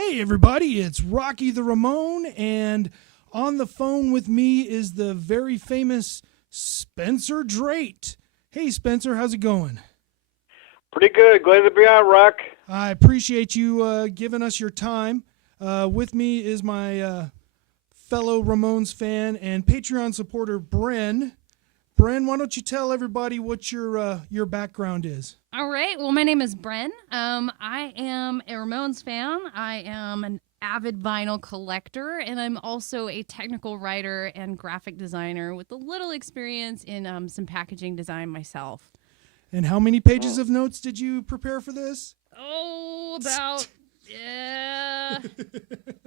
Hey everybody, it's Rocky the Ramone, and on the phone with me is the very famous Spencer Drate. Hey Spencer, how's it going? Pretty good. Glad to be on, Rock. I appreciate you giving us your time. With me is my fellow Ramones fan and Patreon supporter, Bren. Bren, why don't you tell everybody what your background is? All right. Well, my name is Bren. I am a Ramones fan. I am an avid vinyl collector, and I'm also a technical writer and graphic designer with a little experience in some packaging design myself. And how many pages of notes did you prepare for this? Oh, about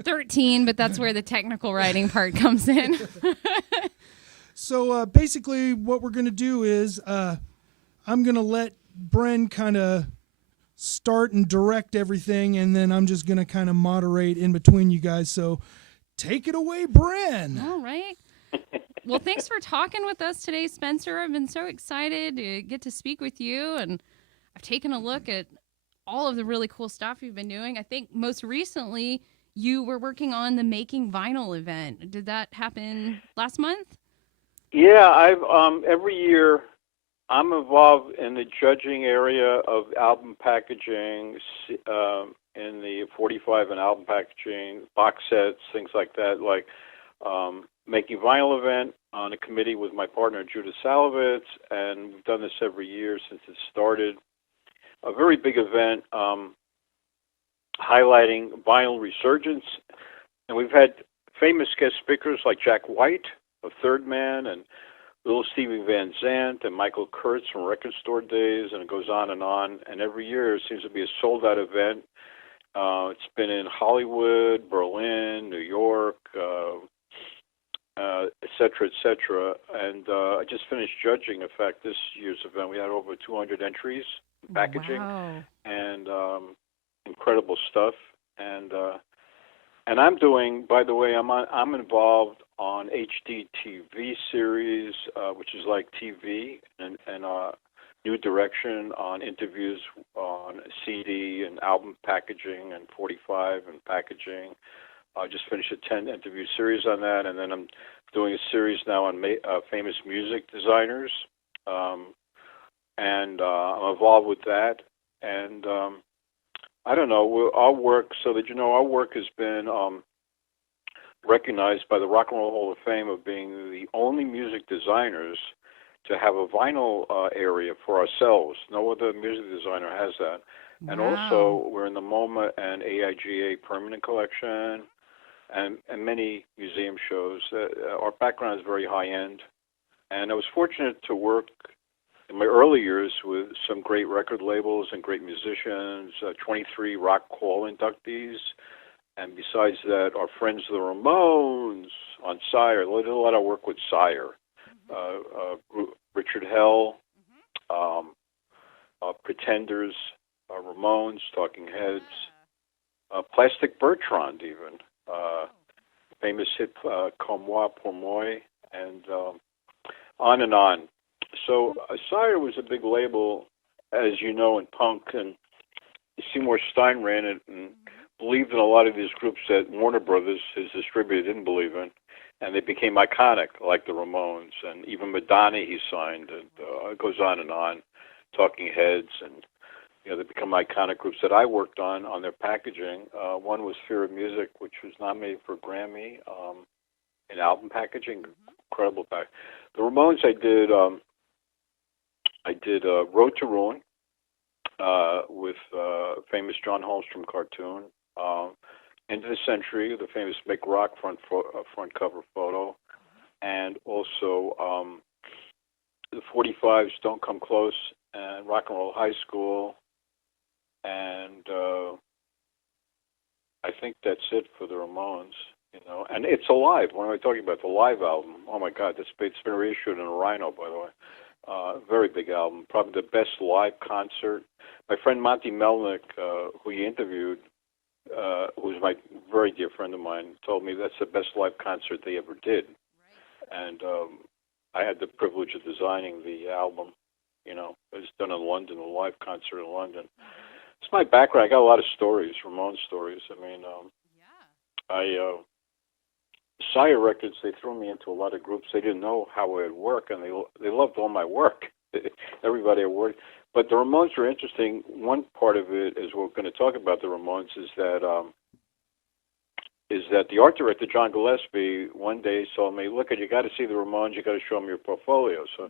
13, but that's where the technical writing part comes in. So basically what we're going to do is I'm going to let Bren kind of start and direct everything, and then I'm just going to kind of moderate in between you guys. So take it away, Bren. All right. Well, thanks for talking with us today, Spencer. I've been so excited to get to speak with you, and I've taken a look at all of the really cool stuff you've been doing. I think most recently you were working on the Making Vinyl event. Did that happen last month? Yeah, I've every year I'm involved in the judging area of album packaging, in the 45 and album packaging, box sets, things like that. Like Making Vinyl event on a committee with my partner Judith Salovitz, and we've done this every year since it started. A very big event highlighting vinyl resurgence, and we've had famous guest speakers like Jack White of Third Man, and Little Stevie Van Zandt, and Michael Kurtz from Record Store Days, and it goes on. And every year it seems to be a sold-out event. It's been in Hollywood, Berlin, New York, et cetera, et cetera. And I just finished judging. In fact, this year's event, we had over 200 entries in packaging. Wow. And incredible stuff. And I'm doing, by the way, I'm involved on HD TV series, which is like TV, and new direction on interviews on CD and album packaging and 45 and packaging. I just finished a 10 interview series on that, and then I'm doing a series now on famous music designers, and I'm involved with that. And I don't know, our work, so that you know, our work has been recognized by the Rock and Roll Hall of Fame of being the only music designers to have a vinyl area for ourselves. No other music designer has that. Wow. And also, we're in the MoMA and AIGA permanent collection and many museum shows. Our background is very high-end. And I was fortunate to work in my early years with some great record labels and great musicians, 23 Rock Hall inductees, and besides that, our friends the Ramones on Sire. I did a lot of work with Sire, Richard Hell, Pretenders, Ramones, Talking Heads, Plastic Bertrand even, famous hit Comme Moi Pour Moi, and on and on. So Sire was a big label, as you know, in punk, and Seymour Stein ran it and believed in a lot of these groups that Warner Brothers, his distributor, didn't believe in, and they became iconic, like the Ramones, and even Madonna he signed, and it goes on and on, Talking Heads, and they become iconic groups that I worked on their packaging. One was Fear of Music, which was nominated for a Grammy in album packaging, incredible pack. The Ramones I did Road to Ruin with famous John Holmstrom cartoon. End of the Century, the famous Mick Rock front cover photo, and also the 45s Don't Come Close and Rock and Roll High School, and I think that's it for the Ramones. And It's Alive. What am I talking about? The live album. Oh my God, it's been reissued in a Rhino, by the way. Very big album, probably the best live concert. My friend Monty Melnick, who you interviewed, who's my very dear friend of mine, told me that's the best live concert they ever did. Right. And I had the privilege of designing the album. It was done in London, a live concert in London. it's my background. I got a lot of stories, Ramone stories. I mean, Sire Records, they threw me into a lot of groups. They didn't know how it would work, and they loved all my work. Everybody at work. But the Ramones were interesting. One part of it is we're going to talk about the Ramones is that the art director John Gillespie one day told me, "Look, you got to see the Ramones. You got to show them your portfolio." So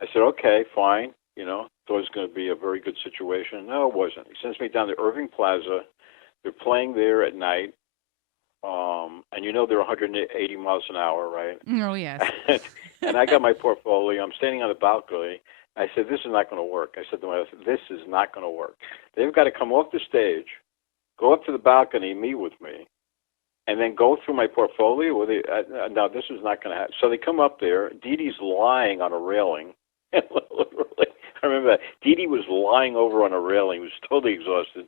I said, "Okay, fine." You know, thought it was going to be a very good situation. No, it wasn't. He sends me down to Irving Plaza. They're playing there at night. And you know they're 180 miles an hour, right? Oh, yes. And I got my portfolio. I'm standing on the balcony. I said, this is not going to work. I said to myself, this is not going to work. They've got to come off the stage, go up to the balcony, meet with me, and then go through my portfolio. No, this is not going to happen. So they come up there. Dee Dee's lying on a railing. Literally, I remember that. Dee Dee was lying over on a railing. He was totally exhausted.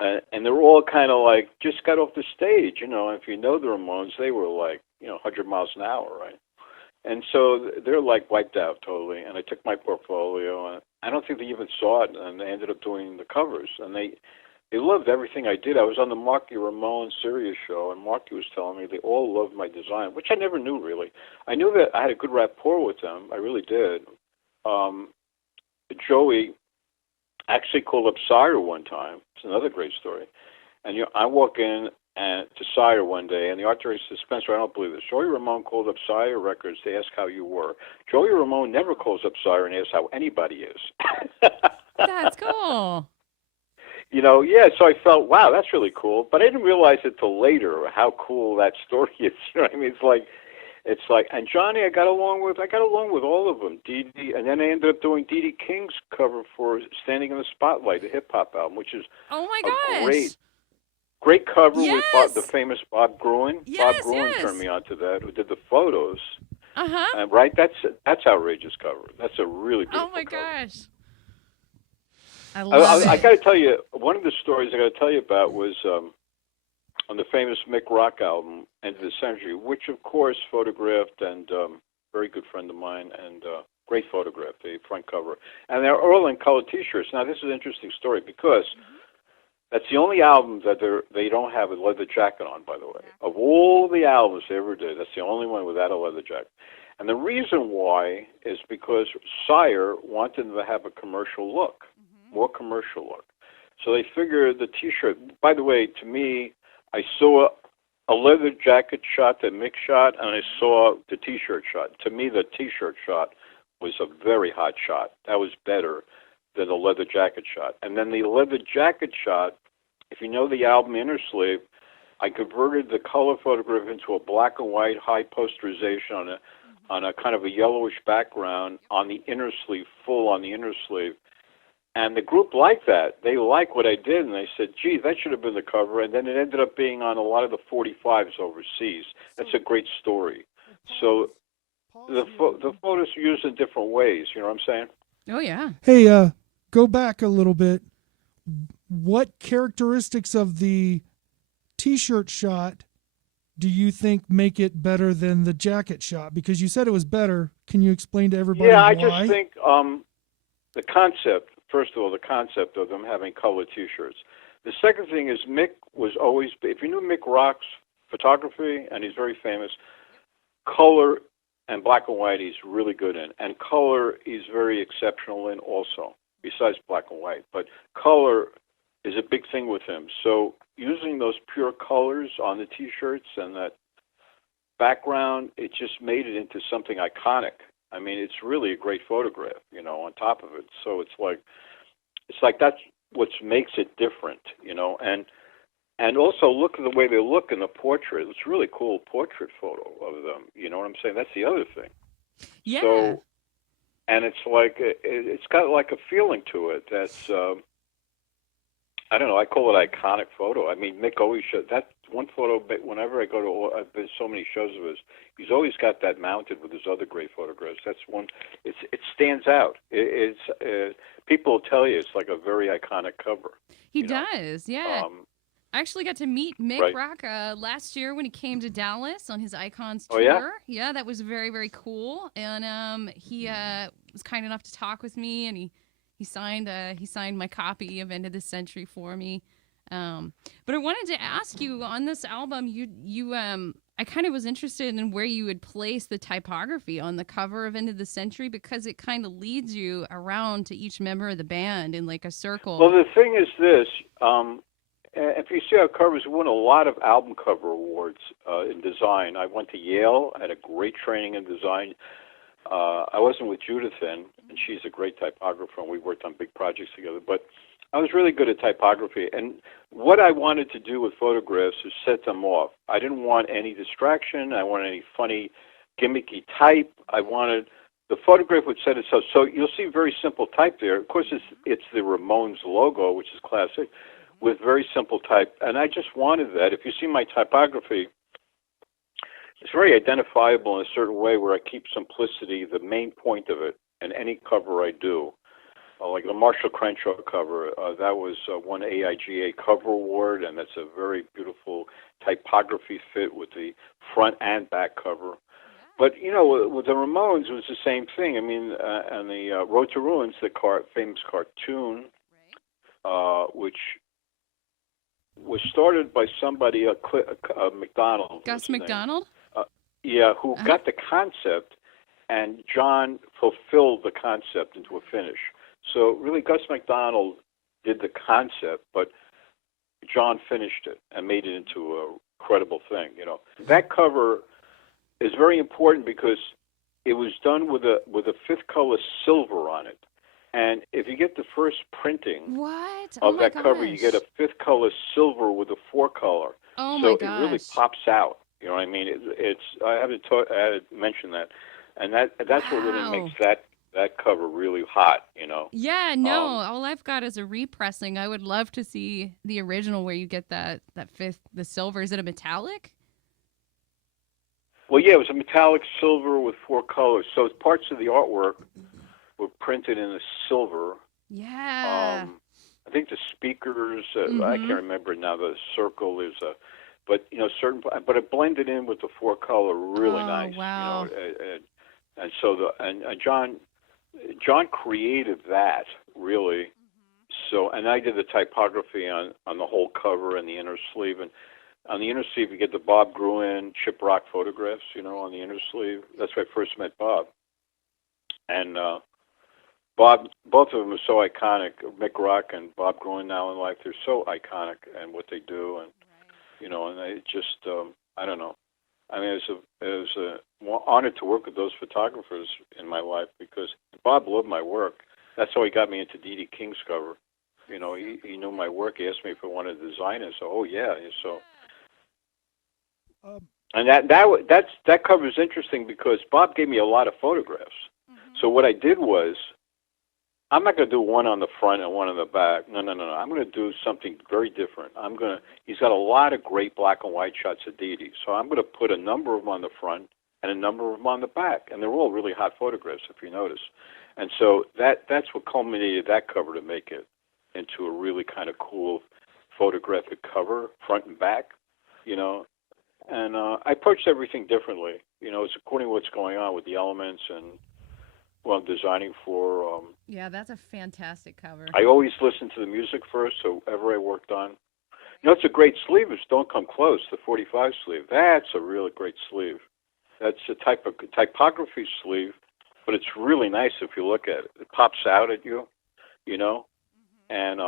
And they were all kind of like, just got off the stage, you know. If you know the Ramones, they were like, 100 miles an hour, right? And so they're like wiped out totally. And I took my portfolio, and I don't think they even saw it, and they ended up doing the covers. And they loved everything I did. I was on the Marky Ramone Sirius show, and Marky was telling me they all loved my design, which I never knew really. I knew that I had a good rapport with them. I really did. Joey actually called up Sire one time. It's another great story. And I walk in to Sire one day, and the art director says, "Spencer, I don't believe this. Joey Ramone called up Sire Records to ask how you were. Joey Ramone never calls up Sire and asks how anybody is." That's cool. So I felt, wow, that's really cool. But I didn't realize it till later how cool that story is. You know what I mean? It's like, and Johnny, I got along with all of them. Dee Dee, and then I ended up doing Dee Dee King's cover for "Standing in the Spotlight," the hip hop album, which is great cover with the famous Bob Gruen. Bob Gruen turned me on to that, who did the photos. And right, that's outrageous cover. That's a really beautiful cover. Gosh. I love it. I got to tell you, one of the stories I got to tell you about was on the famous Mick Rock album, End of the Century, which, of course, photographed and very good friend of mine and great photograph, the front cover. And they're all in color T-shirts. Now, this is an interesting story because that's the only album that they don't have a leather jacket on, by the way. Of all the albums they ever did, that's the only one without a leather jacket. And the reason why is because Sire wanted them to have a commercial look, more commercial look. So they figured the T-shirt, by the way, to me, I saw a leather jacket shot that Mick shot, and I saw the T-shirt shot. To me, the T-shirt shot was a very hot shot. That was better than the leather jacket shot. And then the leather jacket shot, if you know the album Inner Sleeve, I converted the color photograph into a black and white high posterization on a kind of a yellowish background on the inner sleeve, full on the inner sleeve. And the group liked that. They liked what I did, and they said, gee, that should have been the cover. And then it ended up being on a lot of the 45s overseas. That's a great story. So the photos are used in different ways. You know what I'm saying? Oh, yeah. Hey, go back a little bit. What characteristics of the T-shirt shot do you think make it better than the jacket shot? Because you said it was better. Can you explain to everybody why? I just think the concept, first of all, the concept of them having color T-shirts. The second thing is Mick was always, if you knew Mick Rock's photography, and he's very famous, color and black and white he's really good in. And color he's very exceptional in also, besides black and white. But color is a big thing with him. So using those pure colors on the T-shirts and that background, it just made it into something iconic. I mean, it's really a great photograph, on top of it. So it's like that's what makes it different, and also look at the way they look in the portrait. It's a really cool portrait photo of them. You know what I'm saying? That's the other thing. Yeah. So, and it's like it's got like a feeling to it that's I don't know. I call it iconic photo. I mean, Mick always showed that one photo. Whenever I go to, I've been so many shows of his. He's always got that mounted with his other great photographs. That's one. It stands out. People will tell you it's like a very iconic cover. He does, yeah. I actually got to meet Mick Rock last year when he came to Dallas on his Icons tour. Oh, yeah, that was very, very cool. And he was kind enough to talk with me, and he He signed my copy of End of the Century for me. But I wanted to ask you on this album, I kind of was interested in where you would place the typography on the cover of End of the Century, because it kind of leads you around to each member of the band in like a circle. Well, the thing is this. If you see our covers, we won a lot of album cover awards in design. I went to Yale, had a great training in design. I wasn't with Judith then, and she's a great typographer, and we worked on big projects together. But I was really good at typography. And what I wanted to do with photographs is set them off. I didn't want any distraction. I wanted any funny, gimmicky type. I wanted the photograph would set itself. So you'll see very simple type there. Of course, it's the Ramones logo, which is classic, with very simple type. And I just wanted that. If you see my typography, it's very identifiable in a certain way where I keep simplicity the main point of it in any cover I do. Like the Marshall Crenshaw cover, that was one AIGA cover award, and that's a very beautiful typography fit with the front and back cover. But, you know, with the Ramones, it was the same thing. I mean, and the Road to Ruins, the famous cartoon, which was started by somebody, McDonald. Gus McDonald? Who got the concept, and John fulfilled the concept into a finish. So really, Gus McDonald did the concept, but John finished it and made it into a credible thing. You know, that cover is very important because it was done with a fifth color silver on it. And if you get the first printing of that cover, you get a fifth color silver with a four color. Oh so my gosh. It really pops out. You know what I mean? I haven't mentioned that, and that's what really makes that cover really hot. You know? Yeah. No. All I've got is a repressing. I would love to see the original where you get that fifth, the silver. Is it a metallic? Well, yeah, it was a metallic silver with four colors. So parts of the artwork were printed in a silver. Yeah. I think the speakers. I can't remember now. The circle is a. But you know, but it blended in with the four color really nice. Wow. You know, and so John created that really. So, and I did the typography on the whole cover and the inner sleeve, and on the inner sleeve you get the Bob Gruen chip rock photographs. You know, on the inner sleeve. That's where I first met Bob. And Bob, both of them are so iconic. Mick Rock and Bob Gruen now in life, they're so iconic and what they do, and you know, and I just, I don't know. I mean, it was an honor to work with those photographers in my life because Bob loved my work. That's how he got me into D.D. King's cover. You know, he knew my work. He asked me if I wanted to design it. So, So, and that cover is interesting because Bob gave me a lot of photographs. So what I did was, I'm not going to do one on the front and one on the back. No. I'm going to do something very different. He's got a lot of great black and white shots of Dee. So I'm going to put a number of them on the front and a number of them on the back. And they're all really hot photographs, if you notice. And so that's what culminated that cover to make it into a really kind of cool photographic cover, front and back, you know. And I approached everything differently. You know, it's according to what's going on with the elements and I'm designing for. Yeah, that's a fantastic cover. I always listen to the music first, so whatever I worked on. You know, it's a great sleeve. It's Don't Come Close, the 45 sleeve. That's a really great sleeve. That's a typography sleeve, but it's really nice if you look at it. It pops out at you, you know. And,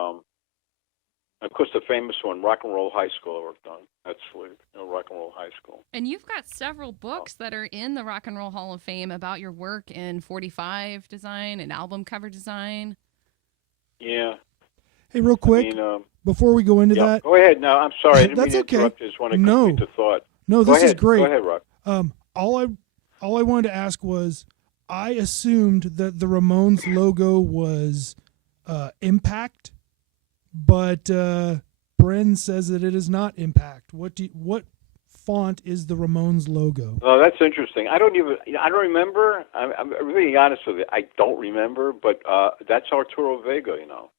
of course, the famous one, Rock and Roll High School, I worked on. That sleeve, you know, Rock and Roll High School. And you've got several books that are in the Rock and Roll Hall of Fame about your work in 45 design and album cover design. Yeah. Hey, real quick, before we go into that. Go ahead. No, I'm sorry. I didn't mean to interrupt. Okay. I just want to complete the thought. No, this is great. Go ahead, Rock. All I wanted to ask was, I assumed that the Ramones logo was Impact, but Bren says that it is not Impact. What font is the Ramones logo? Oh, that's interesting. I don't remember. I'm really honest with you. I don't remember, but that's Arturo Vega, you know.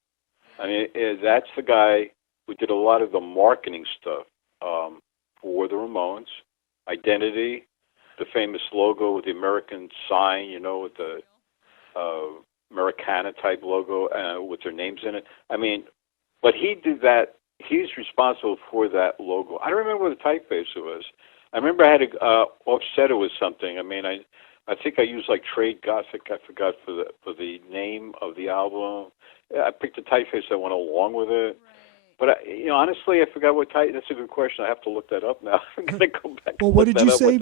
I mean, that's the guy who did a lot of the marketing stuff for the Ramones. Identity, the famous logo with the American sign, you know, with the Americana type logo with their names in it. I mean, but he did that. He's responsible for that logo. I don't remember what the typeface it was. I remember I had to offset it with something. I mean, I think I used like Trade Gothic. I forgot for the name of the album. I picked a typeface that went along with it. Right. But honestly, I forgot what type. That's a good question. I have to look that up now. I'm gonna go back. Well, what did you say?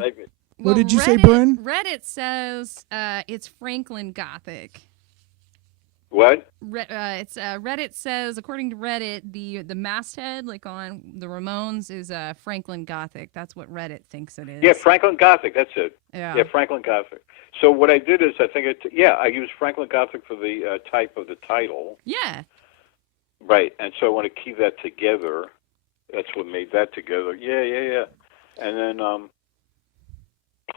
What did you say, Bren? Reddit says it's Franklin Gothic. What? Reddit says, according to Reddit, the masthead, like on the Ramones, is Franklin Gothic. That's what Reddit thinks it is. Yeah, Franklin Gothic. That's it. Yeah, Franklin Gothic. So what I did is I used Franklin Gothic for the type of the title. Yeah. Right, and so I want to keep that together. That's what made that together. Yeah. And then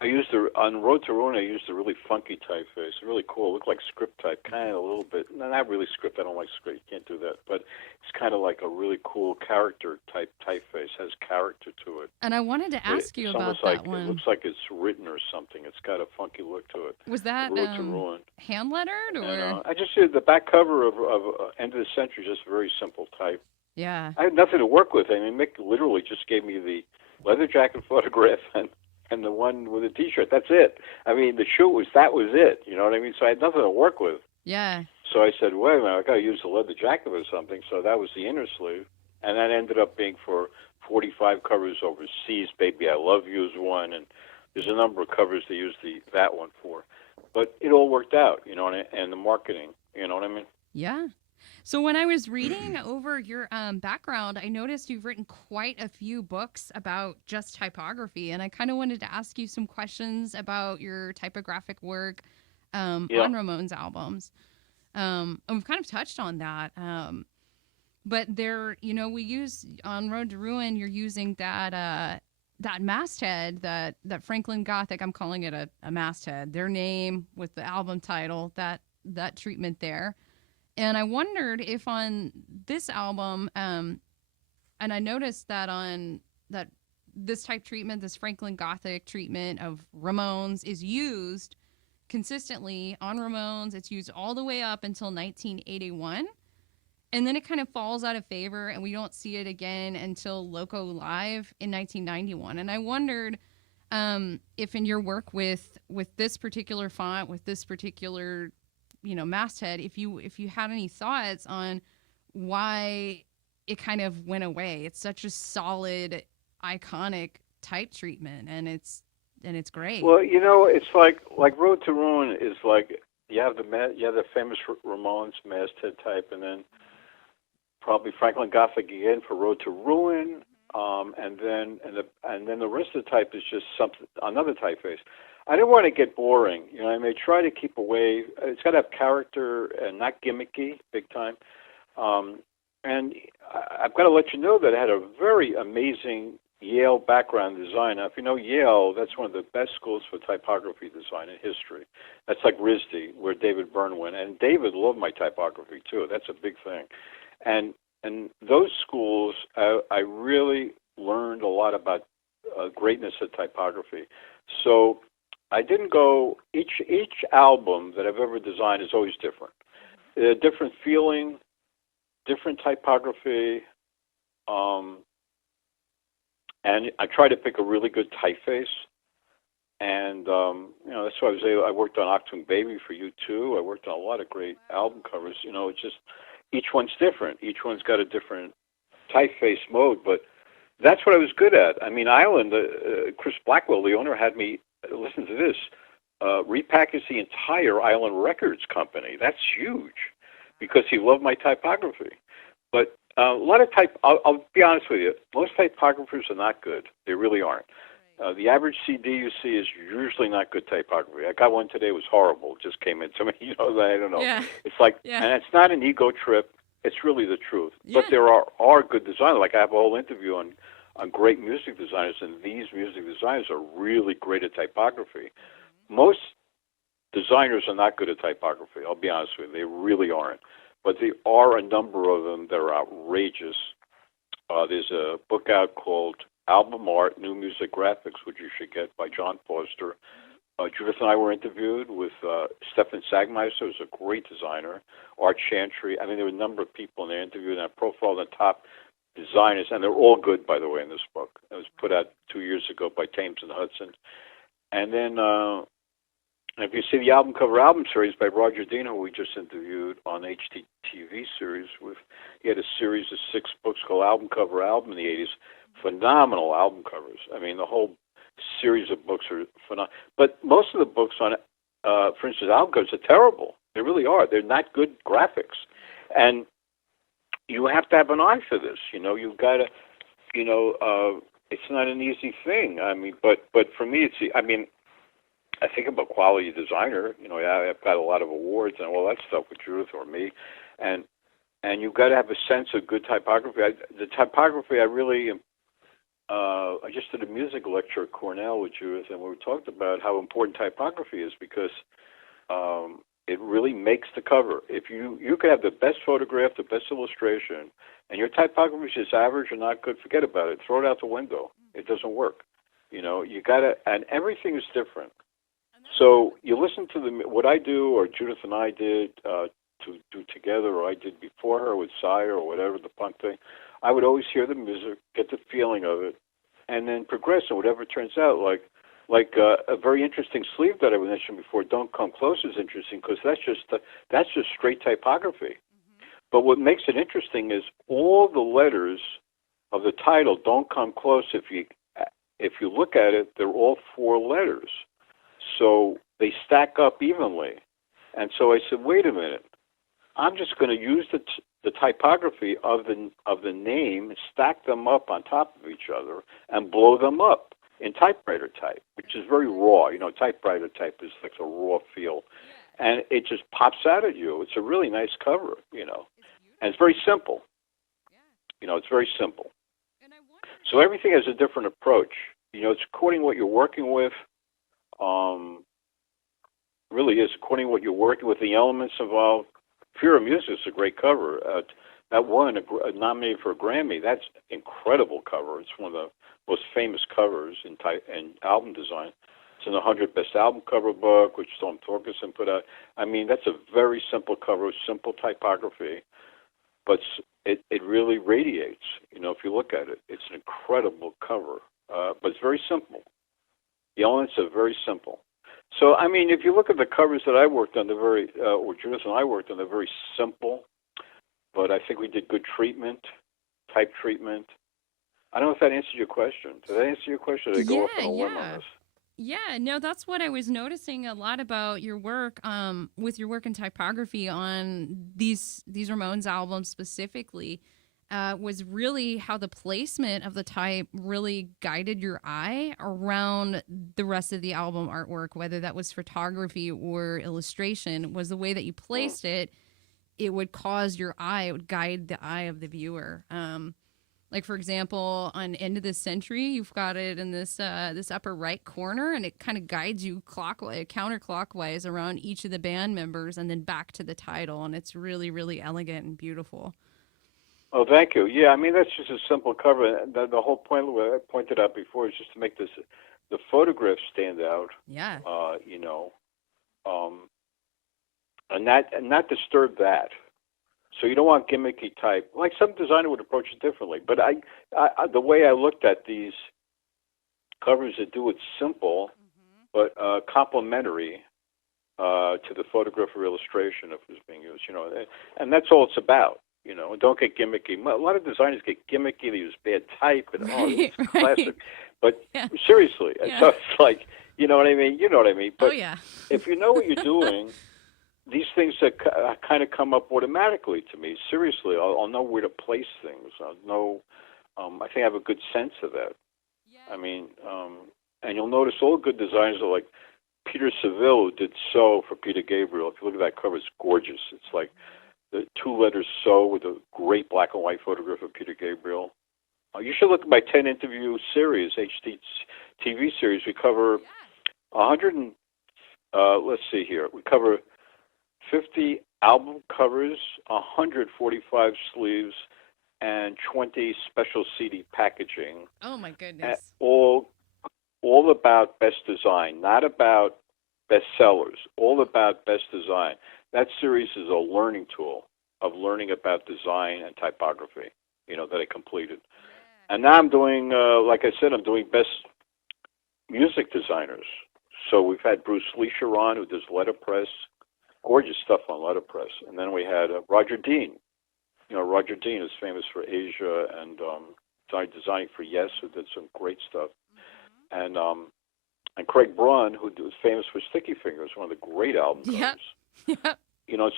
I used on Road to Ruin. I used a really funky typeface, really cool. It looked like script type, kind of a little bit. No, not really script. I don't like script. You can't do that. But it's kind of like a really cool character type typeface. Has character to it. And I wanted to ask you about that one. It looks like it's written or something. It's got a funky look to it. Was that Road to Ruin. Hand lettered or? And, I just did the back cover of End of the Century. Just very simple type. Yeah. I had nothing to work with. I mean, Mick literally just gave me the leather jacket photograph and the one with the T-shirt. That's it. I mean, the shoe was it. You know what I mean? So I had nothing to work with. Yeah. So I said, wait a minute, I got to use the leather jacket or something. So that was the inner sleeve, and that ended up being for 45 covers overseas. Baby I Love You is one, and there's a number of covers they used that one for. But it all worked out, and the marketing. You know what I mean? Yeah. So when I was reading over your background, I noticed you've written quite a few books about just typography, and I kind of wanted to ask you some questions about your typographic work on Ramones albums. And we've kind of touched on that, but there, we use on Road to Ruin. You're using that masthead, that Franklin Gothic. I'm calling it a masthead. Their name with the album title, that treatment there. And I wondered if on this album, and I noticed that on this type treatment, this Franklin Gothic treatment of Ramones is used consistently on Ramones. It's used all the way up until 1981. And then it kind of falls out of favor, and we don't see it again until Loco Live in 1991. And I wondered if in your work with this particular font, with this particular masthead, if you had any thoughts on why it kind of went away. It's such a solid, iconic type treatment, and it's great. Well, it's like Road to Ruin is like you have the famous Ramones masthead type, and then probably Franklin Gothic again for Road to Ruin, and then the rest of the type is just another typeface. I didn't want to get boring. I may try to keep away. It's got to have character and not gimmicky, big time. And I've got to let you know that I had a very amazing Yale background design. Now, if you know Yale, that's one of the best schools for typography design in history. That's like RISD, where David Byrne went. And David loved my typography, too. That's a big thing. And those schools, I really learned a lot about greatness of typography. So I didn't go, each album that I've ever designed is always different. Different feeling, different typography, and I try to pick a really good typeface. And, that's why I worked on Octung Baby for U2. I worked on a lot of great album covers. It's just, each one's different. Each one's got a different typeface mode, but that's what I was good at. I mean, Island, Chris Blackwell, the owner, had me, listen to this, repackage the entire Island Records company. That's huge because he loved my typography. But a lot of I'll be honest with you, most typographers are not good. They really aren't. The average CD you see is usually not good typography. I got one today, it was horrible. It just came in. So, I don't know. Yeah. It's like, and it's not an ego trip. It's really the truth. Yeah. But there are good designers. Like I have a whole interview on great music designers, and these music designers are really great at typography. Most designers are not good at typography, I'll be honest with you. They really aren't. But there are a number of them that are outrageous. There's a book out called Album Art, New Music Graphics, which you should get, by John Foster. Judith and I were interviewed with Stefan Sagmeister, who's a great designer, Art Chantry. I mean, there were a number of people in the interview, and I profiled the top designers, and they're all good, by the way, in this book. It was put out 2 years ago by Thames and Hudson. And then if you see the album cover album series by Roger Dean, who we just interviewed on HTTV series, he had a series of 6 books called Album Cover Album in the 80s. Phenomenal album covers. I mean, the whole series of books are phenomenal. But most of the books on, for instance, album covers are terrible. They really are. They're not good graphics. And you have to have an eye for this. You've got to, it's not an easy thing. I mean, but for me, I think about quality designer. I've got a lot of awards and all that stuff with Judith or me. And you've got to have a sense of good typography. The typography, I just did a music lecture at Cornell with Judith, and we talked about how important typography is because it really makes the cover. If you could have the best photograph, the best illustration, and your typography is just average or not good, forget about it. Throw it out the window. It doesn't work. You gotta, and everything is different. So you listen to what I do, or Judith and I did to do together, or I did before her with Sire or whatever, the punk thing. I would always hear the music, get the feeling of it, and then progress, and whatever turns out. Like a very interesting sleeve that I mentioned before, Don't Come Close, is interesting because that's just straight typography. But what makes it interesting is all the letters of the title, Don't Come Close, if you look at it, they're all 4 letters. So they stack up evenly. And so I said, wait a minute. I'm just going to use the typography of the name and stack them up on top of each other and blow them up in typewriter type, which is very raw. Typewriter type is like a raw feel. And it just pops out at you. It's a really nice cover, And it's very simple. It's very simple. So everything has a different approach. It's according to what you're working with. Really is according to what you're working with, the elements involved. Fear of Music is a great cover. That won a nominated for a Grammy. That's incredible cover. It's one of the most famous covers in album design. It's in the 100 Best Album Cover book, which Storm Thorkelson put out. I mean, that's a very simple cover, simple typography, but it really radiates. If you look at it, it's an incredible cover, but it's very simple. The elements are very simple. So, I mean, if you look at the covers that I worked on, or Judith and I worked on, they're very simple, but I think we did good treatment, type treatment. I don't know if that answered your question. Did that answer your question, or did I go off on a limb on this? Yeah, no, that's what I was noticing a lot about your work, with your work in typography on these Ramones albums specifically. Was really how the placement of the type really guided your eye around the rest of the album artwork, whether that was photography or illustration, was the way that you placed it. It would cause your eye, it would guide the eye of the viewer. Like, for example, on End of the Century, you've got it in this upper right corner, and it kind of guides you counterclockwise around each of the band members and then back to the title. And it's really, really elegant and beautiful. Oh, thank you. Yeah, I mean, that's just a simple cover. The whole point, what I pointed out before, is just to make the photograph stand out. Yeah. And not disturb that. So you don't want gimmicky type. Like some designer would approach it differently. But I the way I looked at these covers that do it simple, but complementary to the photograph or illustration if it was being used. And that's all it's about. Don't get gimmicky. A lot of designers get gimmicky. They use bad type, and it's classic. But seriously, so it's like, you know what I mean? You know what I mean? But if you know what you're doing, these things that kind of come up automatically to me. Seriously, I'll know where to place things. I'll know. I think I have a good sense of that. I mean, and you'll notice all good designers are like Peter Saville, who did So for Peter Gabriel. If you look at that cover, it's gorgeous. It's like the 2 letters So with a great black and white photograph of Peter Gabriel. You should look at my 10 interview series, HDTV series. We cover 100 and, let's see here. We cover 50 album covers, 145 sleeves, and 20 special CD packaging. Oh, my goodness. All about best design, not about bestsellers, all about best design. That series is a learning tool of learning about design and typography, that I completed. And now I'm doing, like I said, I'm doing best music designers. So we've had Bruce Leisure on, who does letterpress, gorgeous stuff on letterpress. And then we had Roger Dean. Roger Dean is famous for Asia and designing for Yes, who did some great stuff. And Craig Braun, who was famous for Sticky Fingers, one of the great album covers. Yep.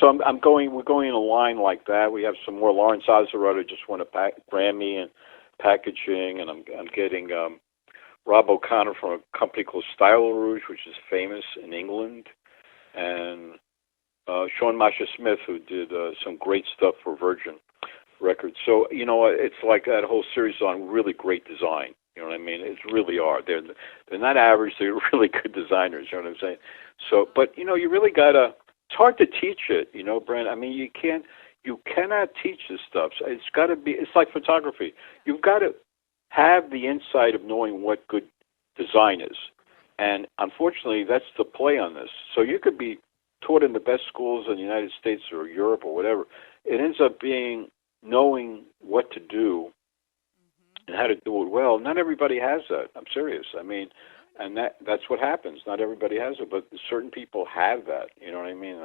So we're going in a line like that. We have some more. Lawrence Ozerotta just won a Grammy in packaging, and I'm getting Rob O'Connor from a company called Style Rouge, which is famous in England, and Sean Masha Smith, who did some great stuff for Virgin Records. So it's like that whole series on really great design. You know what I mean? It really are. They're not average. They're really good designers. You know what I'm saying? So, but you really gotta. It's hard to teach it. Brent. I mean, you cannot teach this stuff. So it's got to be. It's like photography. You've got to have the insight of knowing what good design is, and unfortunately, that's the play on this. So you could be taught in the best schools in the United States or Europe or whatever. It ends up being knowing what to do and how to do it well. Not everybody has that. I'm serious. I mean, and that's what happens. Not everybody has it, but certain people have that. You know what I mean?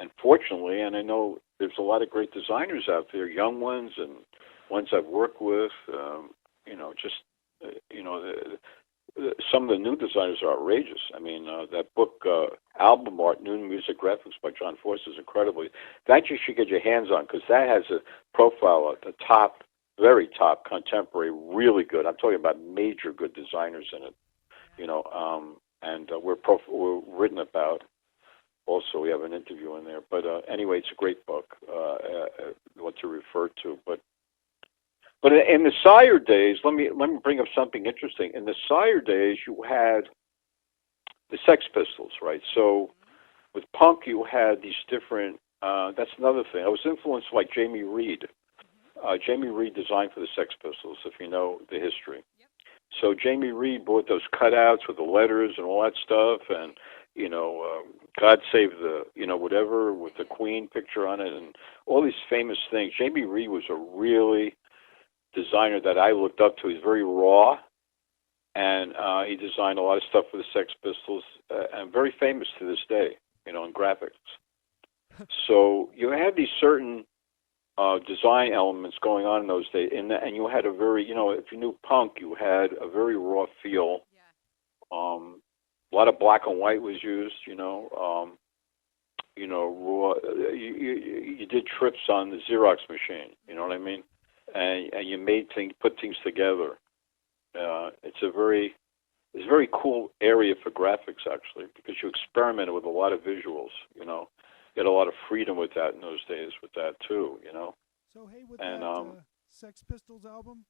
And fortunately, and I know there's a lot of great designers out there, young ones and ones I've worked with. Some of the new designers are outrageous. I mean, that book, Album Art, New Music Graphics by John Forster is incredibly. That you should get your hands on, because that has a profile at the top, very top, contemporary, really good. I'm talking about major good designers in it. And we're written about. Also, we have an interview in there. But anyway, it's a great book. What to refer to, but in the Sire days, let me bring up something interesting. In the Sire days, you had the Sex Pistols, right? So with punk, you had these different. That's another thing. I was influenced like Jamie Reed. Jamie Reed designed for the Sex Pistols, if you know the history. So Jamie Reed bought those cutouts with the letters and all that stuff, and God Save the whatever with the Queen picture on it, and all these famous things. Jamie Reed was a really designer that I looked up to. He's very raw, and he designed a lot of stuff for the Sex Pistols, and very famous to this day, in graphics. So you had these certain design elements going on in those days, and you had a very, if you knew punk, you had a very raw feel. A lot of black and white was used, raw. You did trips on the Xerox machine, you know what I mean? And you put things together. It's a very cool area for graphics, actually, because you experimented with a lot of visuals, You had a lot of freedom with that in those days with that, too, So, hey, with that Sex Pistols album?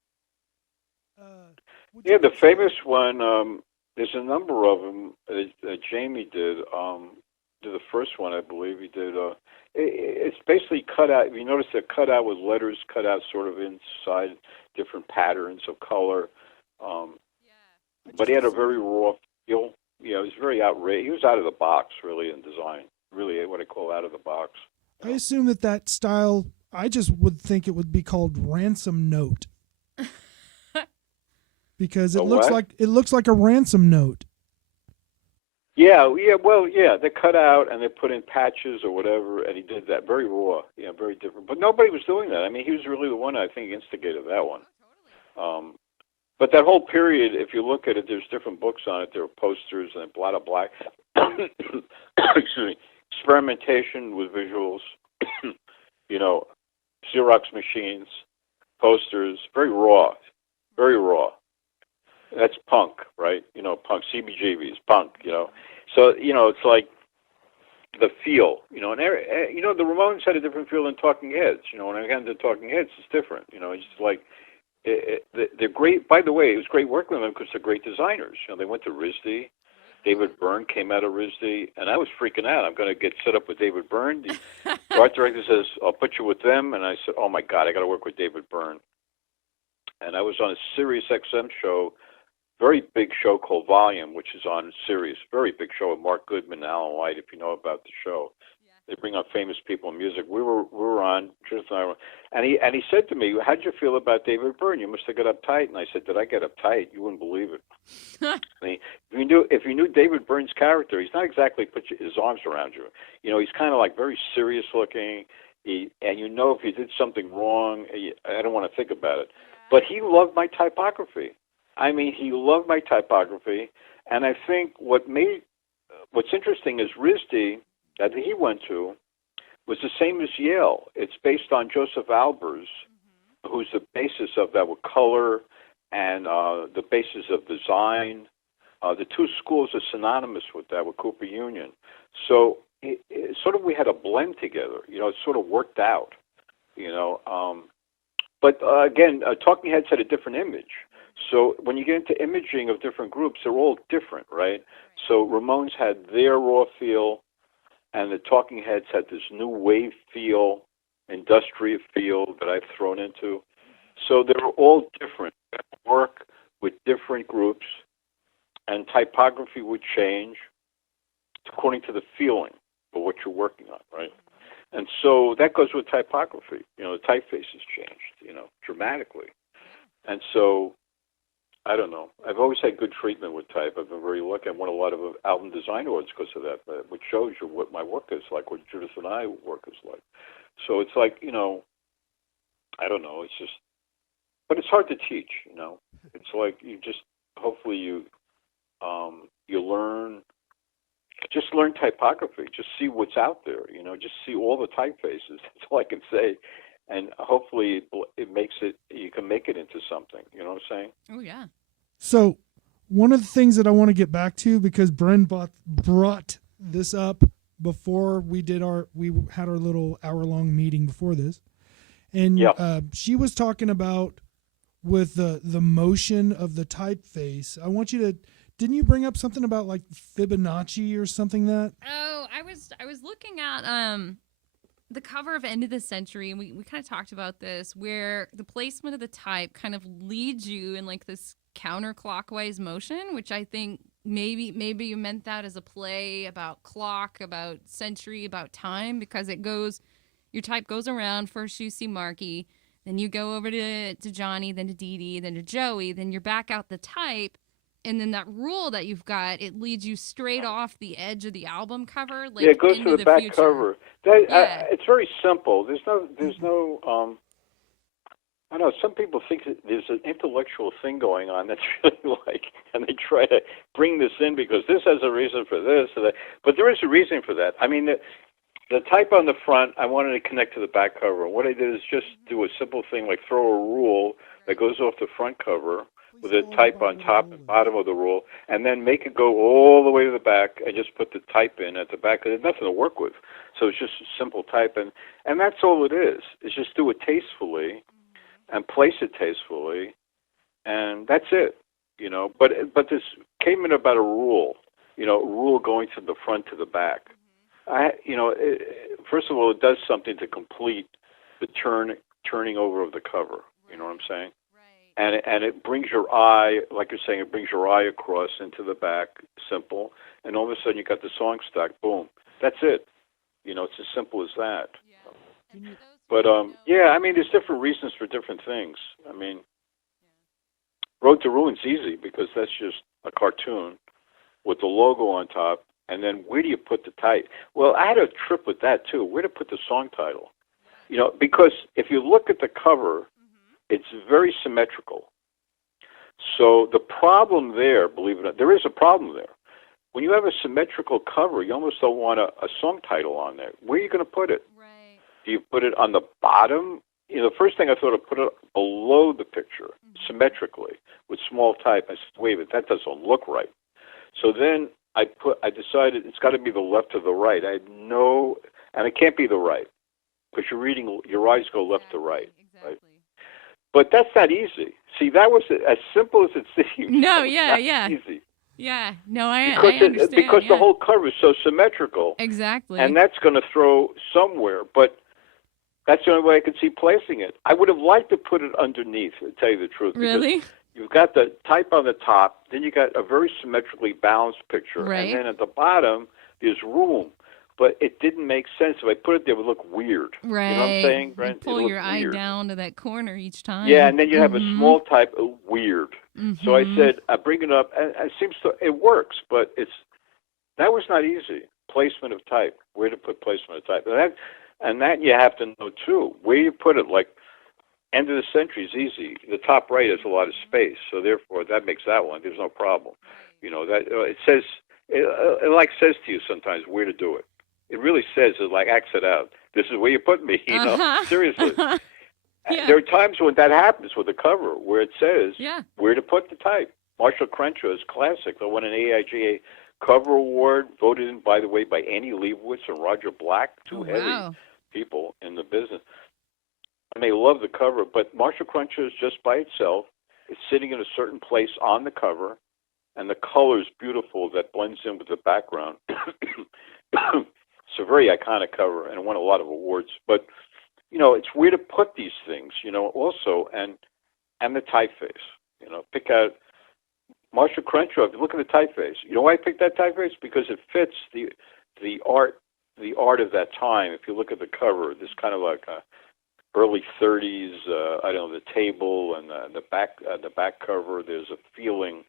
The famous one, there's a number of them that Jamie did. The first one, I believe he did. It's basically cut out. If you notice, they're cut out with letters cut out sort of inside different patterns of color. But he had a very raw feel. He was very outrageous. He was out of the box, really, in design. Really, what I call out of the box. I assume that style, I just would think it would be called ransom note. Because it looks like a ransom note. They cut out and they put in patches or whatever, and he did that. Very raw, very different. But nobody was doing that. I mean, he was really the one, I think, instigated that one. But that whole period, if you look at it, there's different books on it. There are posters and a lot of black, excuse me, experimentation with visuals, Xerox machines, posters, very raw, very raw. That's punk, right? Punk, CBGB's, punk, So, it's like the feel, and the Ramones had a different feel than Talking Heads. When I got into Talking Heads, it's different. It's just like, they're great. By the way, it was great working with them because they're great designers. They went to RISD. David Byrne came out of RISD, and I was freaking out. I'm going to get set up with David Byrne. The art director says, I'll put you with them. And I said, oh, my God, I got to work with David Byrne. And I was on a Sirius XM show very big show called Volume, which is on Sirius. Very big show with Mark Goodman and Alan White, if you know about the show. They bring on famous people in music. We were on, Judith and I were, and he said to me, "How'd you feel about David Byrne? You must have got uptight." And I said, "Did I get uptight? You wouldn't believe it." I mean, if you knew David Byrne's character, he's not exactly put his arms around you. You know, he's kind of like very serious looking. And you know if you did something wrong, I don't want to think about it. But he loved my typography. I mean, he loved my typography. And I think what's interesting is RISD that he went to was the same as Yale. It's based on Joseph Albers, who's the basis of that with color and the basis of design. The two schools are synonymous with that, with Cooper Union. So it sort of we had a blend together. You know, it sort of worked out, you know. But again, Talking Heads had a different image. So when you get into imaging of different groups, they're all different, right? So Ramones had their raw feel, and the Talking Heads had this new wave feel, industrial feel that I've thrown into. So they were all different. Work with different groups, and typography would change according to the feeling of what you're working on, right? And so that goes with typography. You know, the typefaces changed, you know, dramatically. And so, I don't know. I've always had good treatment with type. I've been very lucky. I won a lot of album design awards because of that, which shows you what my work is like, what Judith and I work is like. So it's like, you know, I don't know. It's just, but it's hard to teach, you know. It's like you just, hopefully you learn, just learn typography. Just see what's out there, you know. Just see all the typefaces. That's all I can say. And hopefully it makes it, you can make it into something. You know what I'm saying? Oh, yeah. So one of the things that I want to get back to, because Bren brought this up before we had our little hour-long meeting before this. And she was talking about with the motion of the typeface. I want you to, didn't you bring up something about like Fibonacci or something that? Oh, I was looking at the cover of End of the Century, and we kind of talked about this, where the placement of the type kind of leads you in like this counterclockwise motion, which I think maybe you meant that as a play about clock, about century, about time, because it goes, your type goes around. First you see Marky, then you go over to Johnny, then to Dee Dee, then to Joey, then you're back out the type. And then that rule that you've got, it leads you straight off the edge of the album cover. Like, it goes to the back future. cover. It's very simple. There's no. I don't know. Some people think that there's an intellectual thing going on that's really like, and they try to bring this in because this has a reason for this or that. But there is a reason for that. I mean, the type on the front, I wanted to connect to the back cover. And what I did is just do a simple thing like throw a rule that goes off the front cover with a type on top and bottom of the rule, and then make it go all the way to the back and just put the type in at the back. There's nothing to work with. So it's just a simple type, and that's all it is. It's just do it tastefully and place it tastefully, and that's it, you know. But this came in about a rule, you know, a rule going from the front to the back. First of all, it does something to complete the turning over of the cover. You know what I'm saying? And it brings your eye, like you're saying, it brings your eye across into the back, simple. And all of a sudden you got the song stack, boom. That's it. You know, it's as simple as that. Yeah. But, I mean, there's different reasons for different things. I mean, Road to Ruin's easy because that's just a cartoon with the logo on top. And then where do you put the title? Well, I had a trip with that, too. Where to put the song title? You know, because if you look at the cover, it's very symmetrical. So the problem there, believe it or not, there is a problem there. When you have a symmetrical cover, you almost don't want a song title on there. Where are you going to put it? Right. Do you put it on the bottom? You know, the first thing I thought of, put it below the picture, symmetrically, with small type. I said, wait a minute, that doesn't look right. So then I decided it's got to be the left or the right. And it can't be the right, because your eyes go left to right. Exactly. Right? But that's not easy. See, that was as simple as it seems. No, Easy. Yeah, no, I understand. Because the whole cover is so symmetrical. Exactly. And that's going to throw somewhere. But that's the only way I could see placing it. I would have liked to put it underneath, to tell you the truth. Really? You've got the type on the top, then you got a very symmetrically balanced picture, Right. and then at the bottom there's room, but it didn't make sense. If I put it there, it would look weird. Right. You know what I'm saying, You Brent? pull It looked your eye weird. down to that corner each time. Yeah, and then you have a small type of weird. So I Mhm. said, I bring it up, and it works, but that was not easy. Placement of type, where to put placement of type, and that you have to know too. Where you put it, like end of the century is easy. The top right has a lot of space, so therefore that makes that one. There's no problem. You know that it says it like says to you sometimes where to do it. It really says it like acts it out. This is where you put me. You know, seriously. Yeah. There are times when that happens with the cover where it says where to put the type. Marshall Crenshaw's classic, that won an AIGA cover award, voted in, by the way, by Annie Leibovitz and Roger Black, two heavy people in the business. And they love the cover, but Marshall Crenshaw is just by itself. It's sitting in a certain place on the cover, and the color is beautiful that blends in with the background. It's a very iconic cover and it won a lot of awards. But you know, it's where to put these things, you know, also, and the typeface. You know, pick out Marshall Crenshaw. If you look at the typeface, you know why I picked that typeface? Because it fits the art of that time. If you look at the cover, this kind of like a early 30s, I don't know, the table and the back cover. There's a feeling.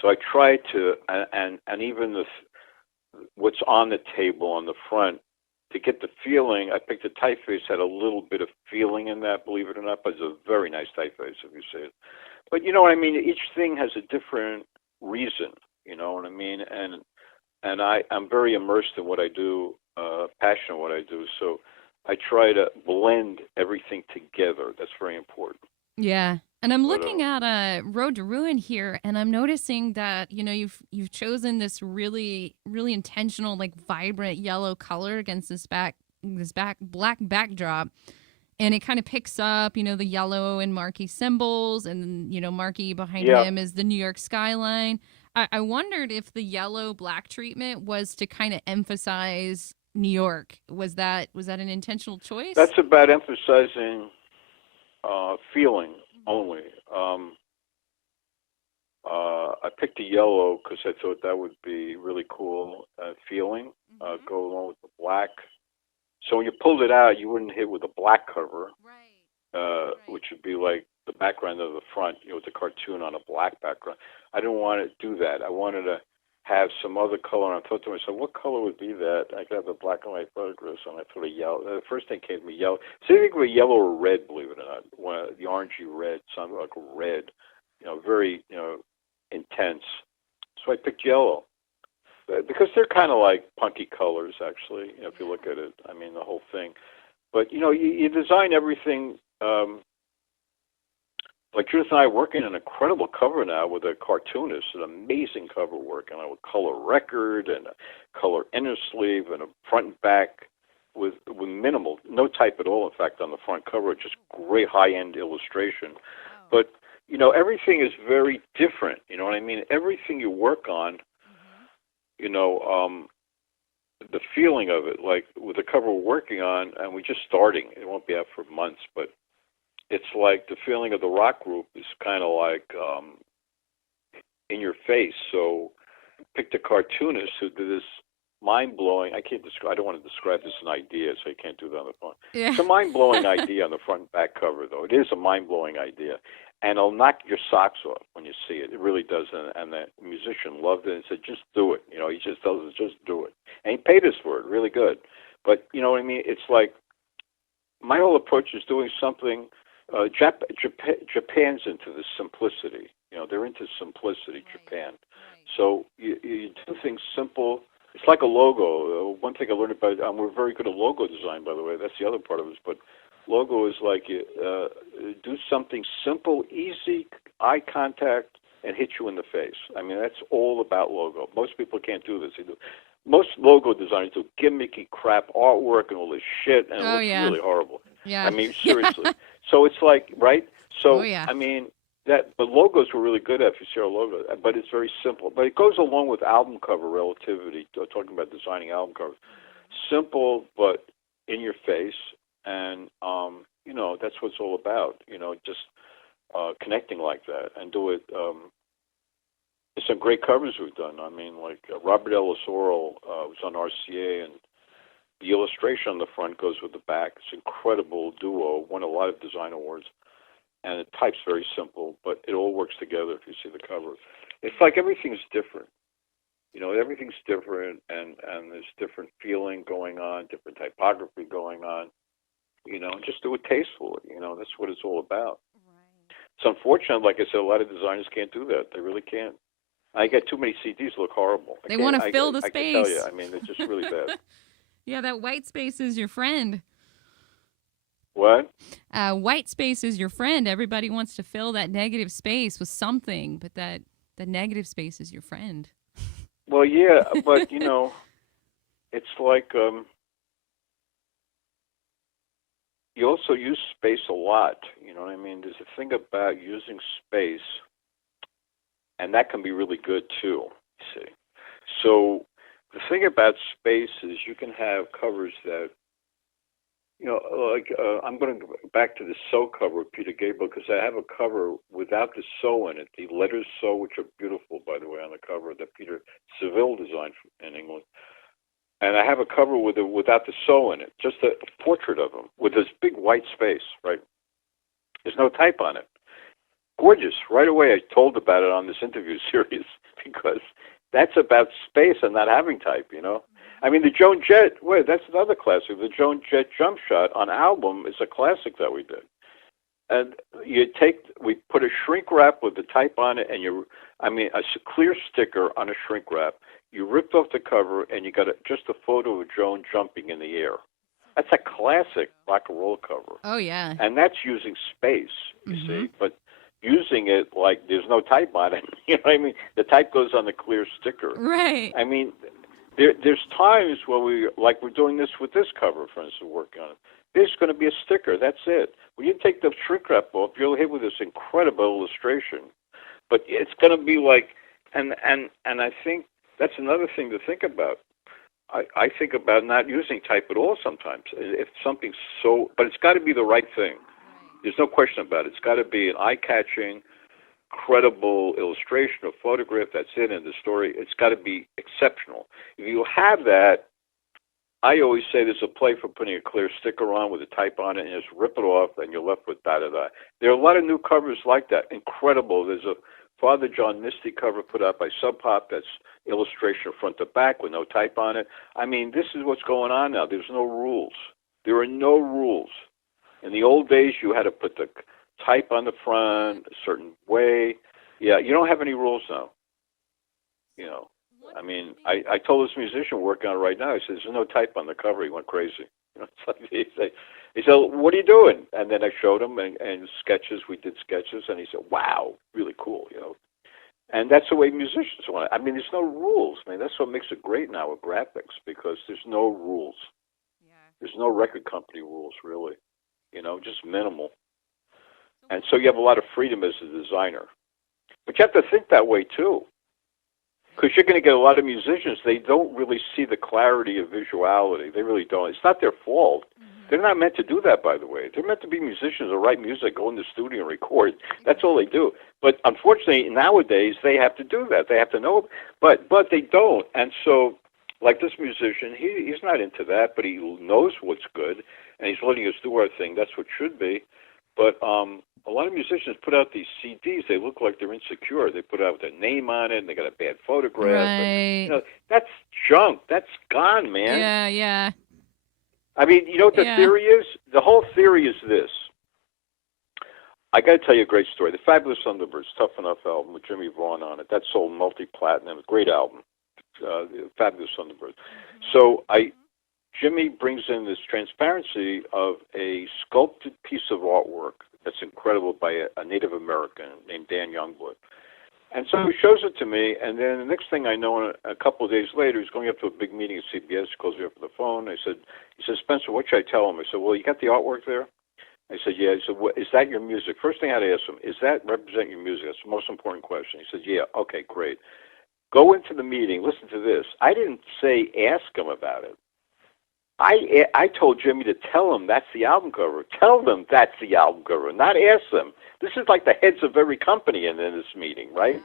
So I tried to, and even what's on the table on the front. To get the feeling, I picked a typeface that had a little bit of feeling in that, believe it or not, but it's a very nice typeface if you see it. But you know what I mean? Each thing has a different reason, you know what I mean? And I'm very immersed in what I do, passionate in what I do, so I try to blend everything together. That's very important. Yeah. And I'm looking at Road to Ruin here, and I'm noticing that, you know, you've chosen this really, really intentional, like vibrant yellow color against this black backdrop. And it kind of picks up, you know, the yellow and marquee symbols, and, you know, marquee behind him is the New York skyline. I wondered if the yellow black treatment was to kind of emphasize New York. Was that an intentional choice? That's about emphasizing feeling only. I picked a yellow because I thought that would be really cool feeling, go along with the black. So when you pulled it out, you wouldn't hit with a black cover, which would be like the background of the front, you know, with the cartoon on a black background. I didn't want to do that. I wanted to have some other color. And I thought to myself, what color would be that? I could have the black and white photographs, and I thought of yellow. The first thing came to me, yellow. So you think of a yellow or red, believe it or not. The orangey red, something like red, you know, very, you know, intense. So I picked yellow. Because they're kind of like punky colors, actually, you know, if you look at it. I mean, the whole thing. But, you know, you design everything. Like Judith and I are working an incredible cover now with a cartoonist, an amazing cover work, and a color record and a color inner sleeve and a front and back with minimal, no type at all, in fact, on the front cover, just great high-end illustration. But, you know, everything is very different, you know what I mean? Everything you work on, you know, the feeling of it, like with the cover we're working on, and we're just starting, it won't be out for months, but it's like the feeling of the rock group is kind of like in your face. So picked a cartoonist who did this mind-blowing, I don't want to describe this as an idea, so you can't do that on the phone. Yeah. It's a mind-blowing idea on the front and back cover, though. It is a mind-blowing idea. And it'll knock your socks off when you see it. It really does. And the musician loved it and said, just do it. You know, he just tells us, just do it. And he paid us for it, really good. But, you know what I mean? It's like my whole approach is doing something. Japan's into the simplicity. You know, they're into simplicity, Japan. So you do things simple. It's like a logo. One thing I learned about, we're very good at logo design, by the way. That's the other part of it. But logo is like you do something simple, easy, eye contact, and hit you in the face. I mean, that's all about logo. Most people can't do this. Most logo designers do gimmicky crap, artwork, and all this shit, and it looks really horrible. Yeah. I mean, seriously. So it's like, right? So, I mean, the logos were really good at if you see our logo, but it's very simple. But it goes along with album cover relativity, talking about designing album covers. Simple, but in your face, and, you know, that's what it's all about, you know, just connecting like that and do it There's some great covers we've done. I mean, like Robert Ellis Oral was on RCA, and the illustration on the front goes with the back. It's an incredible duo, won a lot of design awards, and the type's very simple, but it all works together if you see the cover. It's like everything's different. You know, everything's different, and there's different feeling going on, different typography going on. You know, just do it tastefully. You know, that's what it's all about. Right. It's unfortunate, like I said, a lot of designers can't do that. They really can't. I get too many CDs look horrible. They want to fill the space. I can tell you. I mean, they're just really bad. Yeah, that white space is your friend. What? White space is your friend. Everybody wants to fill that negative space with something, but the negative space is your friend. Well, yeah, but, you know, it's like you also use space a lot. You know what I mean? There's a thing about using space, and that can be really good, too, you see. So the thing about space is you can have covers that, you know, like I'm going to go back to the So cover of Peter Gabriel, because I have a cover without the So in it. The letters So, which are beautiful, by the way, on the cover that Peter Seville designed in England. And I have a cover without the So in it, just a portrait of him with this big white space, right? There's no type on it. Gorgeous. Right away I told about it on this interview series, because that's about space and not having type, you know? I mean, the Joan Jett, that's another classic. The Joan Jett Jump Shot on album is a classic that we did. And we put a shrink wrap with the type on it, and a clear sticker on a shrink wrap. You ripped off the cover, and you got just a photo of Joan jumping in the air. That's a classic rock and roll cover. Oh, yeah. And that's using space, you see, but using it like there's no type on it. You know what I mean? The type goes on the clear sticker. Right. I mean, there's times where we're doing this with this cover, for instance, working on it. There's going to be a sticker. That's it. When you take the shrink wrap off, you'll hit with this incredible illustration. But it's going to be like, and I think that's another thing to think about. I think about not using type at all sometimes. If something's but it's got to be the right thing. There's no question about it. It's got to be an eye-catching, credible illustration or photograph that's in the story. It's got to be exceptional. If you have that, I always say there's a play for putting a clear sticker on with a type on it and just rip it off, and you're left with da-da-da. There are a lot of new covers like that. Incredible. There's a Father John Misty cover put out by Sub Pop that's illustration front to back with no type on it. I mean, this is what's going on now. There's no rules. There are no rules. In the old days, you had to put the type on the front a certain way. Yeah, you don't have any rules now. You know, I mean, I told this musician working on it right now, I said, there's no type on the cover. He went crazy. You know, it's like he said, what are you doing? And then I showed him and sketches. We did sketches, and he said, wow, really cool, you know. And that's the way musicians want it. I mean, there's no rules. I mean, that's what makes it great now with graphics, because there's no rules. Yeah. There's no record company rules, really. You know, just minimal. And so you have a lot of freedom as a designer. But you have to think that way, too. Because you're going to get a lot of musicians, they don't really see the clarity of visuality. They really don't. It's not their fault. They're not meant to do that, by the way. They're meant to be musicians or write music, go in the studio and record. That's all they do. But unfortunately, nowadays, they have to do that. They have to know. But they don't. And so, like this musician, he's not into that, but he knows what's good, and he's letting us do our thing. That's what should be. But a lot of musicians put out these CDs. They look like they're insecure. They put out their name on it, and they got a bad photograph. Right. And, you know, that's junk. That's gone, man. Yeah, yeah. I mean, you know what the theory is? The whole theory is this. I got to tell you a great story. The Fabulous Thunderbirds, Tough Enough album with Jimmy Vaughan on it. That sold multi-platinum. Great album. Fabulous Thunderbirds. So Jimmy brings in this transparency of a sculpted piece of artwork that's incredible by a Native American named Dan Youngblood. And so he shows it to me, and then the next thing I know, a couple of days later, he's going up to a big meeting at CBS. He calls me up on the phone. He said, Spencer, what should I tell him? I said, well, you got the artwork there? I said, yeah. He said, is that your music? First thing I had to ask him, is that represent your music? That's the most important question. He said, yeah, okay, great. Go into the meeting. Listen to this. I didn't say ask him about it. I told Jimmy to tell him that's the album cover. Tell them that's the album cover, not ask them. This is like the heads of every company in this meeting, right?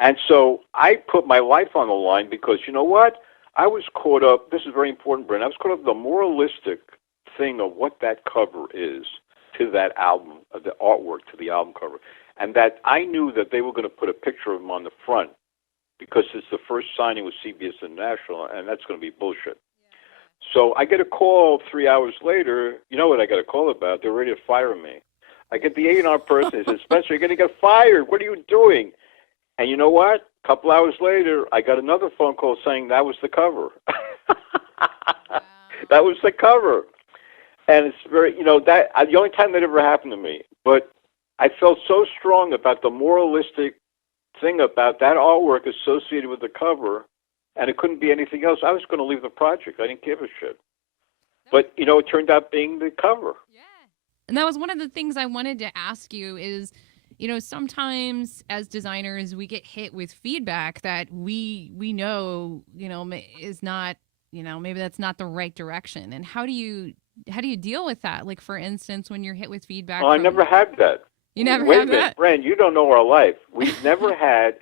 And so I put my life on the line because, you know what? I was caught up, this is very important, Brent, I was caught up in the moralistic thing of what that cover is to that album, the artwork to the album cover. And that I knew that they were going to put a picture of him on the front because it's the first signing with CBS International, and that's going to be bullshit. So I get a call 3 hours later. You know what I got a call about? They're ready to fire me. I get the A&R person. He says, Spencer, you're going to get fired. What are you doing? And you know what? A couple hours later, I got another phone call saying that was the cover. That was the cover. And it's very, that the only time that ever happened to me. But I felt so strong about the moralistic thing about that artwork associated with the cover, and it couldn't be anything else. I was going to leave the project. I didn't give a shit. But, it turned out being the cover. Yeah. And that was one of the things I wanted to ask you is, sometimes as designers, we get hit with feedback that we know, is not, maybe that's not the right direction. And how do you deal with that? Like, for instance, when you're hit with feedback. I never had that. You never Wait had a minute, that? Bren, you don't know our life. We've never had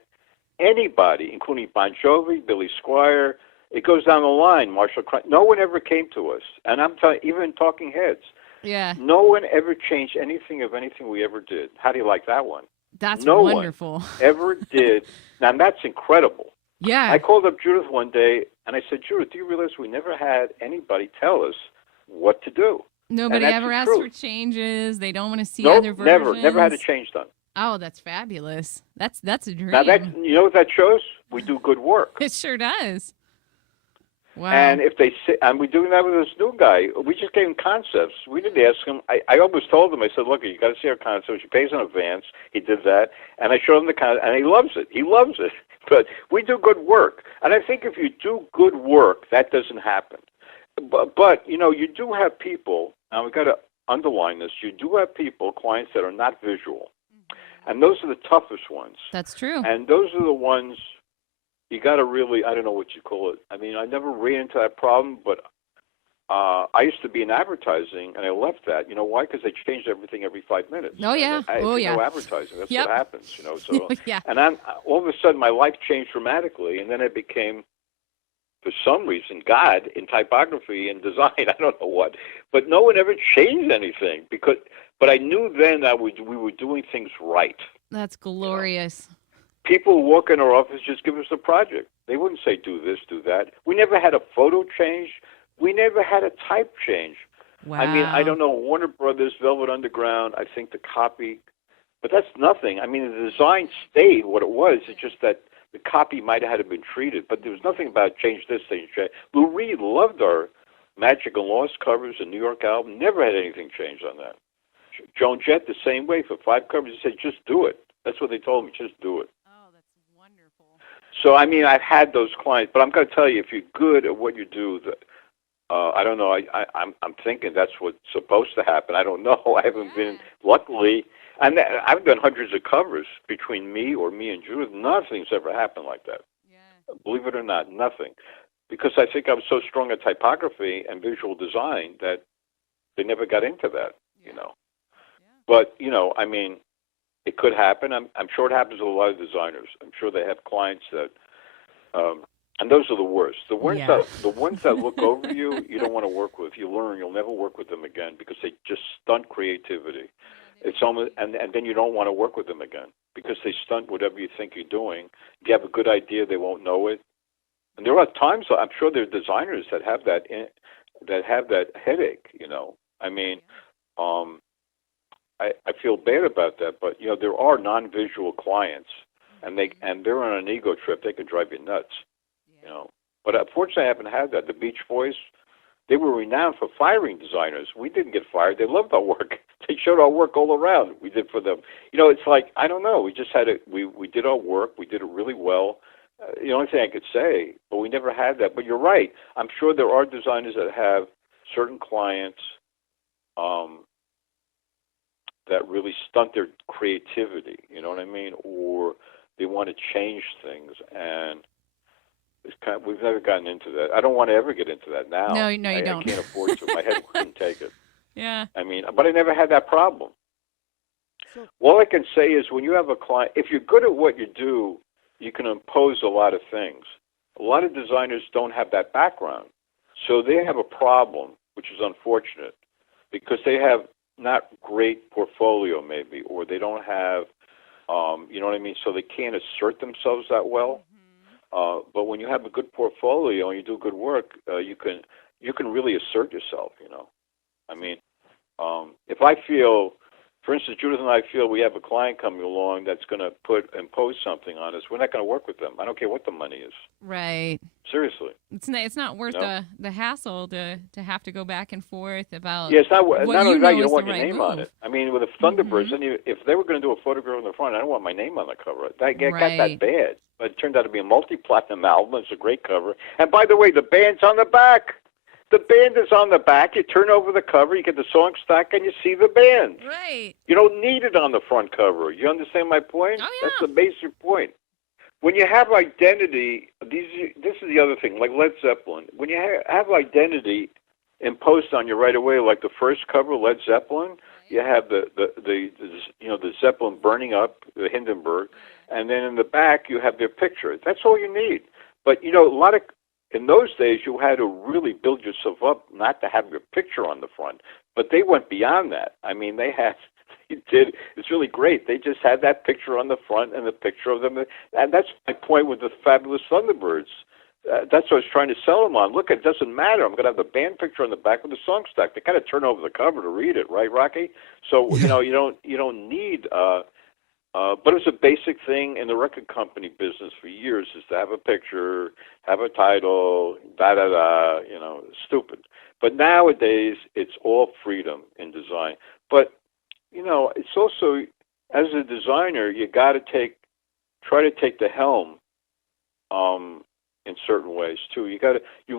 anybody, including Bon Jovi, Billy Squier. It goes down the line, Marshall. No one ever came to us. And I'm telling you, even Talking Heads. Yeah. No one ever changed anything of anything we ever did. How do you like that one? That's no wonderful. One ever did. Now, that's incredible. Yeah. I called up Judith one day, and I said, Judith, do you realize we never had anybody tell us what to do? Nobody ever asked for changes. They don't want to see other versions. Never had a change done. Oh, that's fabulous. That's a dream. Now, you know what that shows? We do good work. It sure does. Wow. And if they sit, and we're doing that with this new guy. We just gave him concepts. We didn't ask him. I always told him. I said, "Look, you got to see our concepts. He pays in advance." He did that, and I showed him the concept, and he loves it. He loves it. But we do good work, and I think if you do good work, that doesn't happen. But you do have people. Now we got to underline this. You do have people, clients that are not visual, and those are the toughest ones. That's true. And those are the ones. You got to really, I don't know what you call it. I mean, I never ran into that problem, but I used to be in advertising, and I left that. You know why? Because they changed everything every 5 minutes. Oh, yeah. No advertising. That's what happens, So, yeah. And all of a sudden, my life changed dramatically, and then I became, for some reason, God in typography and design. I don't know what. But no one ever changed anything. But I knew then that we were doing things right. That's glorious. People who walk in our office just give us a project. They wouldn't say, do this, do that. We never had a photo change. We never had a type change. Wow. I mean, I don't know, Warner Brothers, Velvet Underground, I think the copy, but that's nothing. I mean, the design stayed what it was. It's just that the copy might have had to been treated, but there was nothing about change this, change that. Lou Reed loved our Magic and Lost covers and New York album. Never had anything changed on that. Joan Jett, the same way. For 5 covers, he said, just do it. That's what they told me, just do it. So, I mean, I've had those clients, but I'm going to tell you, if you're good at what you do, I don't know, I'm thinking that's what's supposed to happen. I don't know. I haven't been, luckily, and I've done hundreds of covers between me and Judith. Nothing's ever happened like that. Yeah. Believe it or not, nothing. Because I think I'm so strong at typography and visual design that they never got into that, Yeah. But, I mean, it could happen. I'm sure it happens with a lot of designers. I'm sure they have clients that, and those are the worst. The ones that look over you, you don't want to work with. You learn you'll never work with them again because they just stunt creativity. It's almost, and then you don't want to work with them again because they stunt whatever you think you're doing. If you have a good idea, they won't know it. And there are times I'm sure there are designers that have that headache. I mean. I feel bad about that, but there are non-visual clients, and they're on an ego trip. They can drive you nuts, But unfortunately, I haven't had that. The Beach Boys, they were renowned for firing designers. We didn't get fired. They loved our work. They showed our work all around. We did for them. It's like I don't know. We just had it. We did our work. We did it really well. The only thing I could say, but we never had that. But you're right. I'm sure there are designers that have certain clients. That really stunt their creativity, you know what I mean? Or they want to change things, and we've never gotten into that. I don't want to ever get into that now. No, you don't. I can't afford to. My head couldn't take it. Yeah. I mean, but I never had that problem. All I can say is when you have a client, if you're good at what you do, you can impose a lot of things. A lot of designers don't have that background. So they have a problem, which is unfortunate, because they have not great portfolio maybe, or they don't have, you know what I mean? So they can't assert themselves that well. But when you have a good portfolio and you do good work, you can really assert yourself, you know. I mean, if I feel, for instance, Judith and I feel we have a client coming along that's going to impose something on us, we're not going to work with them. I don't care what the money is. Right. Seriously. It's not worth the hassle to have to go back and forth about. Yeah, it's not what only you that, know you is don't want the your right name move. on it. I mean, with the Thunderbirds, if they were going to do a photograph on the front, I don't want my name on the cover. That got that bad. But it turned out to be a multi-platinum album. It's a great cover. And by the way, the band's on the back. The band is on the back. You turn over the cover, you get the song stack, and you see the band. Right. You don't need it on the front cover. You understand my point? Oh, yeah. That's the basic point. When you have identity, this is the other thing, like Led Zeppelin. When you have identity imposed on you right away, like the first cover, Led Zeppelin, you have the Zeppelin burning up, the Hindenburg, and then in the back you have their picture. That's all you need. But, you know, in those days, you had to really build yourself up not to have your picture on the front. But they went beyond that. I mean, it's really great. They just had that picture on the front and the picture of them. And that's my point with the Fabulous Thunderbirds. That's what I was trying to sell them on. Look, it doesn't matter. I'm going to have the band picture on the back with the song stack. They kind of turn over the cover to read it, right, Rocky? So, you know, you don't need... but it's a basic thing in the record company business for years is to have a picture, have a title, da-da-da, you know, stupid. But nowadays, it's all freedom in design. But, you know, it's also, as a designer, you got to try to take the helm in certain ways, too. You've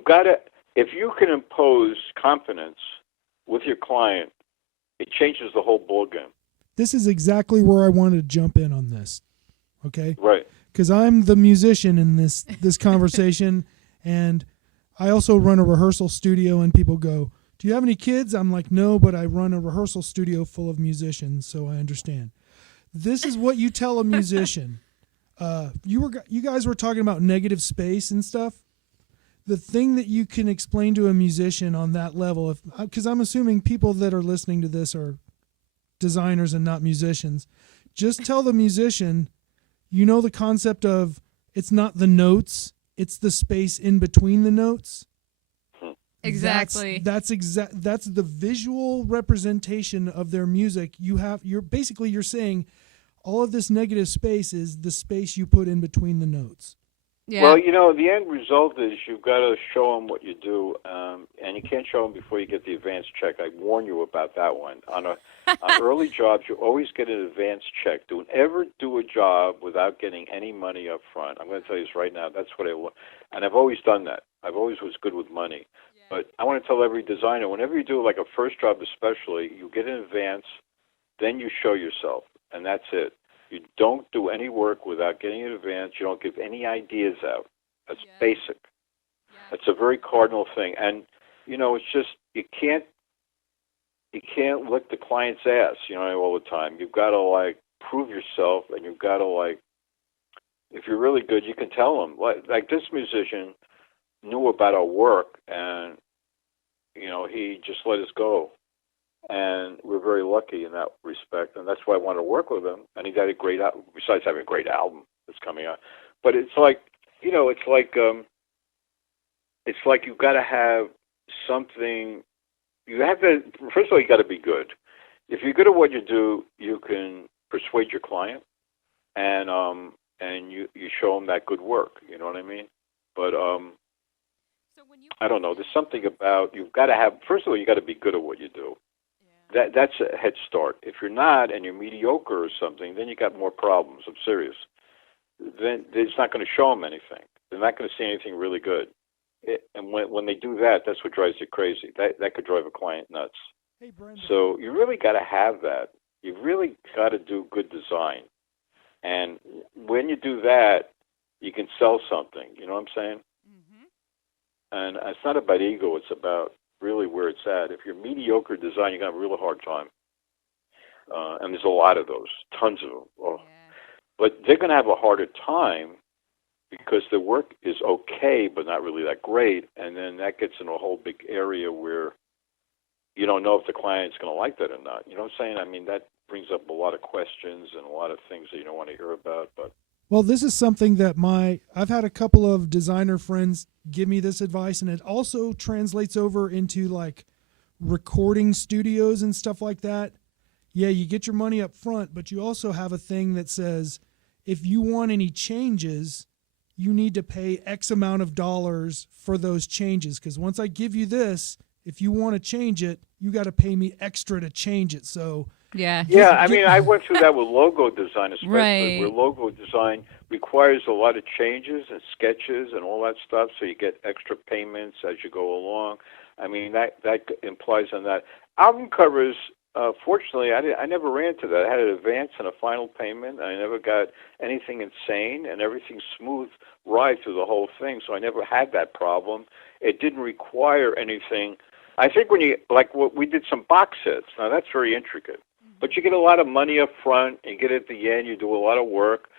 got to, if you can impose confidence with your client, it changes the whole ballgame. This is exactly where I wanted to jump in on this, okay? Right. Because I'm the musician in this conversation, and I also run a rehearsal studio, and people go, do you have any kids? I'm like, no, but I run a rehearsal studio full of musicians, so I understand. This is what you tell a musician. You guys were talking about negative space and stuff. The thing that you can explain to a musician on that level, because I'm assuming people that are listening to this are designers and not musicians, just tell the musician, you know, the concept of it's not the notes, it's the space in between the notes. Exactly. That's the visual representation of their music. You're saying all of this negative space is the space you put in between the notes. Yeah. Well, you know, the end result is you've got to show them what you do, and you can't show them before you get the advance check. I warn you about that one. On early jobs, you always get an advance check. Don't ever do a job without getting any money up front. I'm going to tell you this right now. That's what I want. And I've always done that. I've always was good with money. But I want to tell every designer, whenever you do like a first job especially, you get an advance, then you show yourself, and that's it. You don't do any work without getting an advance. You don't give any ideas out. That's basic. That's a very cardinal thing. And, you know, it's just, you can't lick the client's ass, you know, all the time. You've got to, like, prove yourself, and you've got to, like, if you're really good, you can tell them. Like this musician knew about our work, and, you know, he just let us go. And we're very lucky in that respect, and that's why I want to work with him. And he got a great, besides having a great album that's coming out. But it's like, you know, it's like you've got to have something. You have to. First of all, you got to be good. If you're good at what you do, you can persuade your client, and you show them that good work. You know what I mean? But I don't know. There's something about you've got to have. First of all, you got to be good at what you do. That's a head start. If you're not and you're mediocre or something, then you got more problems. I'm serious. Then it's not going to show them anything. They're not going to see anything really good. And when they do that, that's what drives you crazy. That could drive a client nuts. Hey, Brenda. So you really got to have that. You've really got to do good design. And when you do that, you can sell something. You know what I'm saying? Mm-hmm. And it's not about ego. It's about really where it's at. If you're mediocre design, you're going to have a really hard time. And there's a lot of those, tons of them. But they're going to have a harder time because the work is okay, but not really that great, and then that gets in a whole big area where you don't know if the client's going to like that or not. You know what I'm saying? I mean, that brings up a lot of questions and a lot of things that you don't want to hear about. But Well, this is something that I've had a couple of designer friends give me this advice, and it also translates over into like recording studios and stuff like that. Yeah, you get your money up front, but you also have a thing that says if you want any changes, you need to pay X amount of dollars for those changes. Because once I give you this, if you want to change it, you got to pay me extra to change it. So Yeah. yeah, I mean, I went through that with logo design, especially Right. where logo design requires a lot of changes and sketches and all that stuff, so you get extra payments as you go along. I mean, that implies on that. Album covers, fortunately, I never ran into that. I had an advance and a final payment. I never got anything insane, and everything's smooth ride through the whole thing, so I never had that problem. It didn't require anything. I think when you, like what we did some box sets, now that's very intricate. But you get a lot of money up front, and you get it at the end, you do a lot of work.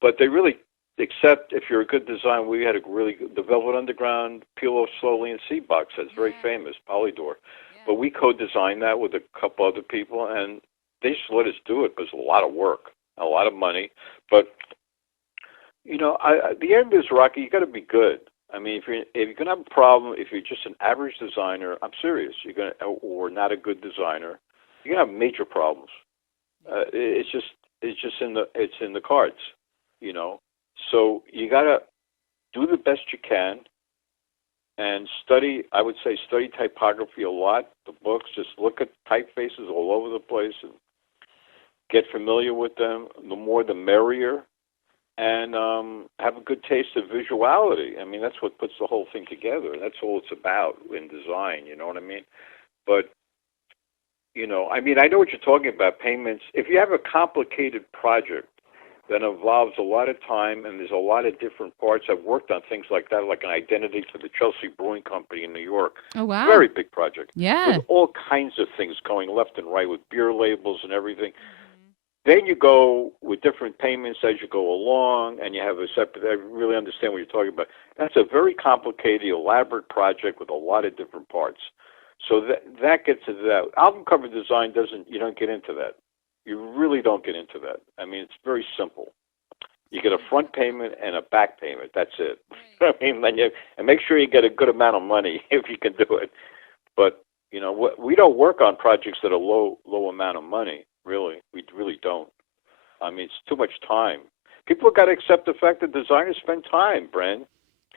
But they really accept, if you're a good design, we had a really good, the Velvet Underground, Peel Off Slowly and See box set. It's very famous, Polydor. But we co-designed that with a couple other people, and they just let us do it because it's a lot of work, a lot of money. But, you know, the end is, Rocky, you got to be good. I mean, if you're gonna have a problem, if you're just an average designer, I'm serious, or not a good designer, you're gonna have major problems. It's just in the cards, you know. So you gotta do the best you can and study. I would say study typography a lot. The books, just look at typefaces all over the place and get familiar with them. The more, the merrier. And have a good taste of visuality. I mean, that's what puts the whole thing together. That's all it's about in design, you know what I mean? But, you know, I mean, I know what you're talking about, payments. If you have a complicated project that involves a lot of time and there's a lot of different parts, I've worked on things like that, like an identity for the Chelsea Brewing Company in New York. Oh, wow. Very big project. Yeah. With all kinds of things going left and right with beer labels and everything. Then you go with different payments as you go along, and you have a separate. I really understand what you're talking about. That's a very complicated, elaborate project with a lot of different parts. So that gets into that. Album cover design doesn't. You don't get into that. You really don't get into that. I mean, it's very simple. You get a front payment and a back payment. That's it. I mean, and make sure you get a good amount of money if you can do it. But you know, we don't work on projects that are low amount of money. Really, we really don't. I mean, it's too much time. People got to accept the fact that designers spend time, Bren.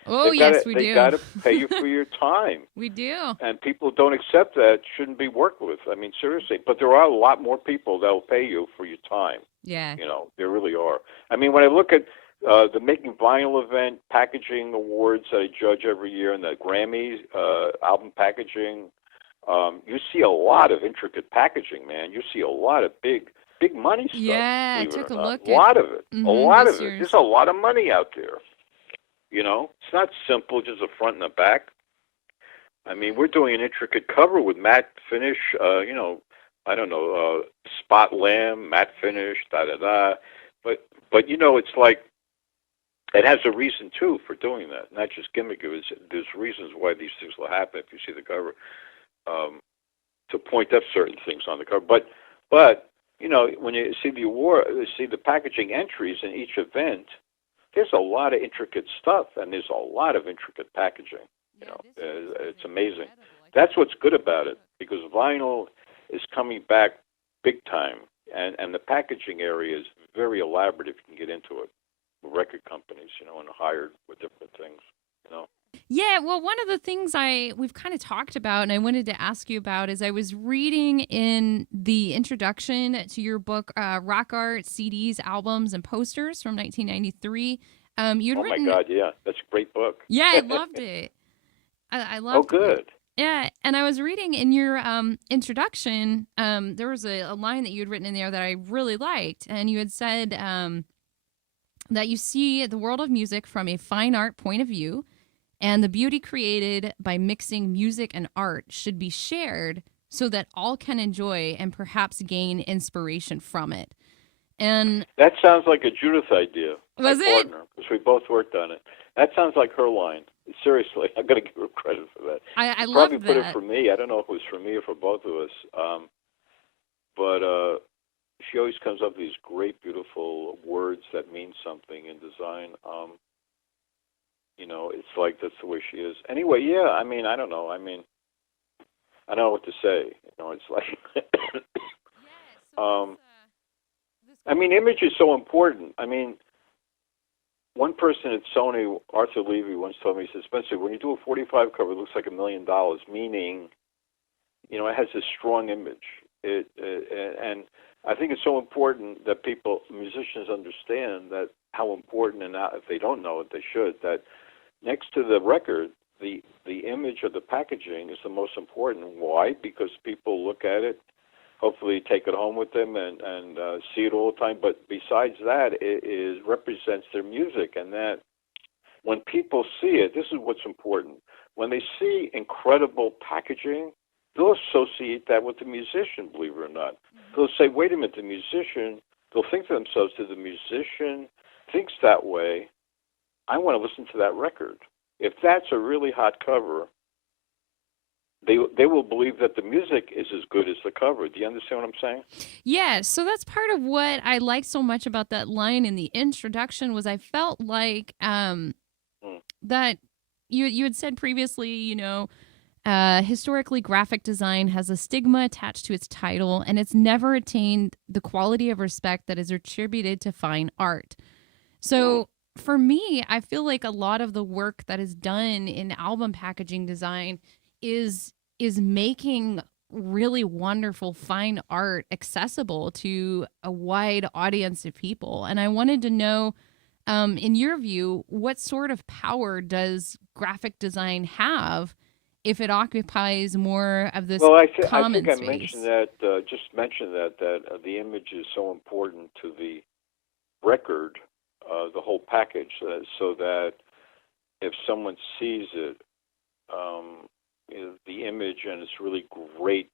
Oh, yes, we do. They got to pay you for your time. We do. And people don't accept that, shouldn't be worked with. I mean, seriously. But there are a lot more people that will pay you for your time. Yeah. You know, there really are. I mean, when I look at the Making Vinyl event, packaging awards that I judge every year, and the Grammys, album packaging, you see a lot of intricate packaging, man. You see a lot of big money stuff. Yeah, I took a look. A lot of it. A lot of it. Year's. There's a lot of money out there. You know, it's not simple, just a front and a back. I mean, we're doing an intricate cover with matte finish. You know, I don't know, spot lamb, matte finish, But you know, it's like it has a reason too for doing that, not just gimmick. There's reasons why these things will happen if you see the cover. To point up certain things on the cover, but you know, when you see the award, you see the packaging entries in each event. There's a lot of intricate stuff, and there's a lot of intricate packaging. You know, it's amazing. That's what's good about it, because vinyl is coming back big time, and the packaging area is very elaborate if you can get into it. With record companies, you know, and hired with different things, you know. Yeah, well, one of the things we've kind of talked about, and I wanted to ask you about, is I was reading in the introduction to your book, Rock Art, CDs, Albums, and Posters from 1993. You'd written, my God, yeah, that's a great book. Yeah, I loved it. I loved it. Oh, good. Yeah, and I was reading in your introduction, there was a line that you had written in there that I really liked, and you had said that you see the world of music from a fine art point of view, and the beauty created by mixing music and art should be shared so that all can enjoy and perhaps gain inspiration from it. And That sounds like a Judith idea. was my it? partner, because we both worked on it. That sounds like her line. Seriously, I've got to give her credit for that. I She love probably that. put it for me. I don't know if it was for me or for both of us. But she always comes up with these great, beautiful words that mean something in design. It's like that's the way she is. Anyway, yeah, I mean, I don't know. I mean, I don't know what to say. It's like, I mean, image is so important. I mean, one person at Sony, Arthur Levy, once told me, he said, Spencer, when you do a 45 cover, it looks like $1 million, meaning, it has a strong image. And I think it's so important that musicians understand that how important, and if they don't know it, they should, that next to the record, the image of the packaging is the most important. Why? Because people look at it, hopefully take it home with them and see it all the time. But besides that, it represents their music, and that when people see it, this is what's important. When they see incredible packaging, they'll associate that with the musician, believe it or not. They'll say, wait a minute, the musician, they'll think to themselves, if the musician thinks that way, I want to listen to that record. If that's a really hot cover, they will believe that the music is as good as the cover. Do you understand what I'm saying? Yeah, so that's part of what I like so much about that line in the introduction was I felt like that you had said previously, historically graphic design has a stigma attached to its title, and it's never attained the quality of respect that is attributed to fine art. So for me, I feel like a lot of the work that is done in album packaging design is making really wonderful fine art accessible to a wide audience of people. And I wanted to know, in your view, what sort of power does graphic design have if it occupies more of this common I think space? I mentioned that, that the image is so important to the record, the whole package, so that if someone sees it, the image, and it's really great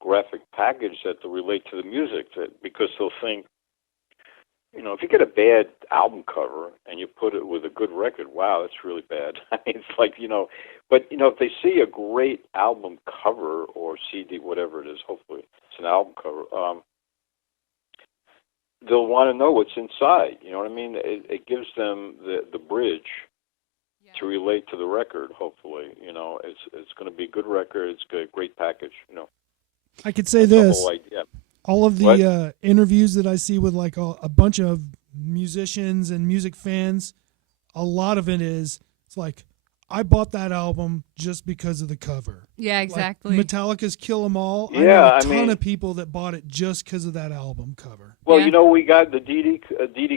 graphic package that they'll relate to the music, because they'll think, if you get a bad album cover and you put it with a good record, wow, that's really bad. I mean, it's like, but, if they see a great album cover or CD, whatever it is, hopefully it's an album cover, they'll want to know what's inside. You know what I mean? It gives them the bridge to relate to the record, hopefully. It's going to be a good record. It's a great package, I could say That's this. the whole idea. All of the interviews that I see with like a bunch of musicians and music fans, a lot of it is, it's like, I bought that album just because of the cover. Yeah, exactly. Like Metallica's Kill 'Em All. Yeah, I know a ton of people that bought it just because of that album cover. Well, Yeah. we got the D.D.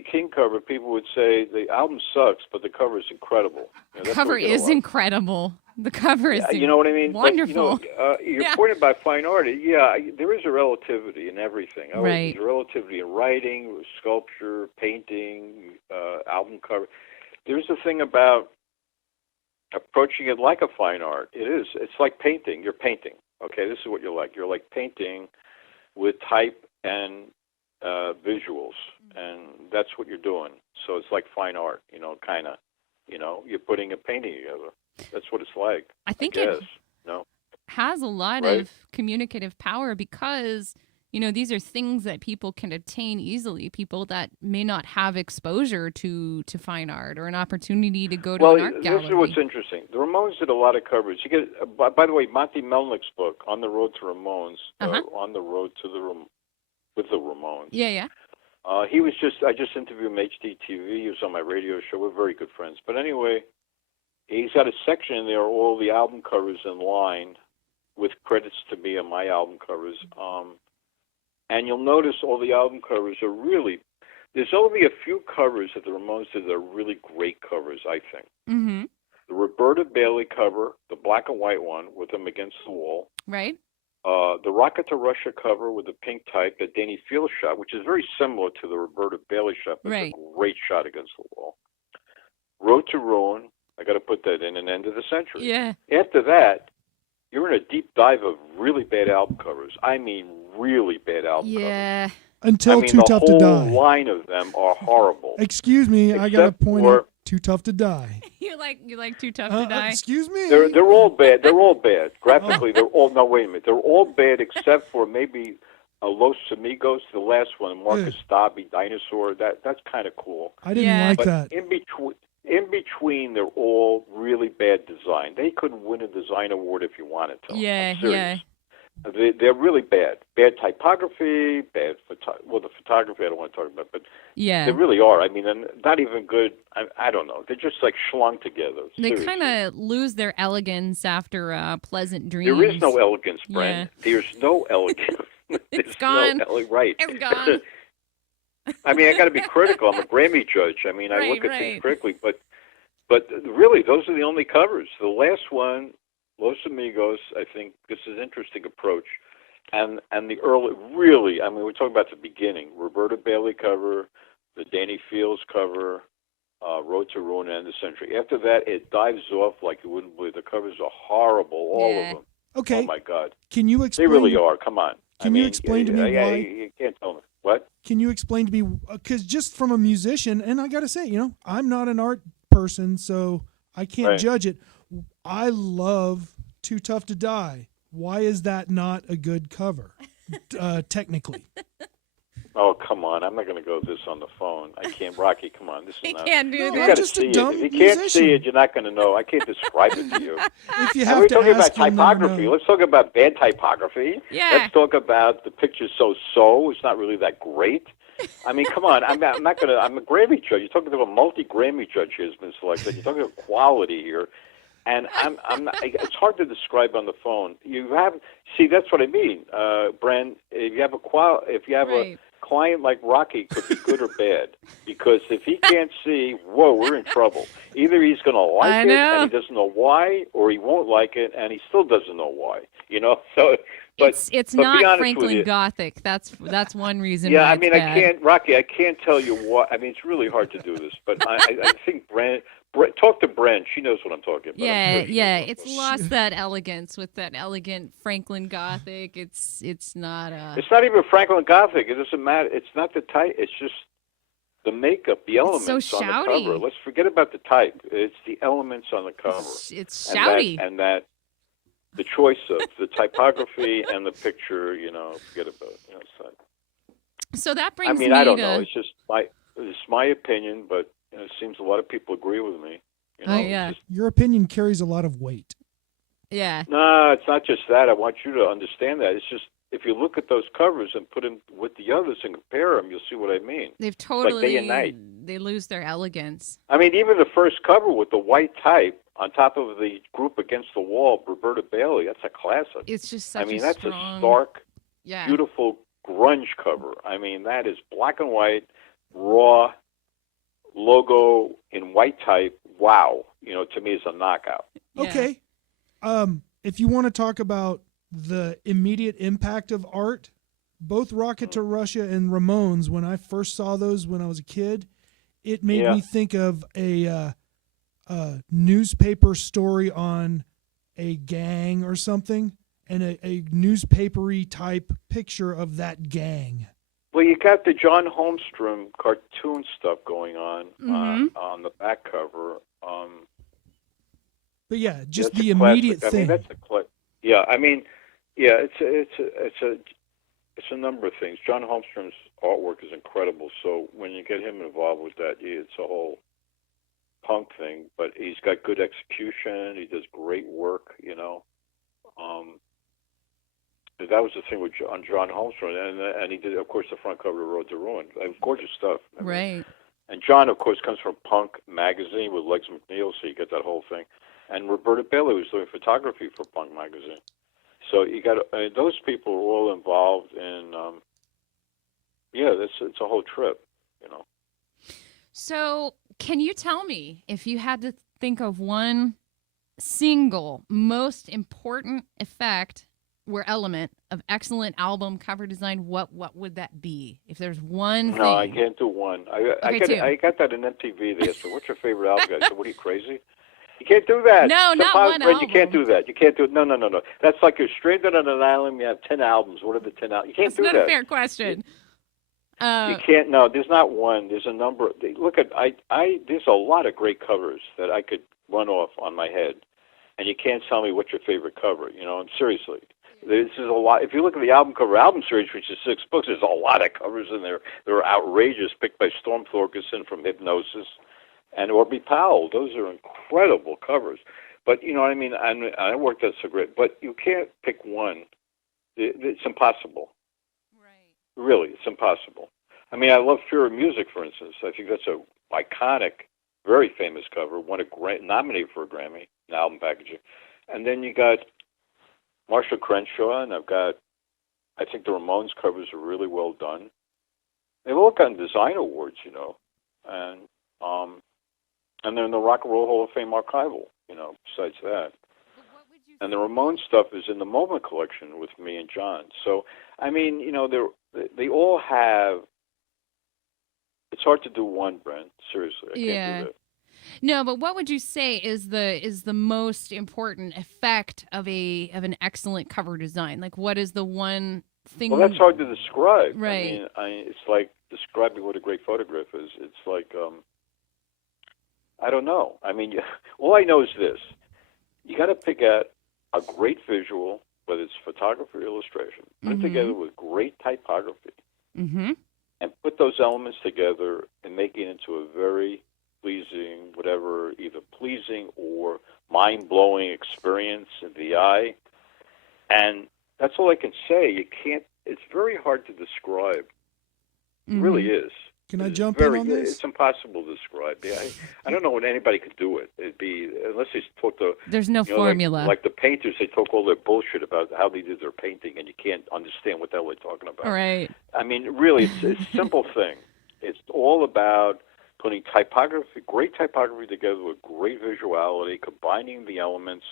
King cover. People would say the album sucks, but the cover is incredible. The cover is incredible. The cover is you know what I mean? wonderful. But, your point about fine art, there is a relativity in everything. Right. There's a relativity in writing, sculpture, painting, album cover. There's a thing about approaching it like a fine art. It is. It's like painting. You're painting. Okay, this is what you're like. You're like painting with type and visuals, and that's what you're doing. So it's like fine art, kind of. You're putting a painting together. That's what it's like. I think it has a lot of communicative power because, these are things that people can obtain easily, people that may not have exposure to fine art or an opportunity to go to an art gallery. This is what's interesting. The Ramones did a lot of covers. You get, by the way, Monty Melnick's book, On the Road to Ramones, On the Road to with the Ramones. Yeah. I just interviewed him HDTV. He was on my radio show. We're very good friends. But anyway, he's got a section in there, all the album covers in line with credits to me on my album covers. And you'll notice all the album covers are really, there's only a few covers that the Ramones did that are really great covers, I think. Mm-hmm. The Roberta Bailey cover, the black and white one with them against the wall. Right. The Rocket to Russia cover with the pink type that Danny Field shot, which is very similar to the Roberta Bailey shot, but it's a great shot against the wall. Road to Ruin, I got to put that in, an End of the Century. Yeah. After that, you're in a deep dive of really bad album covers. I mean, really bad album covers. Until I mean, Too the Tough whole to Die. line of them are horrible. Excuse me, I got to Except point for- out Too Tough to Die. You like Too Tough to Die? Excuse me. They're all bad. They're all bad. Graphically, they're all. No, wait a minute. They're all bad except for maybe Los Amigos, the last one, Marcus Stabby, Dinosaur. That's kind of cool. I didn't Yeah. like But that. in between, they're all really bad design. They couldn't win a design award if you wanted to. Yeah, I'm serious. They're really bad. Bad typography, bad the photography I don't want to talk about, but Yeah. they really are. I mean, and not even good. I don't know. They're just like schlung together. They Seriously. kind of lose their elegance after Pleasant Dreams. There is no elegance, Brent. Yeah. There's no elegance. It's gone. Right. It's gone. I mean, I got to be critical. I'm a Grammy judge. I mean, I look at Right. things critically, but really, those are the only covers. The last one, Los Amigos, I think this is an interesting approach, and the early, really, I mean, we're talking about the beginning. Roberta Bailey cover, the Danny Fields cover, Road to Ruin, and the Century. After that, it dives off like you wouldn't believe. The covers are horrible, all Yeah. of them. Okay. Oh my God, Can you they explain? really are. Come on. Can you explain to me why? You can't tell me what. Can you explain to me? Because just from a musician, and I got to say, I'm not an art person, so I can't Right. judge it. I love Too Tough to Die. Why is that not a good cover, technically? Oh, come on. I'm not going to go this on the phone. I can't. Rocky, come on. This is He not. can't do No, You I'm that. got to just a see dumb it. If you can't musician. see it, you're not going to know. I can't describe it to you. If you And have we're to talking ask, about you'll never typography. know. Let's talk about bad typography. Yeah. Let's talk about the picture so. It's not really that great. I mean, come on. I'm not going to. I'm a Grammy judge. You're talking to a multi-Grammy judge who's been selected. You're talking about quality here. And I'm not, it's hard to describe on the phone. That's what I mean, Bren. If you have Right. a client like Rocky, could be good or bad, because if he can't see, whoa, we're in trouble. Either he's going to like I it know. and he doesn't know why, or he won't like it and he still doesn't know why. So, but It's but be not honest with Franklin you. Gothic. That's one reason. Yeah, why I mean, it's bad. Rocky, I can't tell you what. I mean, it's really hard to do this, but I think talk to Bren. She knows what I'm talking about. I'm Yeah, sure she yeah. knows what I'm It's talking lost that elegance with that elegant Franklin Gothic. It's not It's not even Franklin Gothic. It doesn't matter. It's not the type. It's just the makeup, the elements so on the shouty. cover. Let's forget about the type. It's the elements on the cover. It's And shouty. that the choice of the typography and the picture, forget about it. So that I brings mean, me I don't to know. It's my opinion, but it seems a lot of people agree with me. Oh, yeah. It's just, Your opinion carries a lot of weight. yeah. no, it's not just that. I want you to understand that. It's just if you look at those covers and put them with the others and compare them, you'll see what I mean. They've like totally day and night. they lose their elegance. I mean, even the first cover with the white type on top of the group against the wall, Roberta Bailey, that's a classic. It's just such I mean, a that's strong, a stark, yeah. beautiful grunge cover. I mean, that is black and white, raw, logo in white type. Wow. To me, it's a knockout. Yeah. Okay. If you want to talk about the immediate impact of art, both Rocket to Russia and Ramones, when I first saw those when I was a kid, it made Yeah. me think of a newspaper story on a gang or something, and a newspapery type picture of that gang. Well, you got the John Holmstrom cartoon stuff going on Mhm. on the back cover. But yeah, just That's the a classic. immediate I thing. mean, that's yeah. I mean, yeah. It's a number of things. John Holmstrom's artwork is incredible. So when you get him involved with that, it's a whole punk thing. But he's got good execution. He does great work. That was the thing with on John Holmstrom, and he did, of course, the front cover of Road to Ruin. Gorgeous stuff. I mean, Right. and John, of course, comes from Punk magazine with Legs McNeil, so you get that whole thing. And Roberta Bailey was doing photography for Punk magazine. So you got those people are all involved in. It's a whole trip, So, can you tell me if you had to think of one single most important effect or element of excellent album cover design, what would that be? If there's one thing. No, I can't do one. Okay, I got that in MTV. They said, "What's your favorite album?" I said, "What are you, crazy? You can't do that. No, not one Fred, You can't album. do that. You can't do it. No. That's like you're stranded on an island. You have 10 albums. What are the 10 albums? You can't That's do not that. a fair question. You can't. No, there's not one. There's a number. Look at there's a lot of great covers that I could run off on my head, and you can't tell me what's your favorite cover. And seriously, this is a lot. If you look at the album series, which is 6 books, there's a lot of covers in there. They're outrageous, picked by Storm Thorgerson from Hypnosis and Orby Powell. Those are incredible covers. But you know what I mean. I worked out so great, but you can't pick one. It's impossible. Really, it's impossible. I mean, I love Fear of Music, for instance. I think that's a iconic, very famous cover. Nominated for a Grammy in album packaging. And then you got Marshall Crenshaw, and I think the Ramones covers are really well done. They've all gotten design awards, and they're in the Rock and Roll Hall of Fame archival, besides that. And the Ramones stuff is in the Moment collection with me and John. So, I mean, they all have. It's hard to do one, Brent. Seriously, I can't do that. No, but what would you say is the most important effect of an excellent cover design? Like, what is the one thing? Well, that's hard to describe. Right. I mean, it's like describing what a great photograph is. It's like, I don't know. I mean, all I know is this: you got to pick out a great visual, whether it's photography or illustration, put it together with great typography, and put those elements together and make it into a very pleasing, whatever, either pleasing or mind-blowing experience in the eye. And that's all I can say. It's very hard to describe. It really is. Can I jump in on this? It's impossible to describe. Yeah, I don't know when anybody could do it. It'd be, unless they talk to... There's no formula. Like the painters, they talk all their bullshit about how they did their painting, and you can't understand what the hell they're talking about. Right. I mean, really, it's a simple thing. It's all about putting great typography together with great visuality, combining the elements,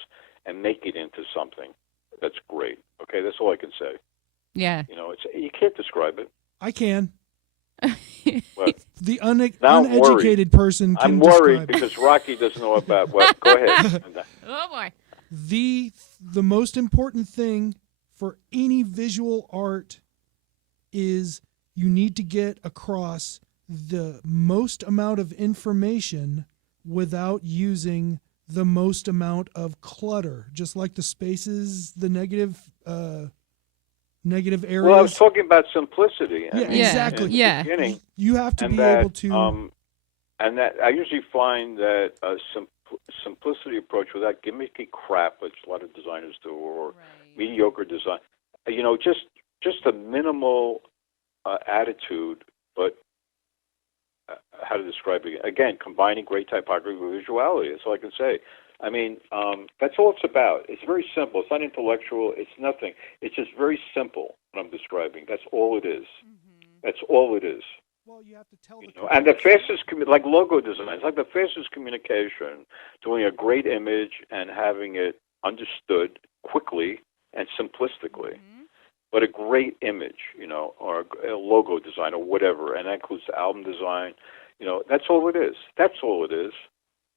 and make it into something that's great. Okay, that's all I can say. Yeah. You can't describe it. I can. What? The uneducated person can I'm worried describe because Rocky doesn't know about what. Go ahead. Oh, boy. The most important thing for any visual art is you need to get across the most amount of information without using the most amount of clutter, just like the spaces, the negative areas. Well, I was talking about simplicity. Yeah, exactly. Yeah. Beginning, you have to be able to... and that I usually find that a simplicity approach without gimmicky crap, which a lot of designers do, or mediocre design, just a minimal attitude, but how to describe it? Again, combining great typography with visuality. That's all I can say. I mean, that's all it's about. It's very simple. It's not intellectual. It's nothing. It's just very simple, what I'm describing. That's all it is. That's all it is. Well, you have to tell and the fastest, like logo designs, like the fastest communication, doing a great image and having it understood quickly and simplistically. But a great image, or a logo design or whatever, and that includes the album design. That's all it is. That's all it is.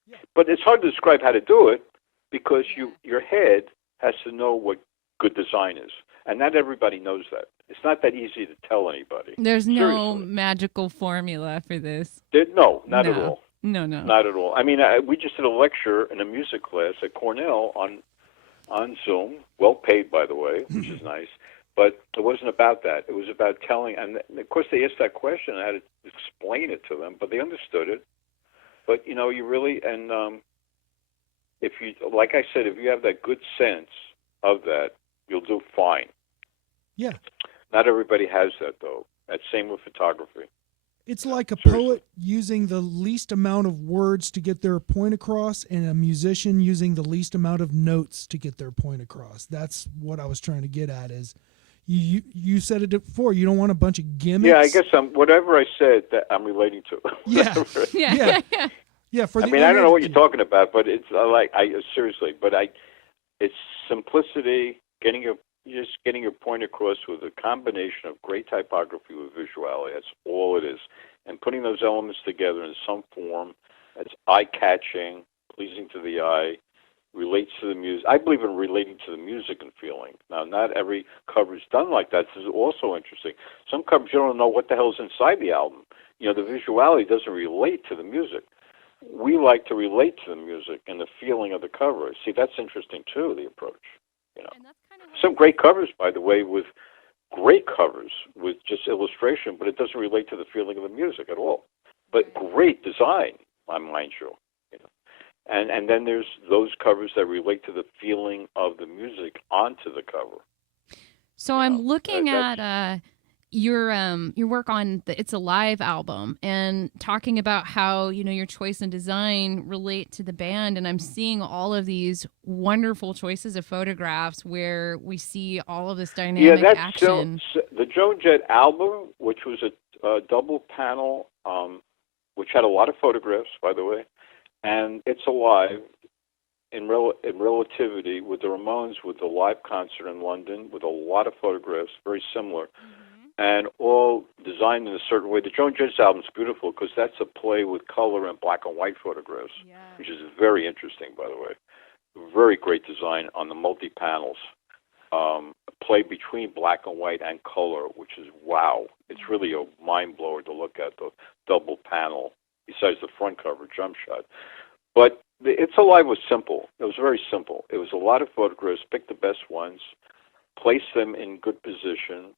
Yeah. But it's hard to describe how to do it because your head has to know what good design is. And not everybody knows that. It's not that easy to tell anybody. There's no magical formula for this. No, not at all. No. Not at all. I mean, we just did a lecture in a music class at Cornell on Zoom, well paid, by the way, which is nice. But it wasn't about that. It was about telling, and of course they asked that question, and I had to explain it to them, but they understood it. But, you really, and if you, like I said, if you have that good sense of that, you'll do fine. Yeah. Not everybody has that, though. That's same with photography. It's like a poet using the least amount of words to get their point across and a musician using the least amount of notes to get their point across. That's what I was trying to get at is you said it before. You don't want a bunch of gimmicks. Yeah, I guess whatever I said that I'm relating to. Yeah. Yeah. For the I don't know what you're talking about, but it's seriously, but it's simplicity, getting your point across with a combination of great typography with visuality. That's all it is. And putting those elements together in some form that's eye-catching, pleasing to the eye, relates to the music. I believe in relating to the music and feeling. Now, not every cover is done like that. This is also interesting. Some covers you don't know what the hell's inside the album. You know, the visuality doesn't relate to the music. We like to relate to the music and the feeling of the cover. See, that's interesting too, the approach. You know, And that's kind of some great covers, by the way, with great covers with just illustration, but it doesn't relate to the feeling of the music at all. But great design, mind you. You know, and then there's those covers that relate to the feeling of the music onto the cover. So I'm looking at your work on the It's Alive album and talking about how, you know, your choice and design relate to the band, and I'm seeing all of these wonderful choices of photographs where we see all of this dynamic action. The Joan Jett album, which was a double panel, which had a lot of photographs, by the way, and It's Alive in relativity with the Ramones, with the live concert in London, with a lot of photographs, very similar. And all designed in a certain way. The Joan Jett album is beautiful because that's a play with color and black and white photographs, which is very interesting, by the way. Very great design on the multi-panels. Play between black and white and color, which is wow. It's really a mind-blower to look at, the double panel, besides the front cover jump shot. But It's Alive was simple. It was very simple. It was a lot of photographs, pick the best ones, place them in good position,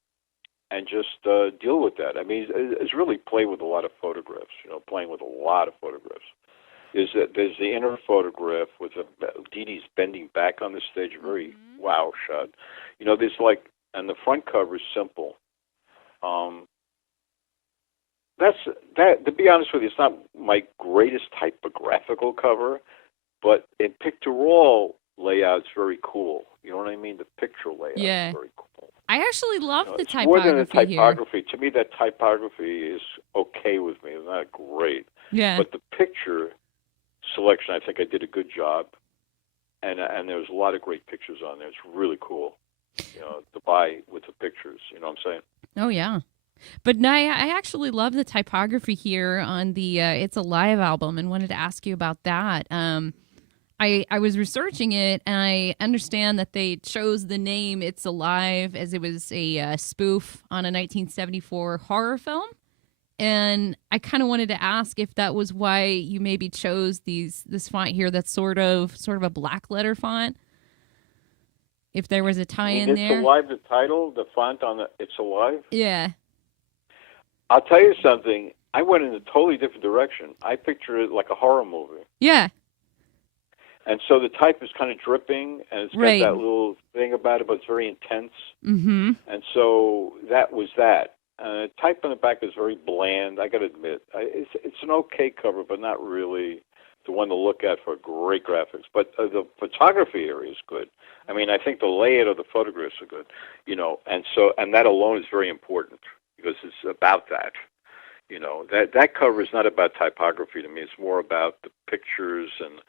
and just deal with that. I mean, it's really play with a lot of photographs, you know, playing with a lot of photographs. There's the inner photograph with Dee Dee's bending back on the stage, very wow shot. You know, there's like, and the front cover is simple. To be honest with you, it's not my greatest typographical cover, but in pictorial layout, it's very cool. You know what I mean? The picture layout is very cool. I actually love the typography more than the typography. here. To me, that typography is okay with me. It's not great. Yeah. But the picture selection, I think I did a good job. And there's a lot of great pictures on there. It's really cool, you know, to buy with the pictures. You know what I'm saying? Oh, yeah. But no, I actually love the typography here on the It's Alive album and wanted to ask you about that. I was researching it, and I understand that they chose the name It's Alive as it was a spoof on a 1974 horror film. And I kind of wanted to ask if that was why you maybe chose this font here that's sort of a black letter font. If there was a tie-in there. It's Alive, the title, the font on the It's Alive? Yeah. I'll tell you something. I went in a totally different direction. I picture it like a horror movie. Yeah. And so the type is kind of dripping, and it's got that little thing about it, but it's very intense. Mm-hmm. And so that was that. Type on the back is very bland, I got to admit. It's an okay cover, but not really the one to look at for great graphics. But the photography area is good. I mean, I think the layout of the photographs are good, you know, and that alone is very important because it's about that. You know, that cover is not about typography to me. It's more about the pictures and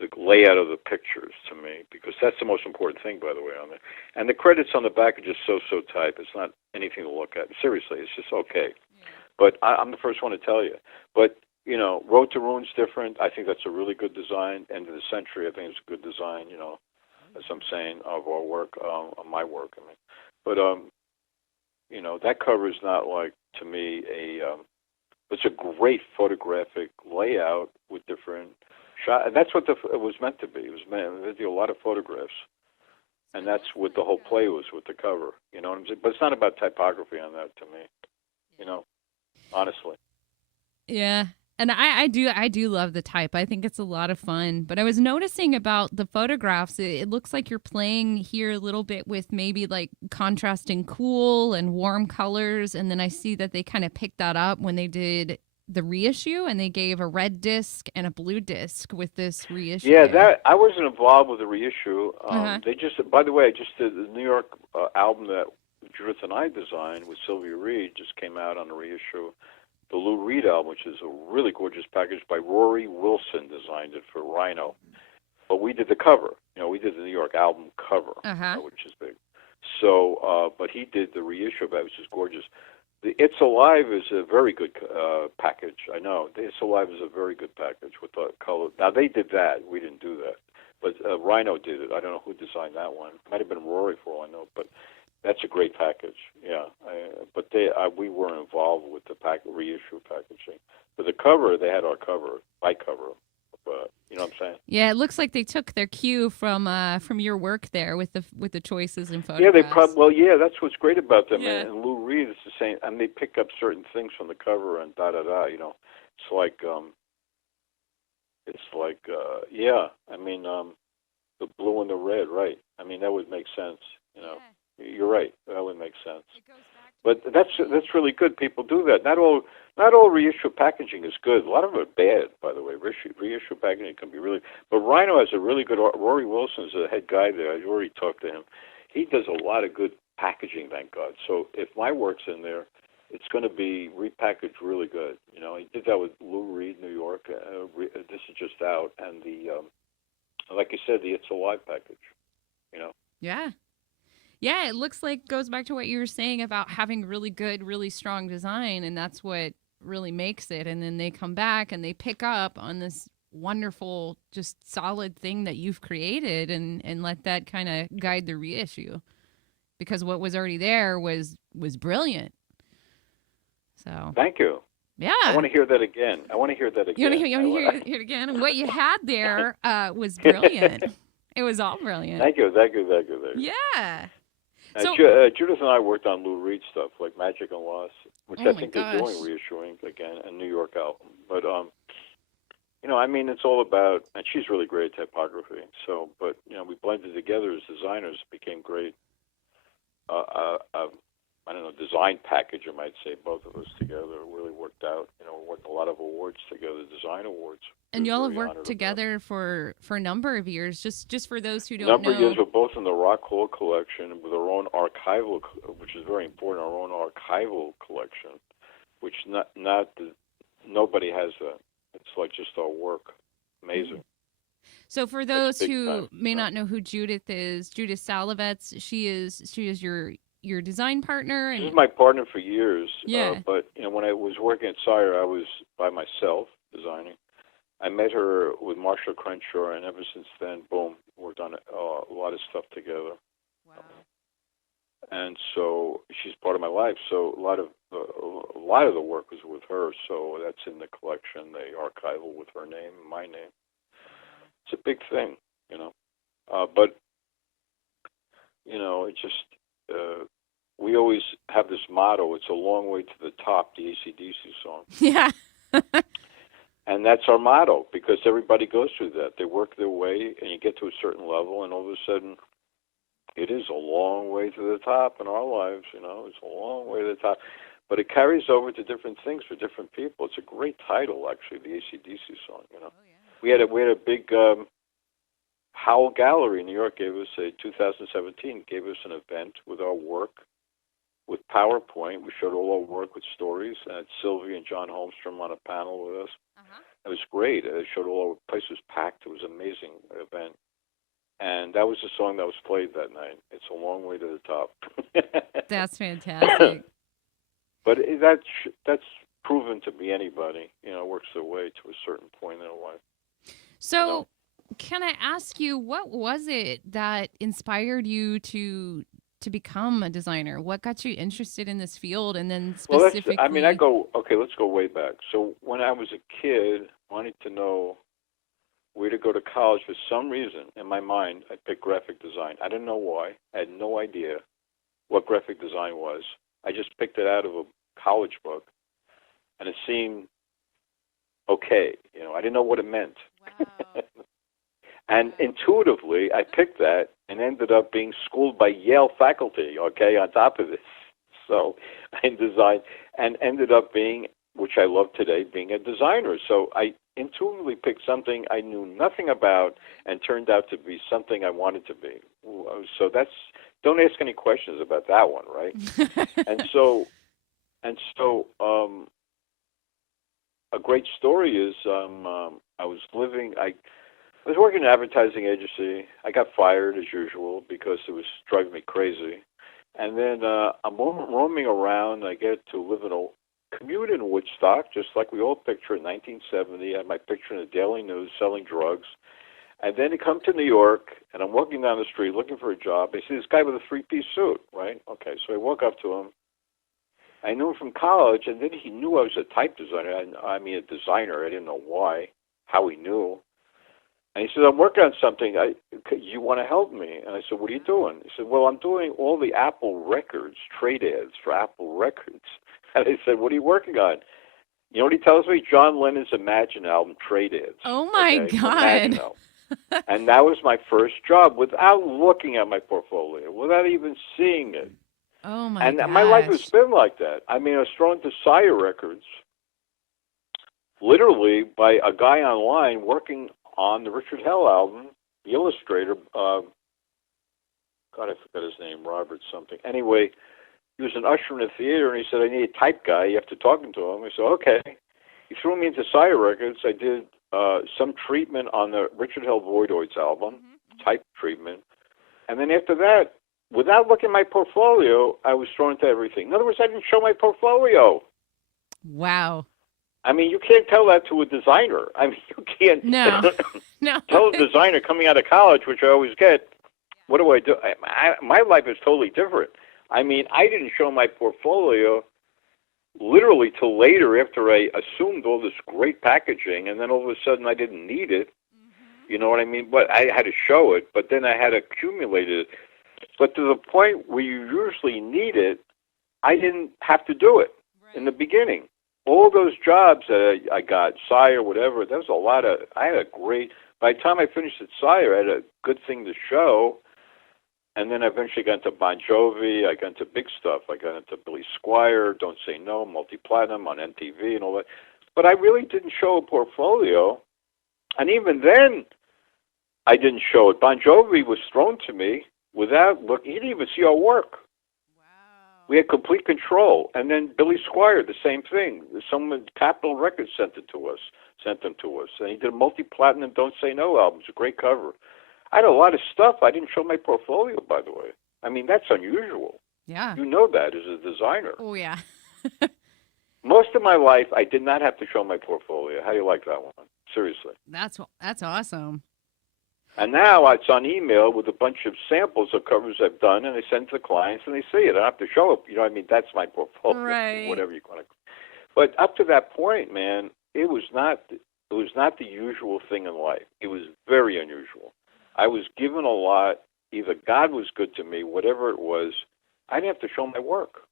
the layout of the pictures to me, because that's the most important thing, by the way, on there. And the credits on the back are just so type. It's not anything to look at. Seriously, it's just okay. Yeah. But I'm the first one to tell you. But, you know, Road to Ruin's different. I think that's a really good design. End of the Century, I think it's a good design, you know, as I'm saying, of our work, of my work, I mean. But, you know, that cover is not like, to me, it's a great photographic layout with different shot, and that's what it was meant to be. It was meant to be a lot of photographs, and that's what the whole play was with the cover. You know what I'm saying? But it's not about typography on that to me. You know, honestly. Yeah, and I do love the type. I think it's a lot of fun. But I was noticing about the photographs. It looks like you're playing here a little bit with maybe like contrasting cool and warm colors, and then I see that they kind of picked that up when they did the reissue, and they gave a red disc and a blue disc with this reissue. Yeah, that I wasn't involved with the reissue. They just, by the way, I just did the New York album that Judith and I designed with Sylvia Reed just came out on the reissue. The Lou Reed album, which is a really gorgeous package by Rory Wilson, designed it for Rhino. But we did the cover. You know, we did the New York album cover, which is big. So, but he did the reissue of it, which is gorgeous. The It's Alive is a very good package. I know. The It's Alive is a very good package with the color. Now, they did that. We didn't do that. But Rhino did it. I don't know who designed that one. Might have been Rory for all I know, but that's a great package. Yeah, but we weren't involved with the reissue packaging. For the cover, they had our cover, my cover. But you know what I'm saying? Yeah, it looks like they took their cue from your work there with the choices and Yeah, photographs. that's what's great about them. Yeah. And Lou Reed is the same. And they pick up certain things from the cover and da-da-da, you know. It's like, yeah, I mean, the blue and the red, right. I mean, that would make sense, you know. Yeah. You're right. That would make sense. But that's really good. People do that. Not all reissue packaging is good. A lot of it are bad, by the way. Reissue packaging can be really. But Rhino has a really good. Rory Wilson's the head guy there. I already talked to him. He does a lot of good packaging, thank God. So if my work's in there, it's going to be repackaged really good. You know, he did that with Lou Reed, New York. This is just out, and like you said, the It's Alive package. You know. Yeah. Yeah, it looks like goes back to what you were saying about having really good, really strong design, and that's what really makes it. And then they come back and they pick up on this wonderful, just solid thing that you've created and let that kind of guide the reissue. Because what was already there was brilliant. So thank you. Yeah. I want to hear that again. You want to hear it again? And what you had there was brilliant. It was all brilliant. Thank you. Yeah. So, Judith and I worked on Lou Reed stuff like Magic and Loss, which I think they're doing reissuing again, and New York album. But you know, I mean, it's all about, and she's really great at typography. So, but you know, we blended together as designers, became great. I don't know, design package, I might say, both of us together really worked out. You know, we won a lot of awards together, design awards. And y'all have worked together for a number of years. Just for those who don't know. Number of years, we're both in the Rock Hall collection with our own archival, which is very important. Our own archival collection, which nobody has that. It's like just our work. Amazing. So for those who may not know who Judith is, Judith Salovets, she is your design partner. She's my partner for years. Yeah. But you know, when I was working at Sire, I was by myself designing. I met her with Marshall Crenshaw, and ever since then, boom, worked on a lot of stuff together. Wow. And so she's part of my life. So a lot of the work was with her. So that's in the collection, the archival with her name and my name. It's a big thing, you know. But you know, it just we always have this motto: "It's a long way to the top." The AC/DC song. Yeah. And that's our motto, because everybody goes through that. They work their way, and you get to a certain level, and all of a sudden, it is a long way to the top in our lives, you know. It's a long way to the top. But it carries over to different things for different people. It's a great title, actually, the AC/DC song, you know. Oh, yeah. We had a big Howell Gallery in New York gave us 2017 gave us an event with our work, with PowerPoint. We showed all our work with stories, and Sylvie and John Holmstrom on a panel with us. It was great. It showed all our place was packed. It was an amazing event. And that was the song that was played that night. It's a long way to the top. That's fantastic. But that's proven to be anybody, you know, works their way to a certain point in their life. So, you know? Can I ask you, what was it that inspired you to become a designer? What got you interested in this field, and then specifically? Well, let's go way back. So when I was a kid, wanting to know where to go to college, for some reason in my mind, I picked graphic design. I didn't know why. I had no idea what graphic design was. I just picked it out of a college book, and it seemed okay. You know, I didn't know what it meant. Wow. And intuitively, I picked that and ended up being schooled by Yale faculty, okay, on top of this. So I designed and ended up being, which I love today, being a designer. So I intuitively picked something I knew nothing about and turned out to be something I wanted to be. So don't ask any questions about that one, right? and so a great story is I was working in an advertising agency. I got fired as usual because it was driving me crazy. And then I'm roaming around. I get to live in a commute in Woodstock, just like we all picture in 1970. I had my picture in the Daily News selling drugs. And then he come to New York, and I'm walking down the street looking for a job. I see this guy with a three-piece suit, right? Okay, so I walk up to him. I knew him from college, and then he knew I was a type designer. I mean, a designer. I didn't know why, how he knew. And he said, I'm working on something. You want to help me? And I said, what are you doing? He said, well, I'm doing all the Apple Records, trade ads for Apple Records. And I said, what are you working on? You know what he tells me? John Lennon's Imagine album, trade ads. Oh, my Imagine God. album. And that was my first job without looking at my portfolio, without even seeing it. Oh, my And gosh. my life has been like that. I mean, I was thrown to Sire Records, literally by a guy online working on the Richard Hell album, the illustrator, God, I forgot his name, Robert something. Anyway, he was an usher in the theater, and he said, I need a type guy. You have to talk to him. I said, okay. He threw me into Sire Records. I did some treatment on the Richard Hell Voidoids album, type treatment. And then after that, without looking at my portfolio, I was thrown into everything. In other words, I didn't show my portfolio. Wow. I mean, you can't tell that to a designer. I mean, you can't No. No. tell a designer coming out of college, which I always get, what do I do? My life is totally different. I mean, I didn't show my portfolio literally till later after I assumed all this great packaging, and then all of a sudden I didn't need it. You know what I mean? But I had to show it, but then I had accumulated it. But to the point where you usually need it, I didn't have to do it in the beginning. All those jobs that I got, Sire, whatever, that was a lot of, I had a great, by the time I finished at Sire, I had a good thing to show. And then I eventually got into Bon Jovi, I got into big stuff. I got into Billy Squier, Don't Say No, Multi-Platinum on MTV and all that. But I really didn't show a portfolio. And even then, I didn't show it. Bon Jovi was thrown to me without looking. He didn't even see our work. We had complete control. And then Billy Squier, the same thing. Someone, Capitol Records sent them to us. And he did a multi-platinum Don't Say No album. It's a great cover. I had a lot of stuff. I didn't show my portfolio, by the way. I mean, that's unusual. Yeah. You know that as a designer. Oh, yeah. Most of my life, I did not have to show my portfolio. How do you like that one? Seriously. That's awesome. And now it's on email with a bunch of samples of covers I've done, and I send to the clients, and they see it. I don't have to show it. You know what I mean? That's my portfolio, Right. whatever you want to. But up to that point, man, it was not the usual thing in life. It was very unusual. I was given a lot. Either God was good to me, whatever it was. I didn't have to show my work.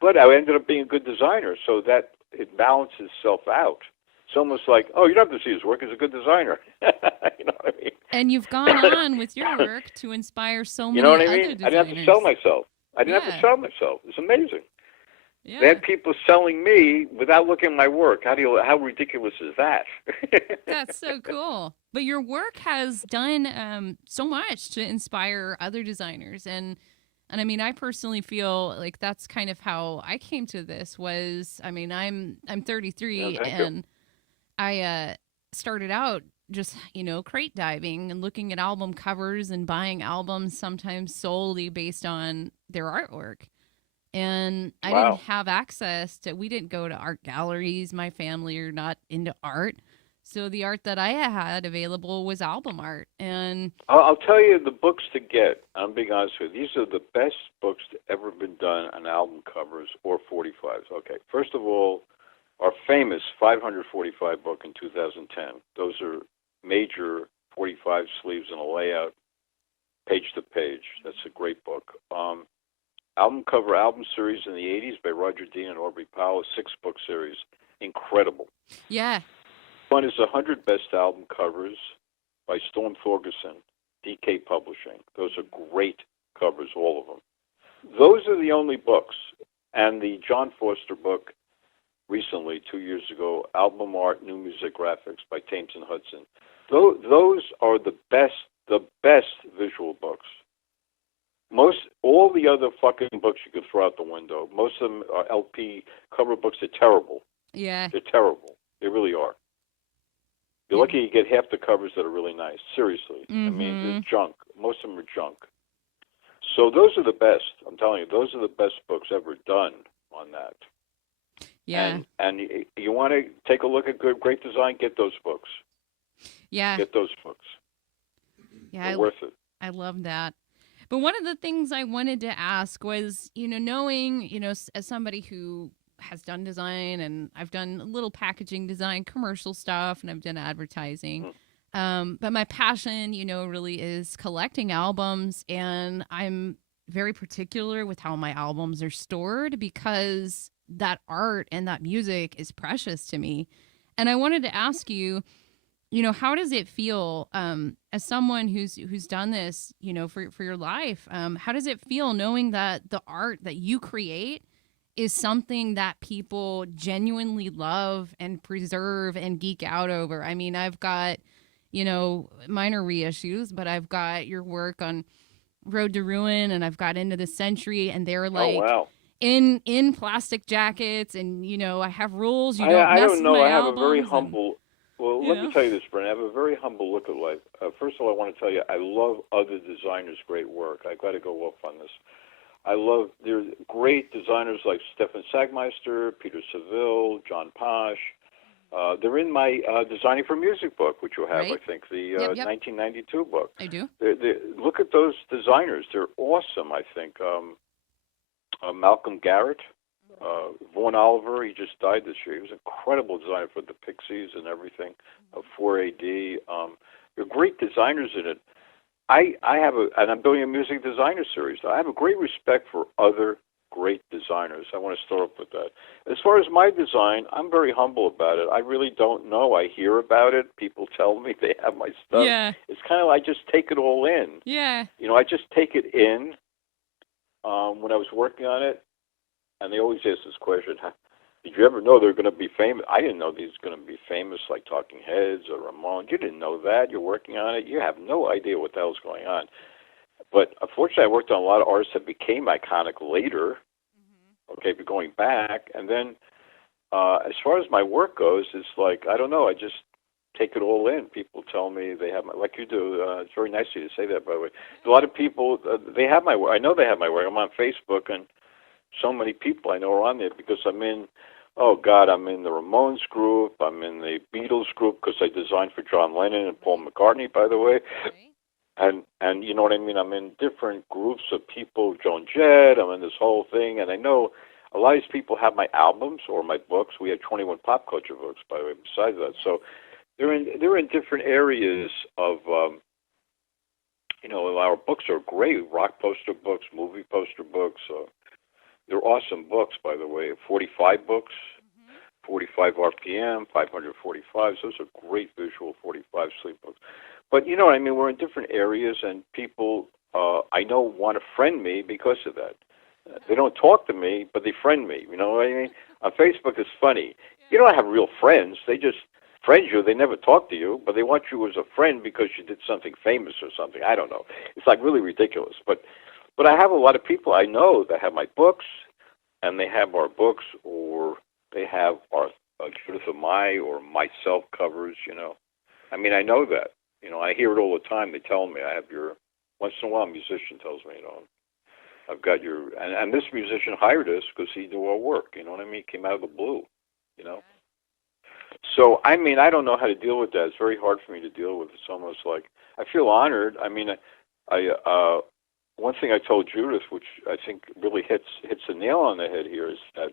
But I ended up being a good designer, so that it balances itself out. It's almost like, oh, you don't have to see his work. He's a good designer. You know what I mean? And you've gone on with your work to inspire so many You know what I other mean? designers. I didn't have to sell myself. I didn't have to sell myself. It's amazing. Yeah. They had people selling me without looking at my work. How ridiculous is that? That's so cool. But your work has done so much to inspire other designers, and I mean, I personally feel like that's kind of how I came to this. Was, I mean, I'm 33, and I started out just, crate diving and looking at album covers and buying albums sometimes solely based on their artwork. And I didn't have access to, we didn't go to art galleries. My family are not into art. So the art that I had available was album art. And I'll tell you the books to get. I'm being honest with you. These are the best books to ever been done on album covers or 45s. Okay. First of all, our famous 545 book in 2010. Those are major 45 sleeves and a layout, page to page. That's a great book. Album cover album series in the 80s by Roger Dean and Aubrey Powell, a 6-book series. Incredible. Yeah. One is 100 Best Album Covers by Storm Thorgerson, DK Publishing. Those are great covers, all of them. Those are the only books. And the John Foster book recently, 2 years ago, Album Art, New Music Graphics by Thames and Hudson. Those are the best visual books. All the other fucking books you could throw out the window. Most of them are LP cover books. They're terrible. Yeah. They're terrible. They really are. You're lucky you get half the covers that are really nice. Seriously. Mm-hmm. I mean, they're junk. Most of them are junk. So those are the best. I'm telling you, those are the best books ever done on that. Yeah. And you want to take a look at great design, get those books. Yeah. Get those books. Yeah, They're worth it. I love that. But one of the things I wanted to ask was, knowing, as somebody who has done design, and I've done a little packaging design, commercial stuff, and I've done advertising. But my passion, really is collecting albums, and I'm very particular with how my albums are stored because that art and that music is precious to me. And I wanted to ask you, how does it feel as someone who's done this, for your life? How does it feel knowing that the art that you create is something that people genuinely love and preserve and geek out over? I mean, I've got, minor reissues, but I've got your work on Road to Ruin, and I've got Into the Century, and they're like, Oh, wow. in plastic jackets, and I have rules. You I mess don't with know. my I have a very albums, humble. Well, let me tell you this, Brent. I have a very humble look at life. First of all, I want to tell you, I love other designers' great work. I've got to go off on this. There's great designers like Stefan Sagmeister, Peter Seville, John Posh. They're in my Designing for Music book, which you have, Right. I think, the Yep. 1992 book. I do. Look at those designers. They're awesome, I think. Malcolm Garrett, Vaughn Oliver, he just died this year. He was an incredible designer for the Pixies and everything, 4AD. They're great designers in it. I have and I'm building a music designer series. I have a great respect for other great designers. I want to start off with that. As far as my design, I'm very humble about it. I really don't know. I hear about it. People tell me they have my stuff. Yeah. It's kind of like I just take it all in. Yeah. I just take it in when I was working on it. And they always ask this question, did you ever know they're going to be famous? I didn't know these were going to be famous like Talking Heads or Ramones. You didn't know that. You're working on it. You have no idea what the hell's going on. But unfortunately, I worked on a lot of artists that became iconic later, okay, but going back. And then as far as my work goes, it's like, I don't know, I just take it all in. People tell me they have my, like you do. It's very nice of you to say that, by the way. A lot of people, they have my work. I know they have my work. I'm on Facebook, and so many people I know are on there because I'm in the Ramones group. I'm in the Beatles group because I designed for John Lennon and Paul McCartney, by the way. And you know what I mean? I'm in different groups of people, Joan Jett. I'm in this whole thing. And I know a lot of these people have my albums or my books. We have 21 pop culture books, by the way, besides that. So they're in different areas of, our books are great. Rock poster books, movie poster books, they're awesome books, by the way. 45 books, 45 RPM, 545. Those are great visual 45 sleep books. But you know what I mean? We're in different areas, and people I know want to friend me because of that. They don't talk to me, but they friend me. You know what I mean? On Facebook, it's funny. You don't have real friends. They just friend you. They never talk to you, but they want you as a friend because you did something famous or something. I don't know. It's like really ridiculous. But I have a lot of people I know that have my books, and they have our books, or they have our Judith of My or myself covers, I mean, I know that. I hear it all the time. They tell me I have your, once in a while a musician tells me, I've got your, and this musician hired us because he knew our work, you know what I mean? He came out of the blue, So, I mean, I don't know how to deal with that. It's very hard for me to deal with. It's almost like, I feel honored. I mean, one thing I told Judith, which I think really hits the nail on the head here, is that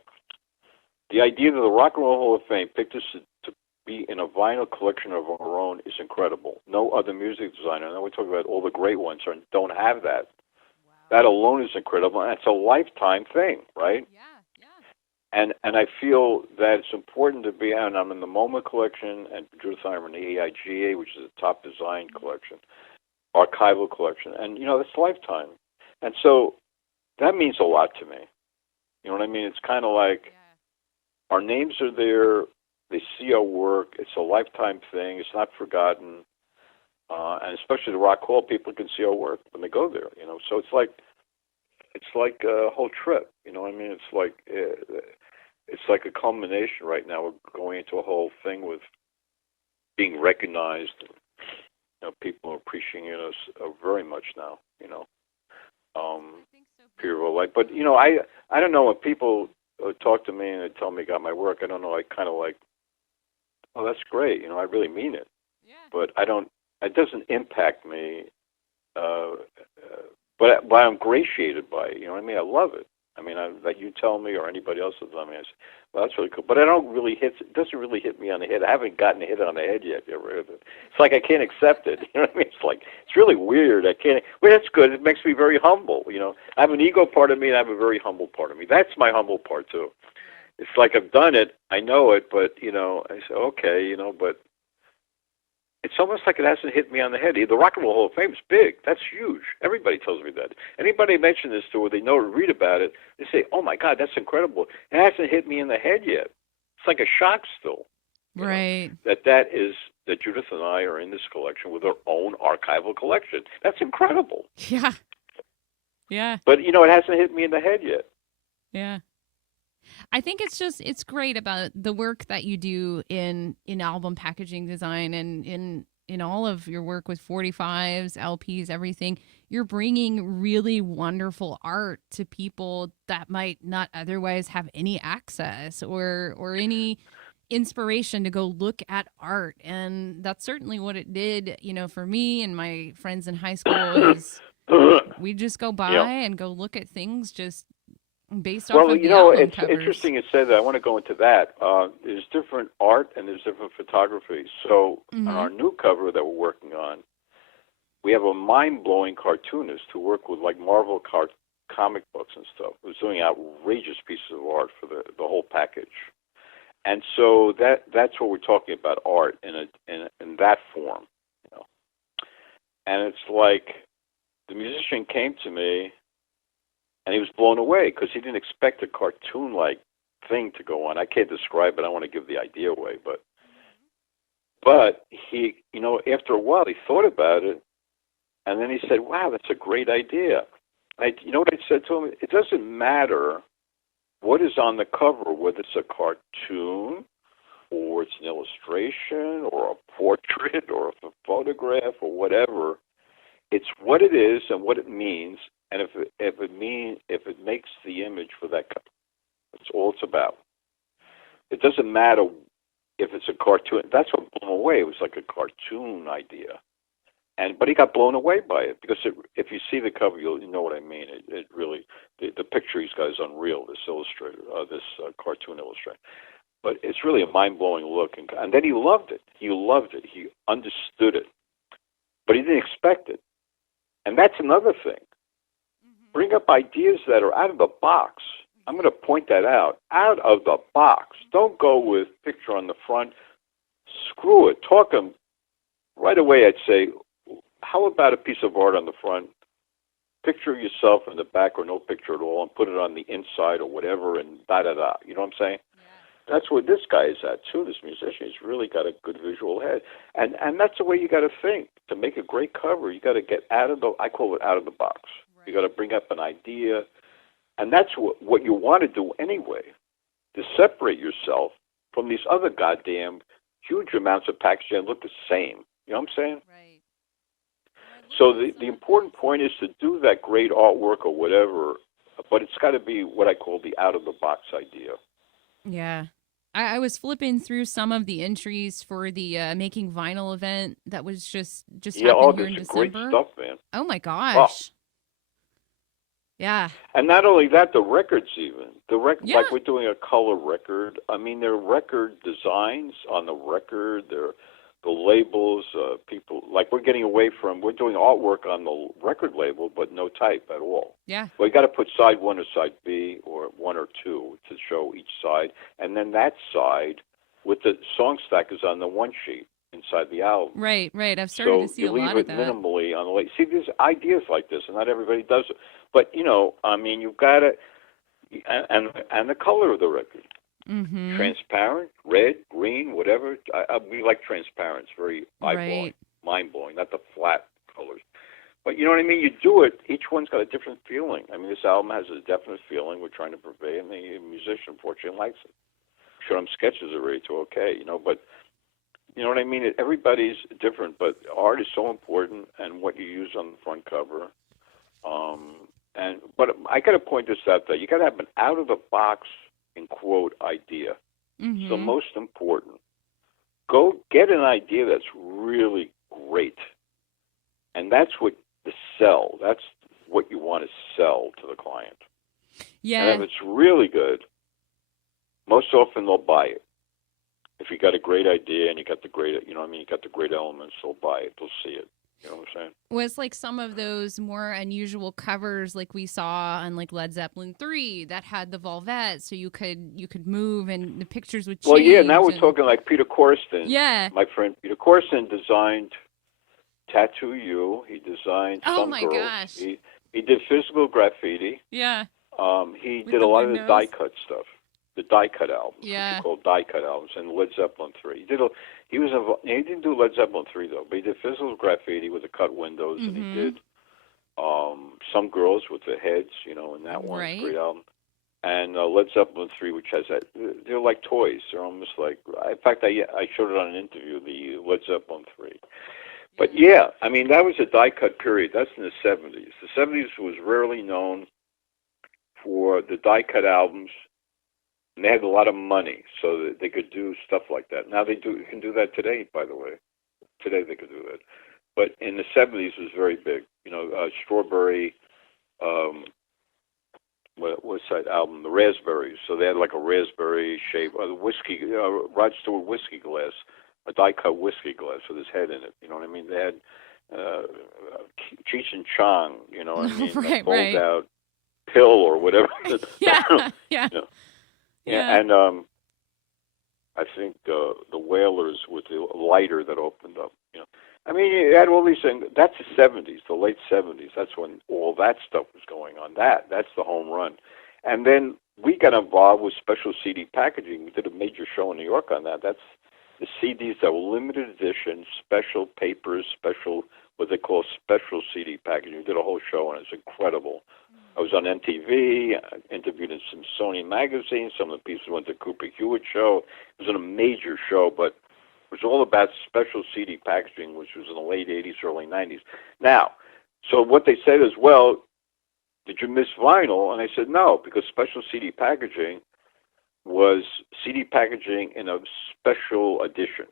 the idea that the Rock and Roll Hall of Fame picked us to be in a vinyl collection of our own is incredible. No other music designer, and then we talk about all the great ones, don't have that. Wow. That alone is incredible, and it's a lifetime thing, right? Yeah. And I feel that it's important to be, and I'm in the MoMA collection, and Judith and I are in the AIGA, which is the top design collection, archival collection, and it's lifetime, and so that means a lot to me. You know what I mean? It's kind of like our names are there, they see our work, it's a lifetime thing, it's not forgotten, and especially the Rock Hall, people can see our work when they go there. So it's like a whole trip. You know what I mean? It's like a culmination right now. We're going into a whole thing with being recognized. People are appreciating us very much now, period of life. But, I don't know, when people talk to me and they tell me I got my work, I don't know, I kind of like, oh, that's great, I really mean it. Yeah. But it doesn't impact me but I'm gratiated by it. You know what I mean? I love it. I mean, that you tell me or anybody else will tell me, I say, well, that's really cool. But it doesn't really hit me on the head. I haven't gotten a hit on the head yet. You ever heard of it? It's like I can't accept it. You know what I mean? It's really weird. I can't. Well, that's good. It makes me very humble. You know, I have an ego part of me and I have a very humble part of me. That's my humble part too. It's like I've done it. I know it, but you know, I say, okay, you know, but it's almost like it hasn't hit me on the head. The Rock and Roll Hall of Fame is big. That's huge. Everybody tells me that. Anybody I mention this to or they know or read about it, they say, oh, my God, that's incredible. It hasn't hit me in the head yet. It's like a shock still. Right. That Judith and I are in this collection with our own archival collection. That's incredible. Yeah. Yeah. But, you know, it hasn't hit me in the head yet. Yeah. I think it's great about the work that you do in album packaging design and in all of your work with 45s, LPs, everything. You're bringing really wonderful art to people that might not otherwise have any access or any inspiration to go look at art. And that's certainly what it did, you know, for me and my friends in high school is we just go by and go look at things just based off of the album it's covers. interesting you said that. I want to go into that. There's different art and there's different photography. So on our new cover that we're working on, we have a mind-blowing cartoonist who worked with like Marvel comic books and stuff, who's doing outrageous pieces of art for the whole package. And so that's what we're talking about, art in that form, you know. And it's like the musician came to me. And he was blown away because he didn't expect a cartoon-like thing to go on. I can't describe it. I don't want to give the idea away. But he, you know, after a while, he thought about it. And then he said, wow, that's a great idea. You know what I said to him? It doesn't matter what is on the cover, whether it's a cartoon or it's an illustration or a portrait or a photograph or whatever. It's what it is and what it means. And if it makes the image for that cover, that's all it's about. It doesn't matter if it's a cartoon. That's what blew him away. It was like a cartoon idea, but he got blown away by it because if you see the cover, you'll know what I mean. It really the picture he's got is unreal. This illustrator, cartoon illustrator, but it's really a mind-blowing look. And then he loved it. He loved it. He understood it, but he didn't expect it. And that's another thing. Bring up ideas that are out of the box. I'm going to point that out. Out of the box. Don't go with picture on the front. Screw it. Talk them right away. I'd say, how about a piece of art on the front? Picture yourself in the back or no picture at all and put it on the inside or whatever and da-da-da. You know what I'm saying? Yeah. That's where this guy is at, too, this musician. He's really got a good visual head. And that's the way you got to think. To make a great cover, you got to get I call it out of the box. You got to bring up an idea, and that's what you want to do anyway, to separate yourself from these other goddamn huge amounts of packaging that look the same. You know what I'm saying? Right. So the important point is to do that great artwork or whatever, but it's got to be what I call the out-of-the-box idea. Yeah. I was flipping through some of the entries for the Making Vinyl event that was just happened here in December. Great stuff, man. Oh, my gosh. Oh. Yeah. And not only that, the records even. Like we're doing a color record. I mean, there are record designs on the record. There are the labels. People, like we're doing artwork on the record label, but no type at all. Yeah. Well, you got to put side 1 or side B or 1 or 2 to show each side. And then that side with the song stackers on the one sheet inside the album. Right. I've started to see a lot of that. So you leave it minimally on the label. See, there's ideas like this, and not everybody does it. But, you know, I mean, you've got to, and the color of the record. Mm-hmm. Transparent, red, green, whatever. We like transparent. It's very eye-blowing, mind-blowing, not the flat colors. But you know what I mean? You do it, each one's got a different feeling. I mean, this album has a definite feeling we're trying to purvey, and the musician, unfortunately, likes it. I'm sure sketches are really too okay, you know, but you know what I mean? Everybody's different, but art is so important, and what you use on the front cover. But I got to point this out that you got to have an out-of-the-box, in quote, idea. Mm-hmm. So most important, go get an idea that's really great, and that's what the sell. That's what you want to sell to the client. Yeah. And if it's really good, most often they'll buy it. If you got a great idea and you got the great, you know what I mean, you got the great elements, they'll buy it. They'll see it. You know what I'm saying? Was like some of those more unusual covers like we saw on like Led Zeppelin 3 that had the Volvette, so you could move and the pictures would change. Well, yeah, now we're talking like Peter Corsten. Yeah. My friend Peter Corsten designed Tattoo You. He designed Oh Some my Girls. gosh. He did physical graffiti. Yeah. He With did the a lot of the windows. die cut stuff, the die cut albums, Yeah. which you call die cut albums, and Led Zeppelin 3. He didn't do Led Zeppelin 3 though, but he did physical graffiti with the cut windows, and he did Some Girls with the heads, you know, and that one's Right. a great album. And Led Zeppelin 3, which has that, they're like toys. They're almost like, in fact, I showed it on an interview, the Led Zeppelin 3. But yeah, I mean, that was a die cut period. That's in the 70s. The 70s was rarely known for the die cut albums, and they had a lot of money, so that they could do stuff like that. Now you can do that today, by the way. Today they could do that. But in the 70s it was very big. You know, Strawberry, what's that album? The Raspberries. So they had like a raspberry shape, whiskey, Rod Stewart whiskey glass, a die-cut whiskey glass with his head in it. You know what I mean? They had Cheech and Chong, you know what I mean? Right, that fold-out pill or whatever. Yeah. You know? Yeah. And I think the Wailers with the lighter that opened up. You know, I mean, you had all these things. That's the 70s, the late 70s. That's when all that stuff was going on. That's the home run. And then we got involved with special CD packaging. We did a major show in New York on that. That's the CDs that were limited edition, special papers, special what they call special CD packaging. We did a whole show, and it's incredible. I was on MTV, interviewed in Smithsonian Magazine. Some of the pieces went to Cooper Hewitt show. It was a major show, but it was all about special CD packaging, which was in the late 80s, early 90s. Now, so what they said is, well, did you miss vinyl? And I said, no, because special CD packaging was CD packaging in a special edition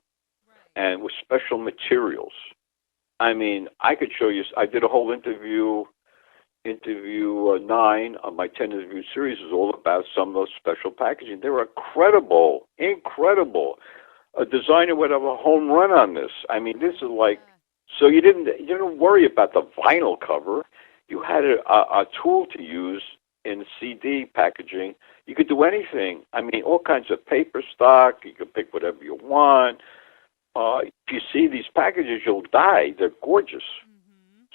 and with special materials. I mean, I could show you, I did a whole interview 9 on my 10 interview series is all about some of those special packaging. They were incredible. A designer would have a home run on this. I mean, this is like, so you didn't worry about the vinyl cover. You had a tool to use in CD packaging. You could do anything. I mean, all kinds of paper stock. You could pick whatever you want. If you see these packages, you'll die. They're gorgeous.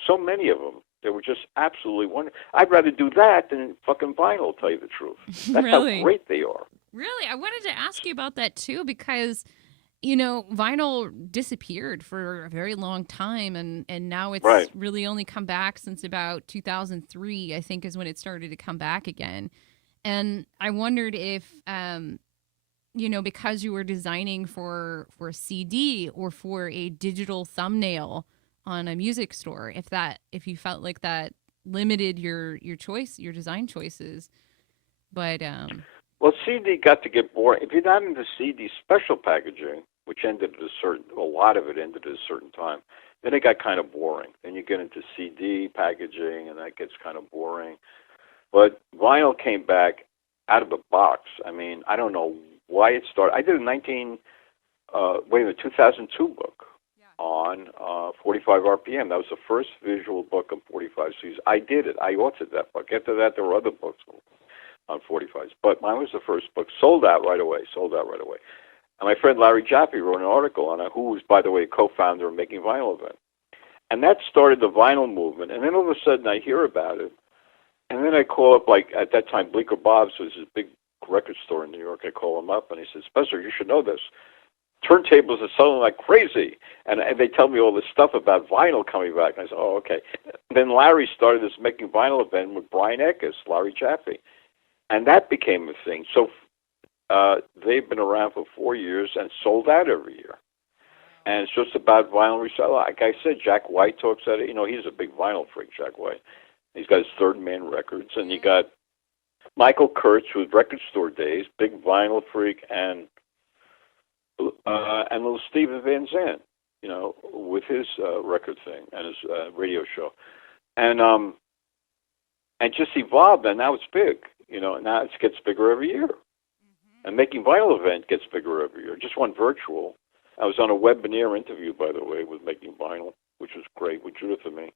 So many of them. They were just absolutely wonderful. I'd rather do that than fucking vinyl, to tell you the truth. That's Really? how great they are. Really? I wanted to ask you about that too because, you know, vinyl disappeared for a very long time and now it's really only come back since about 2003, I think is when it started to come back again. And I wondered if, you know, because you were designing for a CD or for a digital thumbnail on a music store, if you felt like that limited your design choices. But well, CD got to get boring. If you're not into CD special packaging, which ended at a lot of it ended at a certain time, then it got kind of boring. Then you get into CD packaging, and that gets kind of boring. But vinyl came back out of the box. I mean, I don't know why it started. I did a 2002 book on 45 RPM. That was the first visual book on 45 Cs. I did it. I authored that book. After that, there were other books on 45s. But mine was the first book. Sold out right away. And my friend Larry Jaffe wrote an article on it, who was, by the way, co-founder of Making Vinyl Event. And that started the vinyl movement. And then all of a sudden I hear about it. And then I call up, like, at that time, Bleecker Bob's was this big record store in New York. I call him up, and he says, Spencer, you should know this. Turntables are selling like crazy. And they tell me all this stuff about vinyl coming back. And I said, oh, okay. Then Larry started this Making Vinyl Event with Brian Eckes, Larry Jaffe. And that became a thing. So they've been around for 4 years and sold out every year. And it's just about vinyl resale. Like I said, Jack White talks at it. You know, he's a big vinyl freak, Jack White. He's got his Third Man Records. And you got Michael Kurtz with Record Store Days, big vinyl freak, and little Steven Van Zandt, you know, with his record thing and his radio show. and just evolved, and now it's big. Now it gets bigger every year. And Making Vinyl event gets bigger every year. Just went virtual. I was on a webinar interview, by the way, with Making Vinyl, which was great, with Judith and me.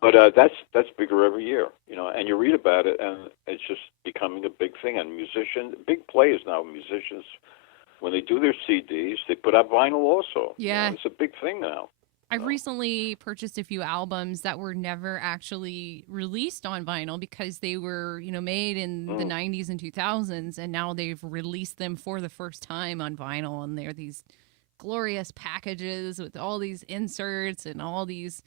But that's bigger every year, and you read about it, and it's just becoming a big thing. And big players now, musicians, when they do their CDs, they put out vinyl also. Yeah. It's a big thing now. I've recently purchased a few albums that were never actually released on vinyl because they were, made in the 90s and 2000s, and now they've released them for the first time on vinyl, and they're these glorious packages with all these inserts and all these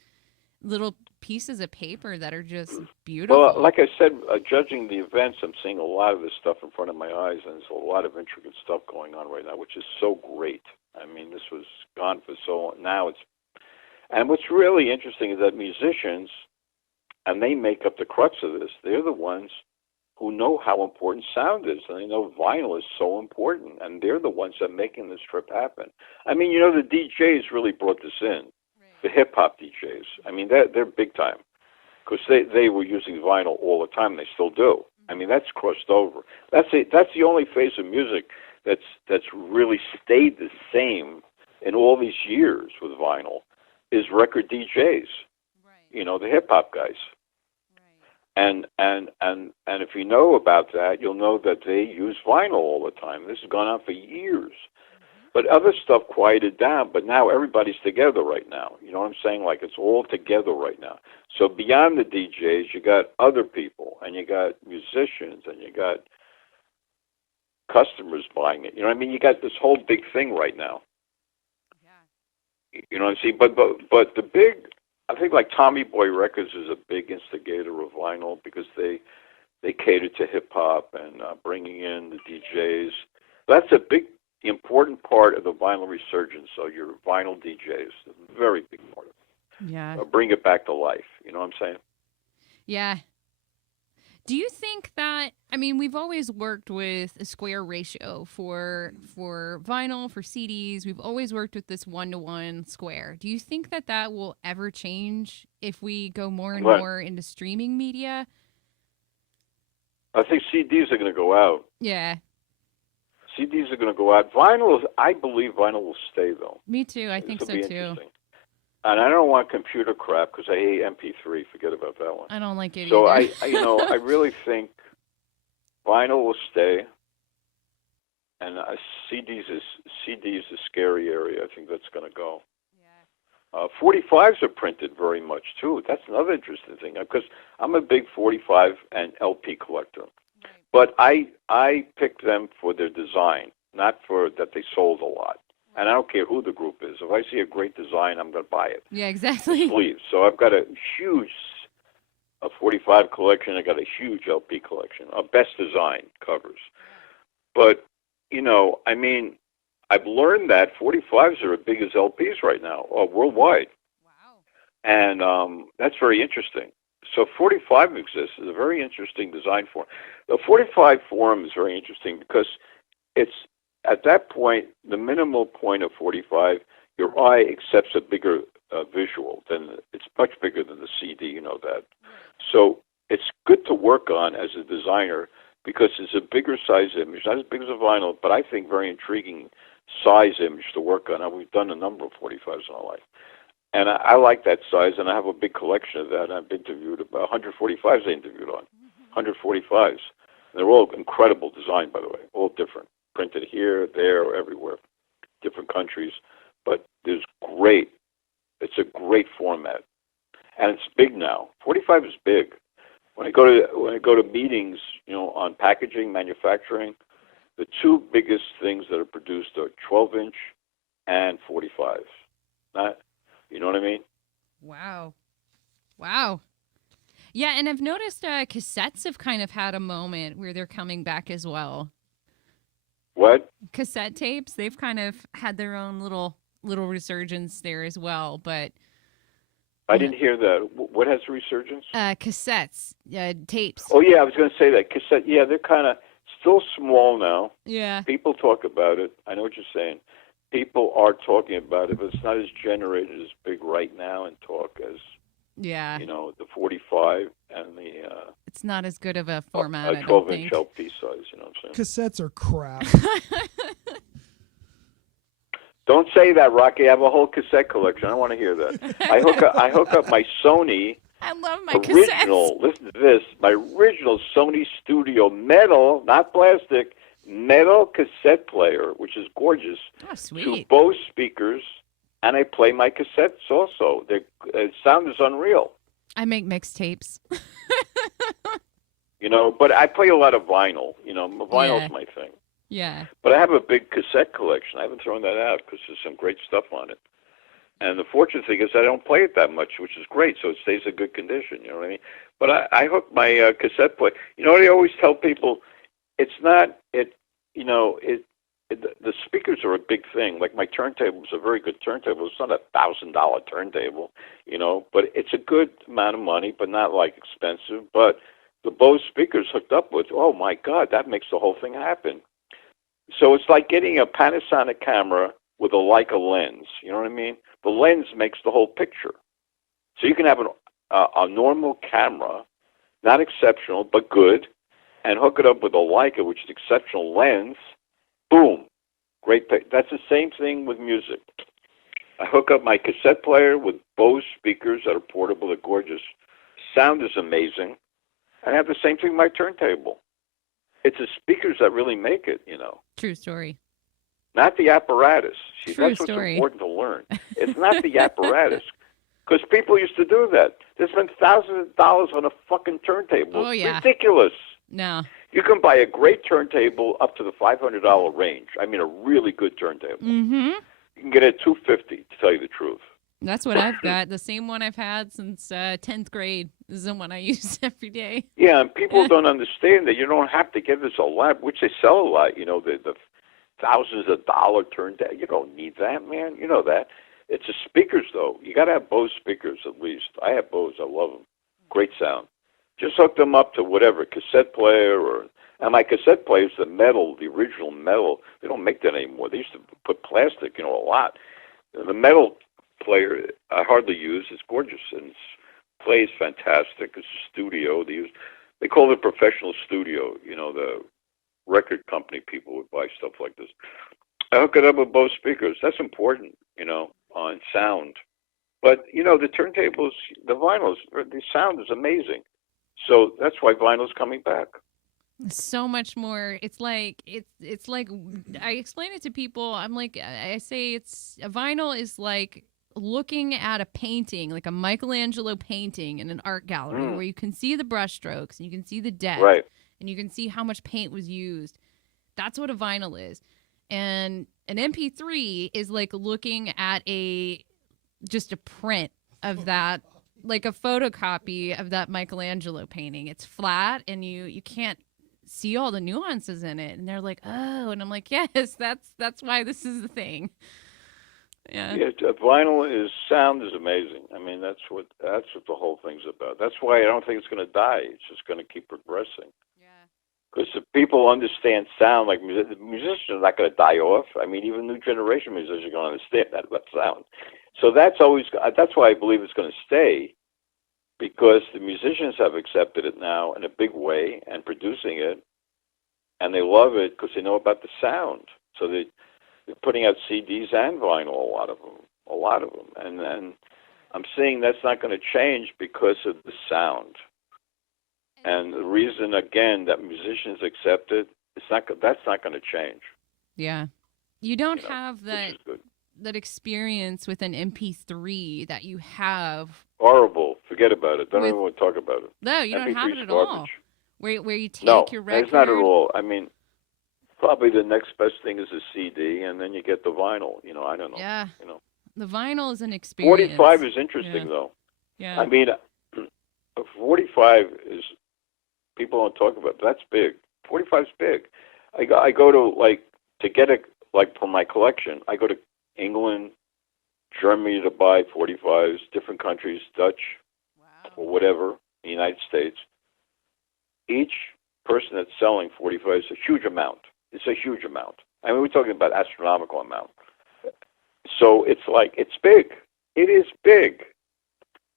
little pieces of paper that are just beautiful. Well, like I said, judging the events, I'm seeing a lot of this stuff in front of my eyes, and there's a lot of intricate stuff going on right now, which is so great. I mean, this was gone for so long. Now it's... And what's really interesting is that musicians, and they make up the crux of this, they're the ones who know how important sound is, and they know vinyl is so important, and they're the ones that are making this trip happen. I mean, the DJs really brought this in, the hip-hop DJs. I mean, they're big time, because they were using vinyl all the time, and they still do. I mean, that's crossed over. That's the only phase of music that's really stayed the same in all these years with vinyl. Is record DJs, the hip hop guys, and if you know about that, you'll know that they use vinyl all the time. This has gone on for years, but other stuff quieted down. But now everybody's together right now. You know what I'm saying? Like it's all together right now. So beyond the DJs, you got other people, and you got musicians, and you got customers buying it. You know what I mean? You got this whole big thing right now. You know what I'm saying? But the big, I think like Tommy Boy Records is a big instigator of vinyl because they cater to hip hop and bringing in the DJs. That's a big, important part of the vinyl resurgence. So your vinyl DJs, a very big part of it. Yeah. Bring it back to life. You know what I'm saying? Yeah. Do you think that, we've always worked with a square ratio for vinyl, for CDs. We've always worked with this 1-to-1 square. Do you think that will ever change if we go more and more into streaming media? I think CDs are going to go out. Yeah. CDs are going to go out. I believe vinyl will stay, though. Me too. I think so, too. And I don't want computer crap because I hate MP3. Forget about that one. I don't like it so either. I really think vinyl will stay, and CDs is a scary area. I think that's going to go. Yeah. 45s are printed very much too. That's another interesting thing because I'm a big 45 and LP collector, but I pick them for their design, not for that they sold a lot. And I don't care who the group is. If I see a great design, I'm going to buy it. Yeah, exactly. Sleeves. So I've got a huge 45 collection. I got a huge LP collection of best design covers. But, I've learned that 45s are as big as LPs right now, worldwide. Wow. And that's very interesting. So 45 exists. It's a very interesting design form. The 45 form is very interesting because it's, at that point, the minimal point of 45, your eye accepts a bigger visual. It's much bigger than the CD, you know that. Right. So it's good to work on as a designer because it's a bigger size image, not as big as a vinyl, but I think very intriguing size image to work on. We've done a number of 45s in our life. And I like that size, and I have a big collection of that. I've interviewed about 145s I interviewed on, 145s. And they're all incredible design, by the way, all different. Printed here, there, everywhere, different countries, but it's a great format, and it's big now. 45 is big. When I go to meetings, on packaging, manufacturing, the two biggest things that are produced are 12-inch and 45s. You know what I mean? Wow. Yeah, and I've noticed cassettes have kind of had a moment where they're coming back as well. What? Cassette tapes, they've kind of had their own little resurgence there as well, but... I didn't hear that. What has a resurgence? Cassettes, tapes. Oh, yeah, I was going to say that. Cassette, yeah, they're kind of still small now. Yeah. People talk about it. I know what you're saying. People are talking about it, but it's not as generated as big right now and talk as Yeah. The 45 and the It's not as good of a format, a I don't 12-inch think. LP size. You know what I'm saying? Cassettes are crap. Don't say that, Rocky. I have a whole cassette collection. I don't want to hear that. I hook up my Sony I love my original. cassettes. Listen to this. My original Sony Studio metal, not plastic, metal cassette player, which is gorgeous. Oh, Two sweet. Bose speakers, and I play my cassettes also. The sound is unreal. I make mixtapes. But I play a lot of vinyl. Vinyl's Yeah. my thing. Yeah. But I have a big cassette collection. I haven't thrown that out because there's some great stuff on it. And the fortunate thing is I don't play it that much, which is great, so it stays in good condition. You know what I mean? But I hook my cassette player. You know what I always tell people? It's not it. The speakers are a big thing. Like my turntable is a very good turntable. It's not $1,000 turntable, but it's a good amount of money, but not like expensive. But the Bose speakers hooked up with, oh my God, that makes the whole thing happen. So it's like getting a Panasonic camera with a Leica lens. You know what I mean? The lens makes the whole picture. So you can have a normal camera, not exceptional, but good, and hook it up with a Leica, which is an exceptional lens. Boom. Great picture. That's the same thing with music. I hook up my cassette player with Bose speakers that are portable. They're gorgeous. Sound is amazing. I have the same thing with my turntable. It's the speakers that really make it, True story. not the apparatus. See, True that's what's story. important to learn. It's not the apparatus. Because people used to do that. They spend thousands of dollars on a fucking turntable. Oh, It's yeah. ridiculous. No. You can buy a great turntable up to the $500 range. I mean, a really good turntable. Mm-hmm. You can get it at $250, to tell you the truth. That's what I've got. The same one I've had since 10th grade. This is the one I use every day. Yeah, and people don't understand that you don't have to get this elaborate, which they sell a lot, the thousands of dollar turntable. You don't need that, man. You know that. It's the speakers, though. You got to have Bose speakers at least. I have Bose. I love them. Great sound. Just hook them up to whatever, cassette player and my cassette player is the metal, the original metal. They don't make that anymore. They used to put plastic, a lot. The metal player I hardly use. It's gorgeous and it plays fantastic. It's a studio. They call it a professional studio. The record company people would buy stuff like this. I hook it up with Bose speakers. That's important, on sound. But, the turntables, the vinyls, the sound is amazing. So that's why vinyl's coming back. So much more. It's like I explain it to people. I'm like, I say it's a vinyl is like looking at a painting, like a Michelangelo painting in an art gallery where you can see the brushstrokes and you can see the depth, Right. and you can see how much paint was used. That's what a vinyl is. And an MP3 is like looking at just a print of that, like a photocopy of that Michelangelo painting. It's flat and you can't see all the nuances in it. And they're like, oh, and I'm like, yes, that's why this is the thing. Yeah. Vinyl sound is amazing. I mean, that's what the whole thing's about. That's why I don't think it's going to die. It's just going to keep progressing. Because if people understand sound, like musicians are not going to die off. I mean, even new generation musicians are going to understand that about sound. So that's why I believe it's going to stay, because the musicians have accepted it now in a big way and producing it, and they love it because they know about the sound. So they're putting out CDs and vinyl, a lot of them. And then I'm seeing that's not going to change because of the sound. And the reason, again, that musicians accept it, that's not going to change. Yeah. You don't have that experience with an MP3 that you have. Horrible. Forget about it. Don't even want to talk about it. No, you don't have it at garbage. all. Where you take your record. No, it's not at all. I mean, probably the next best thing is a CD, and then you get the vinyl. I don't know. Yeah. The vinyl is an experience. 45 is interesting, though. Yeah. I mean, 45 is, people don't talk about it. That's big. 45 is big. I go to get it, for my collection, I go to England, Germany to buy 45s, different countries, Dutch, or whatever, the United States. Each person that's selling 45 is a huge amount. It's a huge amount. I mean, we're talking about astronomical amount. So it's big. It is big.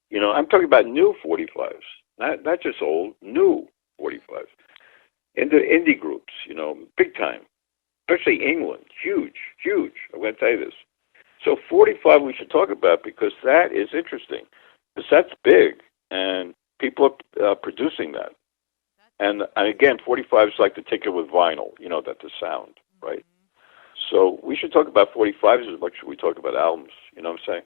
You know, I'm talking about new 45s, not just old, new 45s. And the indie groups, you know, big time, especially England, huge, huge. I'm going to tell you this. So 45 we should talk about because that is interesting, because that's big, and people are producing that. And again, 45 is like the ticket with vinyl, you know, that the sound, right? So we should talk about 45s as much as we talk about albums, you know what I'm saying?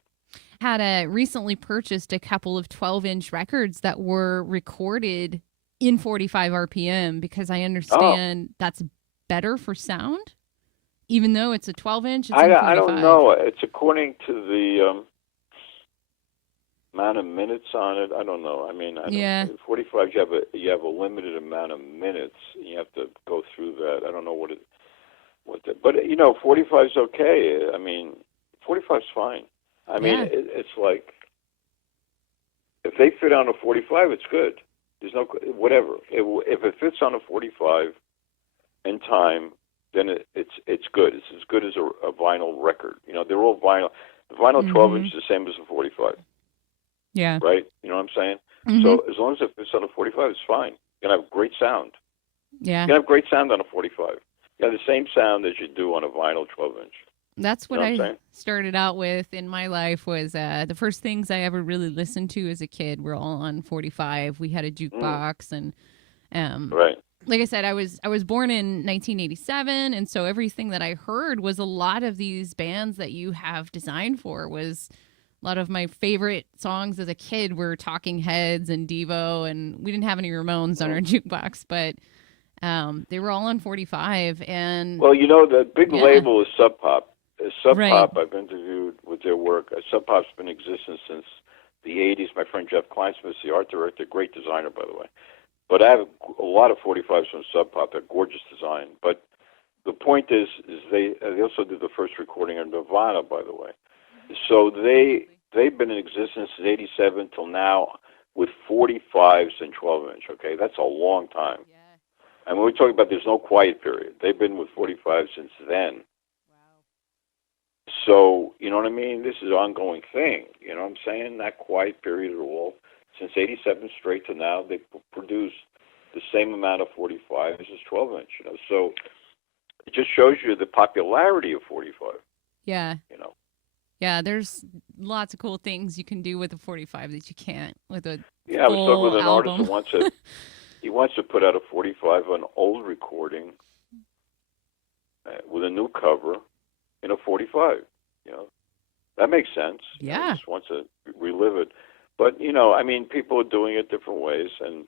Had recently purchased a couple of 12-inch records that were recorded in 45 RPM because I understand that's better for sound, even though it's a 12-inch. It's in 45. I don't know. It's according to the amount of minutes on it. I don't know. I mean, 45. You have a limited amount of minutes. And you have to go through that. I don't know but you know, 45 is okay. I mean, 45 is fine. I mean, it's like if they fit on a 45, it's good. There's no whatever. If it fits on a 45 in time, then it's good. It's as good as a vinyl record. You know, they're all vinyl. The vinyl 12-inch is the same as a 45. Yeah. Right? You know what I'm saying? Mm-hmm. So as long as it fits on a 45, it's fine. You're going to have great sound. Yeah. You're going to have great sound on a 45. You have the same sound as you do on a vinyl 12-inch. That's what I started out with in my life was the first things I ever really listened to as a kid were all on 45. We had a jukebox and right. Like I said, I was born in 1987, and so everything that I heard was a lot of these bands that you have designed for was a lot of my favorite songs as a kid were Talking Heads and Devo, and we didn't have any Ramones on our jukebox, but they were all on 45. And well, you know, the big label is Sub Pop. Sub Pop, right. I've interviewed with their work. Sub Pop's been in existence since the 80s. My friend Jeff Kleinsmith's the art director, great designer, by the way. But I have a lot of 45s from Sub Pop. They're gorgeous design. But the point is they also did the first recording of Nirvana, by the way. So they've been in existence since 87 till now with 45s and 12-inch, okay? That's a long time. Yeah. And when we talk about there's no quiet period, they've been with 45 since then. So, you know what I mean? This is an ongoing thing. You know what I'm saying? Not quiet period at all. Since 87 straight to now, they've produced the same amount of 45 as 12-inch, you know. So it just shows you the popularity of 45. Yeah. You know. Yeah, there's lots of cool things you can do with a 45 that you can't with a I was talking with an album. artist who he wants to put out a 45 on old recording with a new cover in a 45, you know. That makes sense. Yeah. You know, he just wants to relive it. But, you know, I mean, people are doing it different ways. And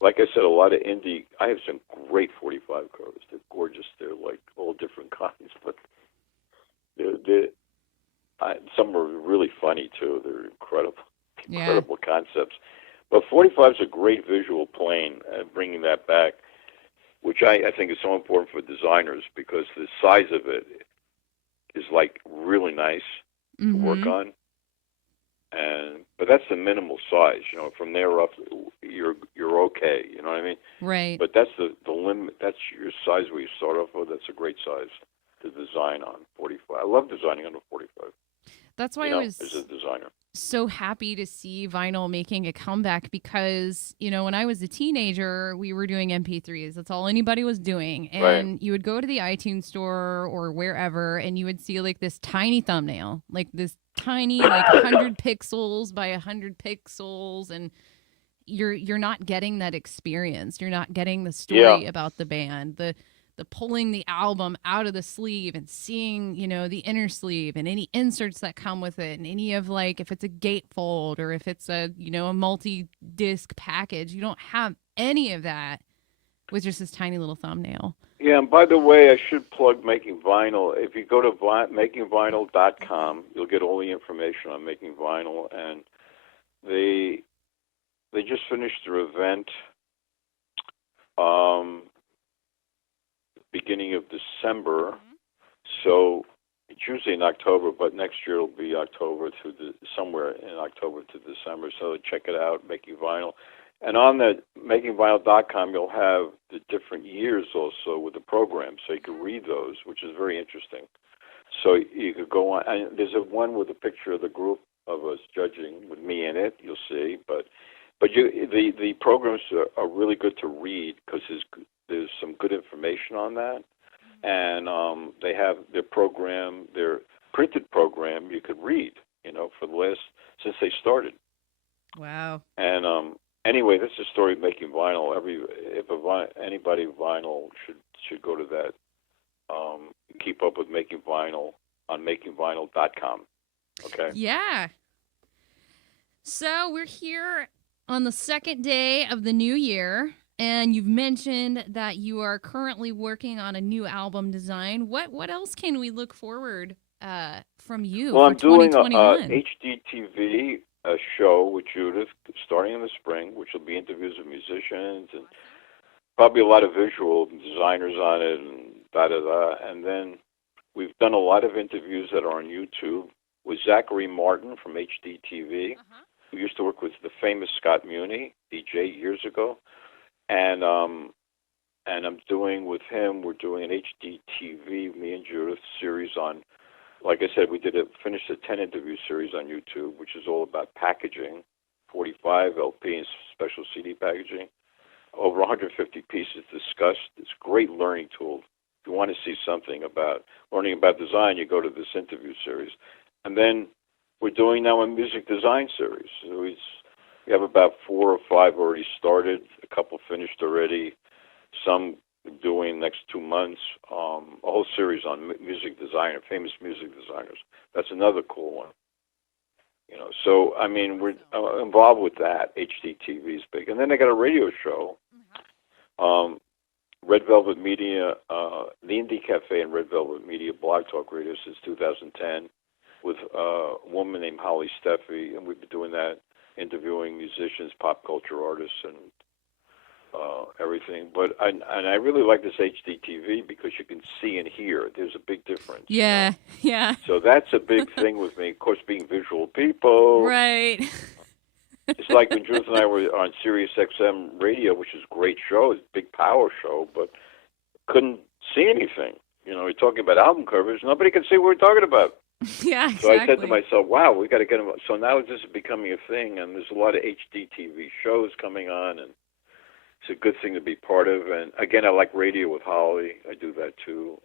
like I said, a lot of indie, I have some great 45 covers. They're gorgeous. They're like all different kinds. But some are really funny, too. They're incredible concepts. But 45 is a great visual plane, bringing that back, which I think is so important for designers because the size of it is like really nice to work on. But that's the minimal size, you know. From there up, you're okay, you know what I mean? Right. But that's the limit. That's your size where you start off with. That's a great size to design on 45. I love designing on a 45. That's why I was as a designer so happy to see vinyl making a comeback because, you know, when I was a teenager, we were doing MP3s. That's all anybody was doing. And you would go to the iTunes store or wherever and you would see like this tiny thumbnail, like this tiny, like 100 pixels by 100 pixels. And you're not getting that experience. You're not getting the story about the band, the pulling the album out of the sleeve and seeing, you know, the inner sleeve and any inserts that come with it and any of like if it's a gatefold or if it's a, you know, a multi-disc package. You don't have any of that with just this tiny little thumbnail. Yeah, and by the way, I should plug Making Vinyl. If you go to makingvinyl.com, you'll get all the information on Making Vinyl. And they just finished their event beginning of December, so it's usually in October, but next year it'll be October somewhere in October to December. So check it out, Making Vinyl, and on the makingvinyl.com you'll have the different years also with the program, so you can read those, which is very interesting. So you could go on, and there's one with a picture of the group of us judging with me in it. You'll see, but the programs are really good to read because there's some good information on that, and they have their program, their printed program you could read. For the last since they started. Wow. And anyway, this is a story of making vinyl. Anybody vinyl should go to that. Keep up with making vinyl on makingvinyl.com. Okay. Yeah. So we're here on the second day of the new year, and you've mentioned that you are currently working on a new album design. What else can we look forward from you Well, for I'm doing 2021? a HDTV show with Judith starting in the spring, which will be interviews with musicians and probably a lot of visual designers on it and da-da-da. And then we've done a lot of interviews that are on YouTube with Zachary Martin from HDTV, who used to work with the famous Scott Muni, DJ, years ago. And I'm doing with him, we're doing an HDTV, me and Judith, series on, like I said, we finished a 10-interview series on YouTube, which is all about packaging, 45 LP and special CD packaging, over 150 pieces discussed. It's a great learning tool. If you want to see something about learning about design, you go to this interview series. And then we're doing now a music design series. So we have about 4 or 5 already started, a couple finished already, some doing next 2 months, a whole series on music design, famous music designers. That's another cool one. So I mean, we're involved with that. HDTV is big, and then they got a radio show, Red Velvet Media, the Indie Cafe and Red Velvet Media Blog Talk Radio since 2010, with a woman named Holly Steffi, and we've been doing that, interviewing musicians, pop culture artists, and everything. But I really like this HDTV because you can see and hear. There's a big difference. Yeah, yeah. So that's a big thing with me. Of course, being visual people. Right. It's like when Judith and I were on Sirius XM radio, which is a great show, it's a big power show, but couldn't see anything. We're talking about album covers. Nobody could see what we're talking about. Yeah, exactly. So I said to myself, wow, we got to get them. So now this is becoming a thing, and there's a lot of HDTV shows coming on, and it's a good thing to be part of. And again, I like radio with Holly. I do that too.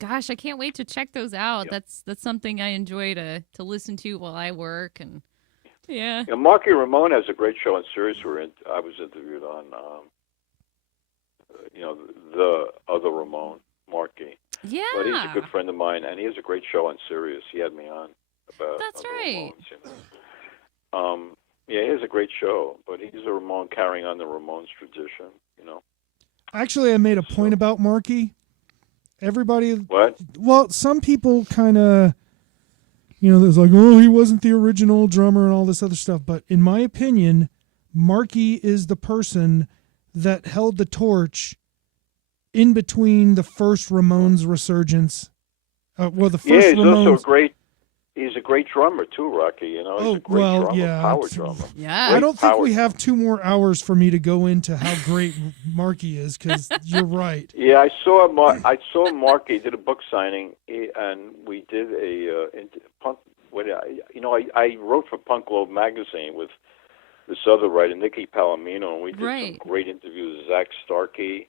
Gosh, I can't wait to check those out. Yeah. That's something I enjoy to listen to while I work. And yeah. Marky Ramone has a great show on Sirius I was interviewed on, the other Ramone, Marky. Yeah. But he's a good friend of mine, and he has a great show on Sirius. He had me on about That's right. Ramones, Yeah, he has a great show, but he's a Ramone carrying on the Ramones tradition, Actually, I made a point about Marky. Everybody... What? Well, some people kind of... there's like, oh, he wasn't the original drummer and all this other stuff. But in my opinion, Marky is the person that held the torch in between the first Ramones resurgence. The first he's Ramones... also he's a great drummer too, Rocky. He's a great drummer, power drummer. Yeah. I don't think we have 2 more hours for me to go into how great Marky is, because you're right. Yeah, I saw Marky did a book signing, and we did a punk. I wrote for Punk Globe magazine with this other writer, Nikki Palomino, and we did some great interviews with Zach Starkey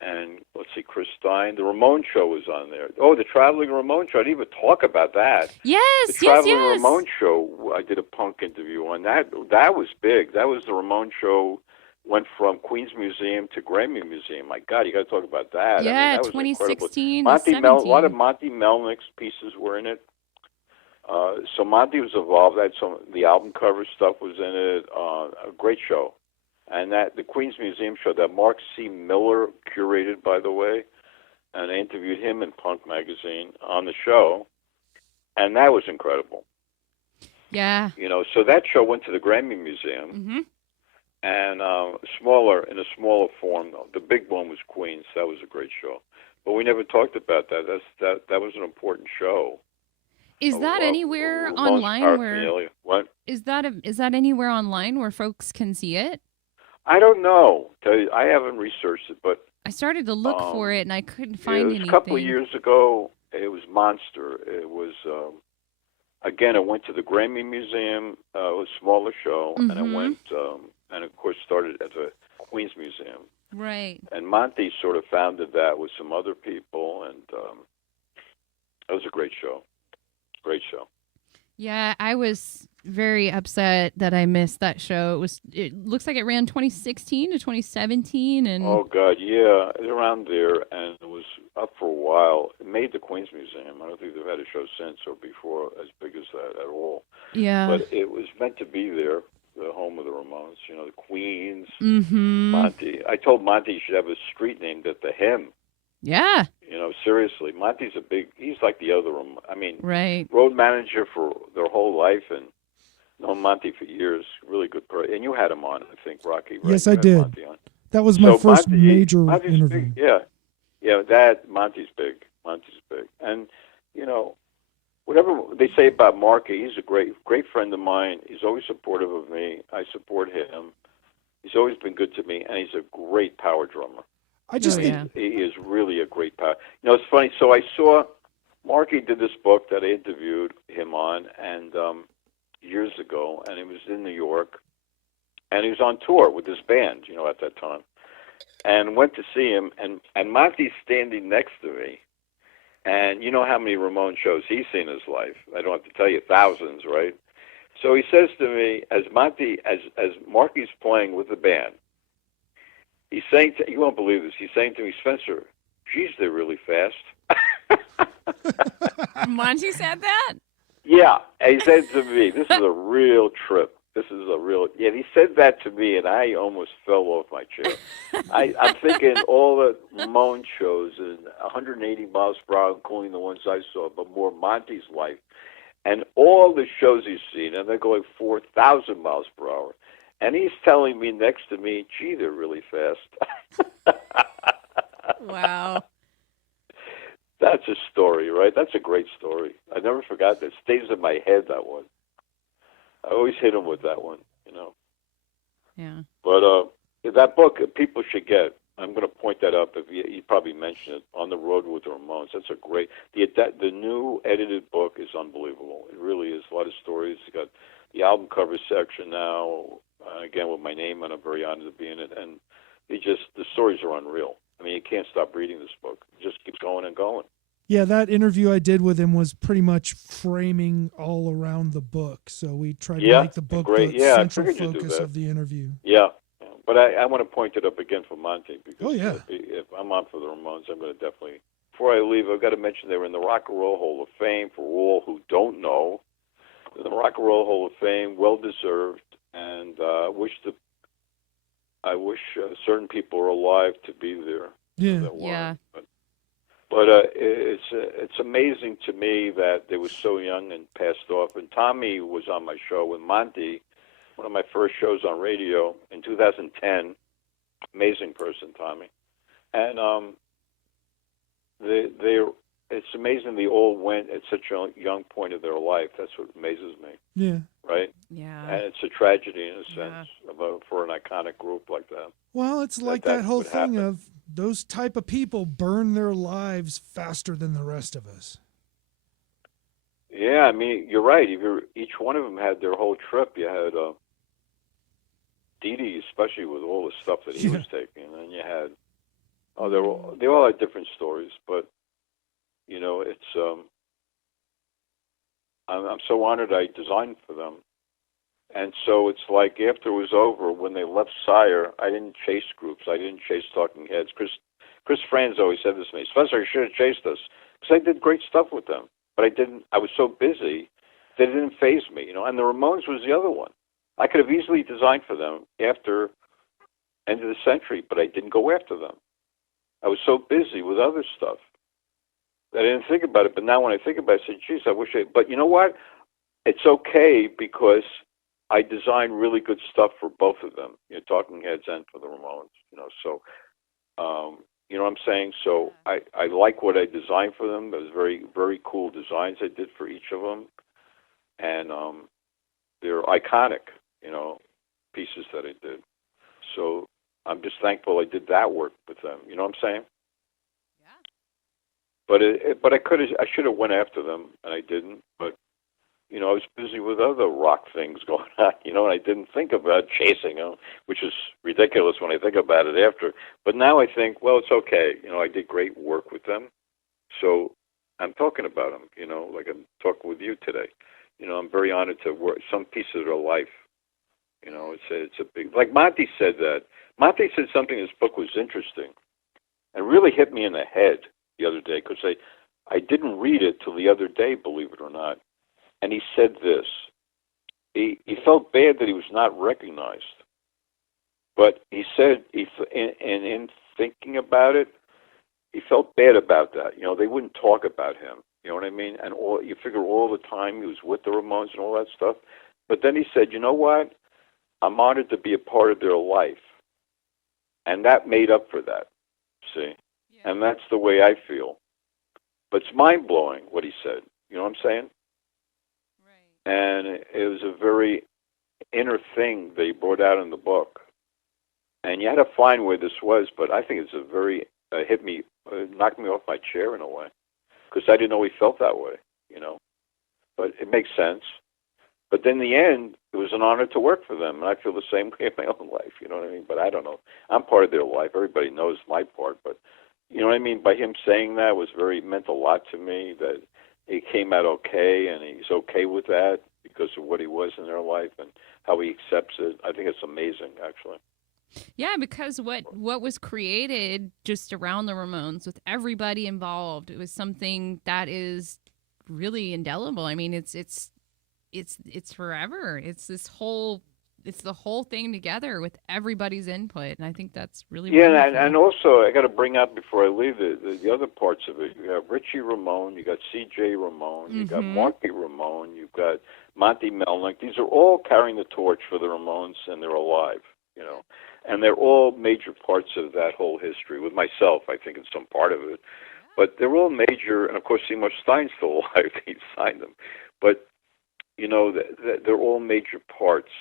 and Chris Stein. The Ramone show was on there. Oh, the Traveling Ramone show. I didn't even talk about that. Yes, the Traveling Ramone show, I did a punk interview on that. That was big. That was the Ramone show. Went from Queens Museum to Grammy Museum. My God, you got to talk about that. Yeah, that was 2016 incredible. to 17. A lot of Monty Melnick's pieces were in it. So Monty was involved. The album cover stuff was in it. A great show. And the Queens Museum show that Mark C. Miller curated, by the way, and I interviewed him in Punk Magazine on the show, and that was incredible. Yeah. So that show went to the Grammy Museum, and in a smaller form. The big one was Queens. That was a great show, but we never talked about that. That was an important show. Is that anywhere online where? What? Is that anywhere online where folks can see it? I don't know. I haven't researched it, but I started to look for it and I couldn't find anything. A couple of years ago. It was Monster. It was again, I went to the Grammy Museum, it was a smaller show, and I went, and of course started at the Queens Museum. Right. And Monty sort of founded that with some other people, and it was a great show. Great show. Yeah, I was very upset that I missed that show. It looks like it ran 2016 to 2017, and Oh God, yeah, it was around there, and it was up for a while. It made the Queens Museum. I don't think they've had a show since or before as big as that at all. yeah. But it was meant to be there, the home of the Ramones. You know, the Queens. Mm-hmm. Monty. I told Monty he should have a street named after him. Yeah. You know, seriously, Monty's he's like the other one. I mean, Right. road manager for their whole life, and known Monty for years. Really good person. And you had him on, I think, Rocky, right? Yes, You I had did. Monty on. That was my So first Monty, major Monty's interview. big. Yeah, Monty's big. Monty's big. And, you know, whatever they say about Marky, he's a great friend of mine. He's always supportive of me. I support him. He's always been good to me, and he's a great power drummer. I just think yeah. He is really a great power. You know, it's funny. So I saw Marky did this book that I interviewed him on, and years ago, and he was in New York, and he was on tour with his band, you know, at that time, and went to see him, and Monty's standing next to me, and you know how many Ramone shows he's seen in his life. I don't have to tell you, thousands, right? So he says to me, as Marky's playing with the band, he's saying, you won't believe this, he's saying to me, Spencer, geez, they're really fast. Monty said that? Yeah, and he said to me, this is a real trip. This is a real, yeah, he said that to me, and I almost fell off my chair. I'm thinking all the Ramone shows and 180 miles per hour, including the ones I saw, but more Monty's life. And all the shows he's seen, and they're going 4,000 miles per hour. And he's telling me next to me, gee, they're really fast. Wow. That's a story, right? That's a great story. I never forgot that. It stays in my head, that one. I always hit him with that one, you know. Yeah. But that book, people should get. I'm going to point that up. If you probably mentioned it, On the Road with the Ramones. That's a great. The new edited book is unbelievable. It really is. A lot of stories. It's got the album cover section now. Again, with my name, and I'm very honored to be in it. And the stories are unreal. I mean, you can't stop reading this book. It just keeps going and going. Yeah, that interview I did with him was pretty much framing all around the book. So we tried to make the book the central focus of the interview. Yeah. But I want to point it up again for Monty, because if I'm on for the Ramones, I'm going to definitely, before I leave, I've got to mention they were in the Rock and Roll Hall of Fame. For all who don't know, the Rock and Roll Hall of Fame, well-deserved, and I wish certain people are alive to be there. Yeah. That weren't. Yeah. But it's amazing to me that they were so young and passed off. And Tommy was on my show with Monty, one of my first shows on radio in 2010. Amazing person, Tommy. And it's amazing they all went at such a young point of their life. That's what amazes me. Yeah. Right? Yeah. And it's a tragedy in a sense for an iconic group like that. Well, it's like that whole thing of those type of people burn their lives faster than the rest of us. Yeah, I mean, you're right. Each one of them had their whole trip. You had Dee Dee, especially with all the stuff that he was taking, and then you had they all had different stories. But you know, it's I'm so honored I designed for them, and so it's like after it was over, when they left Sire, I didn't chase groups. I didn't chase Talking Heads. Chris Franz always said this to me, Spencer, you should have chased us, because I did great stuff with them. But I didn't. I was so busy that it didn't faze me, you know. And the Ramones was the other one. I could have easily designed for them after end of the century, but I didn't go after them. I was so busy with other stuff that I didn't think about it. But now when I think about it, I say, geez, I wish I... But you know what? It's okay, because I designed really good stuff for both of them, you know, Talking Heads and for the Ramones, you know. So, you know what I'm saying? So I like what I designed for them. It was very, very cool designs I did for each of them. And they're iconic, you know, pieces that I did. So I'm just thankful I did that work with them. You know what I'm saying? Yeah. But I should have went after them, and I didn't. But you I was busy with other rock things going on, and I didn't think about chasing them, which is ridiculous when I think about it after. But now I think, well, it's okay. I did great work with them, so I'm talking about them, like I'm talking with you today. I'm very honored to work some piece of their life. It's a big, like Monty said that. Monty said something in his book was interesting and really hit me in the head the other day because I didn't read it till the other day, believe it or not. And he said this. He felt bad that he was not recognized. But he said, in thinking about it, he felt bad about that. They wouldn't talk about him. You know what I mean? And you figure all the time he was with the Ramones and all that stuff. But then he said, you know what? I'm honored to be a part of their life. And that made up for that, see? Yeah. And that's the way I feel. But it's mind-blowing what he said. You know what I'm saying? Right. And it was a very inner thing that he brought out in the book. And you had to find where this was, but I think it's a very, knocked me off my chair in a way. Because I didn't know he felt that way, But it makes sense. But then in the end, it was an honor to work for them, and I feel the same way in my own life, you know what I mean? But I don't know. I'm part of their life. Everybody knows my part, but you know what I mean? By him saying that meant a lot to me, that he came out okay, and he's okay with that because of what he was in their life and how he accepts it. I think it's amazing, actually. Yeah, because what was created just around the Ramones with everybody involved, it was something that is really indelible. I mean, it's forever. It's the whole thing together with everybody's input, and I think that's really wonderful. And also I got to bring up before I leave the other parts of it. You got Richie Ramone, you got C.J. Ramone, you got Marky Ramone, you've got Monty Melnick. These are all carrying the torch for the Ramones, and they're alive, And they're all major parts of that whole history. With myself, I think, in some part of it. But they're all major, and of course, Seymour Stein's still alive. He signed them. But, they're all major parts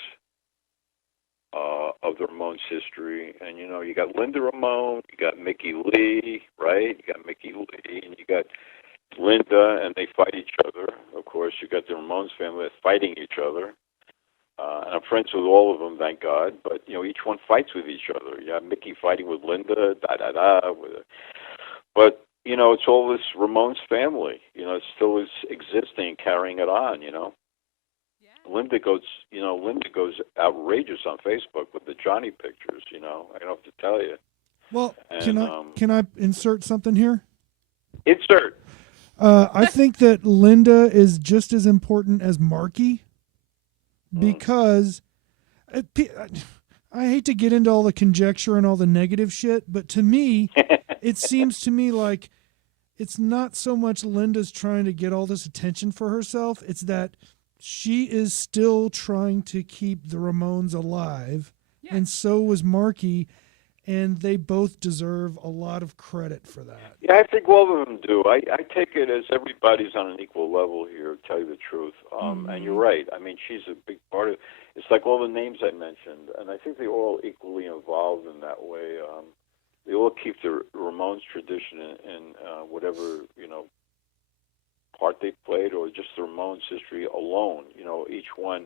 of the Ramones' history. And, you got Linda Ramone, you got Mickey Lee, right? You got Mickey Lee, and you got Linda, and they fight each other. Of course, you got the Ramones family fighting each other. And I'm friends with all of them, thank God. But, each one fights with each other. You have Mickey fighting with Linda, But, it's all this Ramones family. It still is existing and carrying it on, Yeah. Linda goes outrageous on Facebook with the Johnny pictures, I don't have to tell you. Well, can I insert something here? Insert. I think that Linda is just as important as Marky. Because I hate to get into all the conjecture and all the negative shit, but to me, it seems to me like it's not so much Linda's trying to get all this attention for herself. It's that she is still trying to keep the Ramones alive, and so was Marky, and they both deserve a lot of credit for that. Yeah, I think all of them do. I take it as everybody's on an equal level here, to tell you the truth. And you're right. I mean, she's a big part of it. It's like all the names I mentioned, and I think they're all equally involved in that way. They all keep the Ramones tradition in whatever, part they played, or just the Ramones history alone. Each one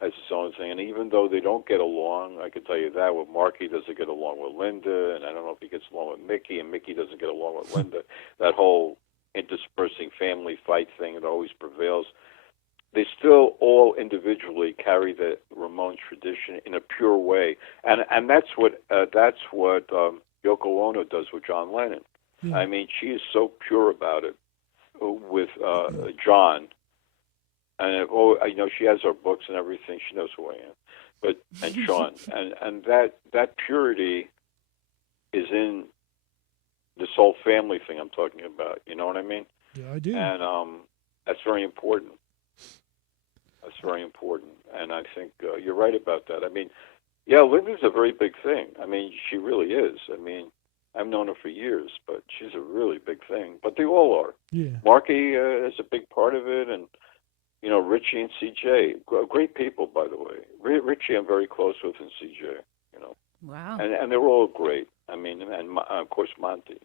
has its own thing. And even though they don't get along, I can tell you that, with Marky doesn't get along with Linda, and I don't know if he gets along with Mickey, and Mickey doesn't get along with Linda. That whole interspersing family fight thing that always prevails. They still all individually carry the Ramones tradition in a pure way. And that's what Yoko Ono does with John Lennon. Yeah. I mean, she is so pure about it with John. And she has our books and everything. She knows who I am. And Sean, and that purity is in this whole family thing I'm talking about. You know what I mean? Yeah, I do. And that's very important. That's very important. And I think you're right about that. I mean, yeah, Linda's a very big thing. I mean, she really is. I mean, I've known her for years, but she's a really big thing. But they all are. Yeah. Marky is a big part of it, and Richie and CJ, great people, by the way. Richie I'm very close with, and CJ, Wow. And they're all great. I mean, and of course Monty,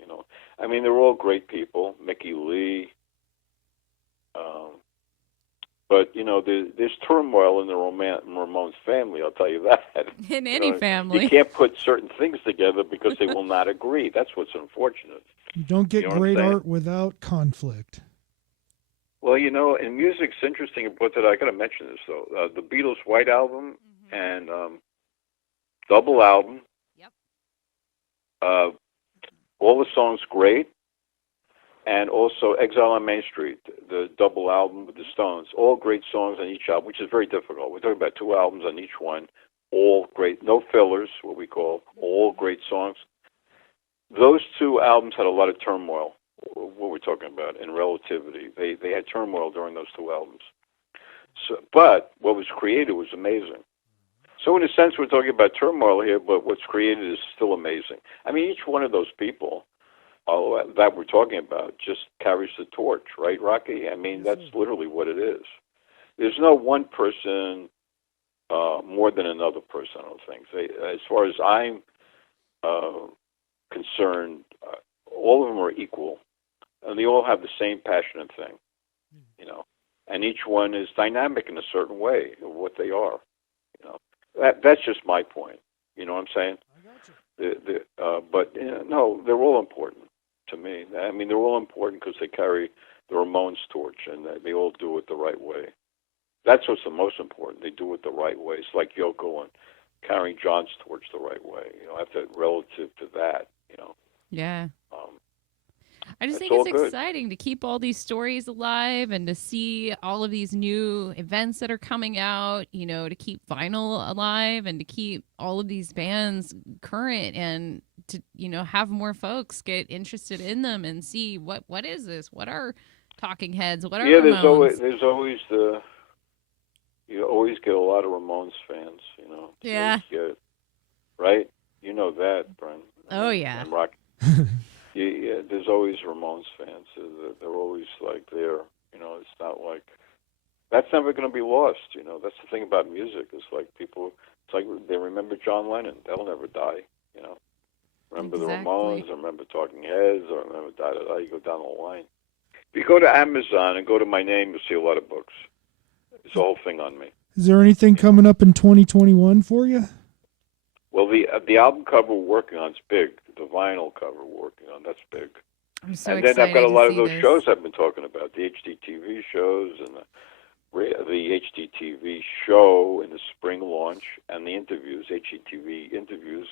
I mean, they're all great people. Mickey Lee, But there's turmoil in the Ramones family. I'll tell you that. In any family. You can't put certain things together because they will not agree. That's what's unfortunate. You don't get great art without conflict. Well, in music, it's interesting about that. I got to mention this though. The Beatles' White Album and double album. Yep. All the songs great. And also Exile on Main Street, the double album with the Stones. All great songs on each album, which is very difficult. We're talking about 2 albums on each one. All great. No fillers, what we call. All great songs. Those 2 albums had a lot of turmoil, what we're talking about, in relativity. They had turmoil during those 2 albums. But what was created was amazing. So in a sense, we're talking about turmoil here, but what's created is still amazing. I mean, each one of those people that we're talking about just carries the torch, right, Rocky? I mean, that's literally what it is. There's no one person more than another person, I don't think. As far as I'm concerned, all of them are equal, and they all have the same passionate thing, and each one is dynamic in a certain way of what they are. That's just my point. You know what I'm saying? I got you. But no, they're all important to me. I mean, they're all important because they carry the Ramones torch, and they all do it the right way. That's what's the most important. They do it the right way. It's like Yoko and carrying John's torch the right way. I have to relative to that. Yeah. I just think it's exciting to keep all these stories alive and to see all of these new events that are coming out, to keep vinyl alive and to keep all of these bands current and to, have more folks get interested in them and see what is this? What are Talking Heads? What are Ramones? There's always you always get a lot of Ramones fans, Yeah. Right? You know that, Bren. Oh, yeah. And Rock. Yeah, there's always Ramones fans. They're always there. It's not like that's never going to be lost. That's the thing about music. It's like people. It's like they remember John Lennon. They'll never die. Remember the Ramones. Or remember Talking Heads. Or remember da da da. You go down the line. If you go to Amazon and go to my name, you'll see a lot of books. It's a whole thing on me. Is there anything coming up in 2021 for you? Well, the album cover we're working on is big. The vinyl cover we're working on, that's big. I'm so excited. And then I've got a lot of those shows I've been talking about, the HDTV shows and the HDTV show in the spring launch and the interviews, HDTV interviews,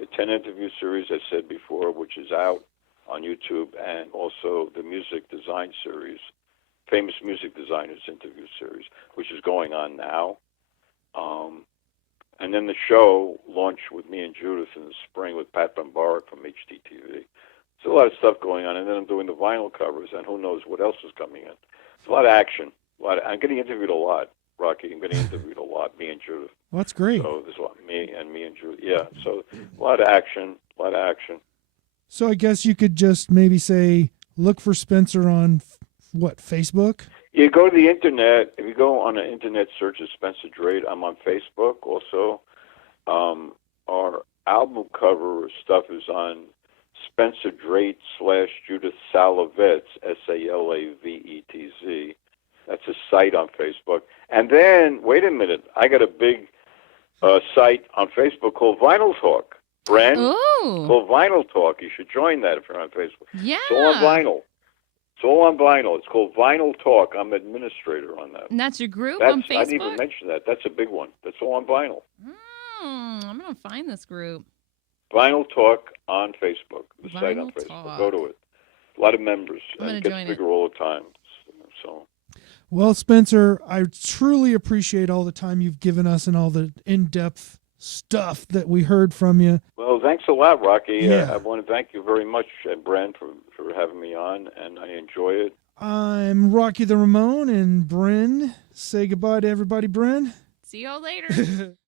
the 10 interview series I said before, which is out on YouTube, and also the music design series, famous music designers interview series, which is going on now. And then the show launched with me and Judith in the spring with Pat Bambarek from HDTV. There's a lot of stuff going on, and then I'm doing the vinyl covers, and who knows what else is coming in. It's a lot of action. I'm getting interviewed a lot, Rocky. I'm getting interviewed a lot, me and Judith. Well, that's great. So there's a lot, me and Judith. Yeah, so a lot of action. So I guess you could just maybe say, look for Spencer on, Facebook? You go to the internet. If you go on an internet search of Spencer Drate, I'm on Facebook also. Our album cover stuff is on Spencer Drate / Judith Salavetz, Salavetz. That's a site on Facebook. And then, wait a minute, I got a big site on Facebook called Vinyl Talk. Bren, called Vinyl Talk. You should join that if you're on Facebook. Yeah. It's all on vinyl. It's all on vinyl. It's called Vinyl Talk. I'm administrator on that. And that's your group on Facebook? I didn't even mention that. That's a big one. That's all on vinyl. I'm going to find this group. Vinyl Talk on Facebook. The Vinyl site on Facebook. Talk. Go to it. A lot of members. I'm and going it to gets join bigger all the time. So. Well, Spencer, I truly appreciate all the time you've given us and all the in-depth stuff that we heard from you. Well, thanks a lot, Rocky. Yeah. I want to thank you very much, Bren, for having me on, and I enjoy it. I'm Rocky the Ramone, and Bren. Say goodbye to everybody, Bren. See y'all later.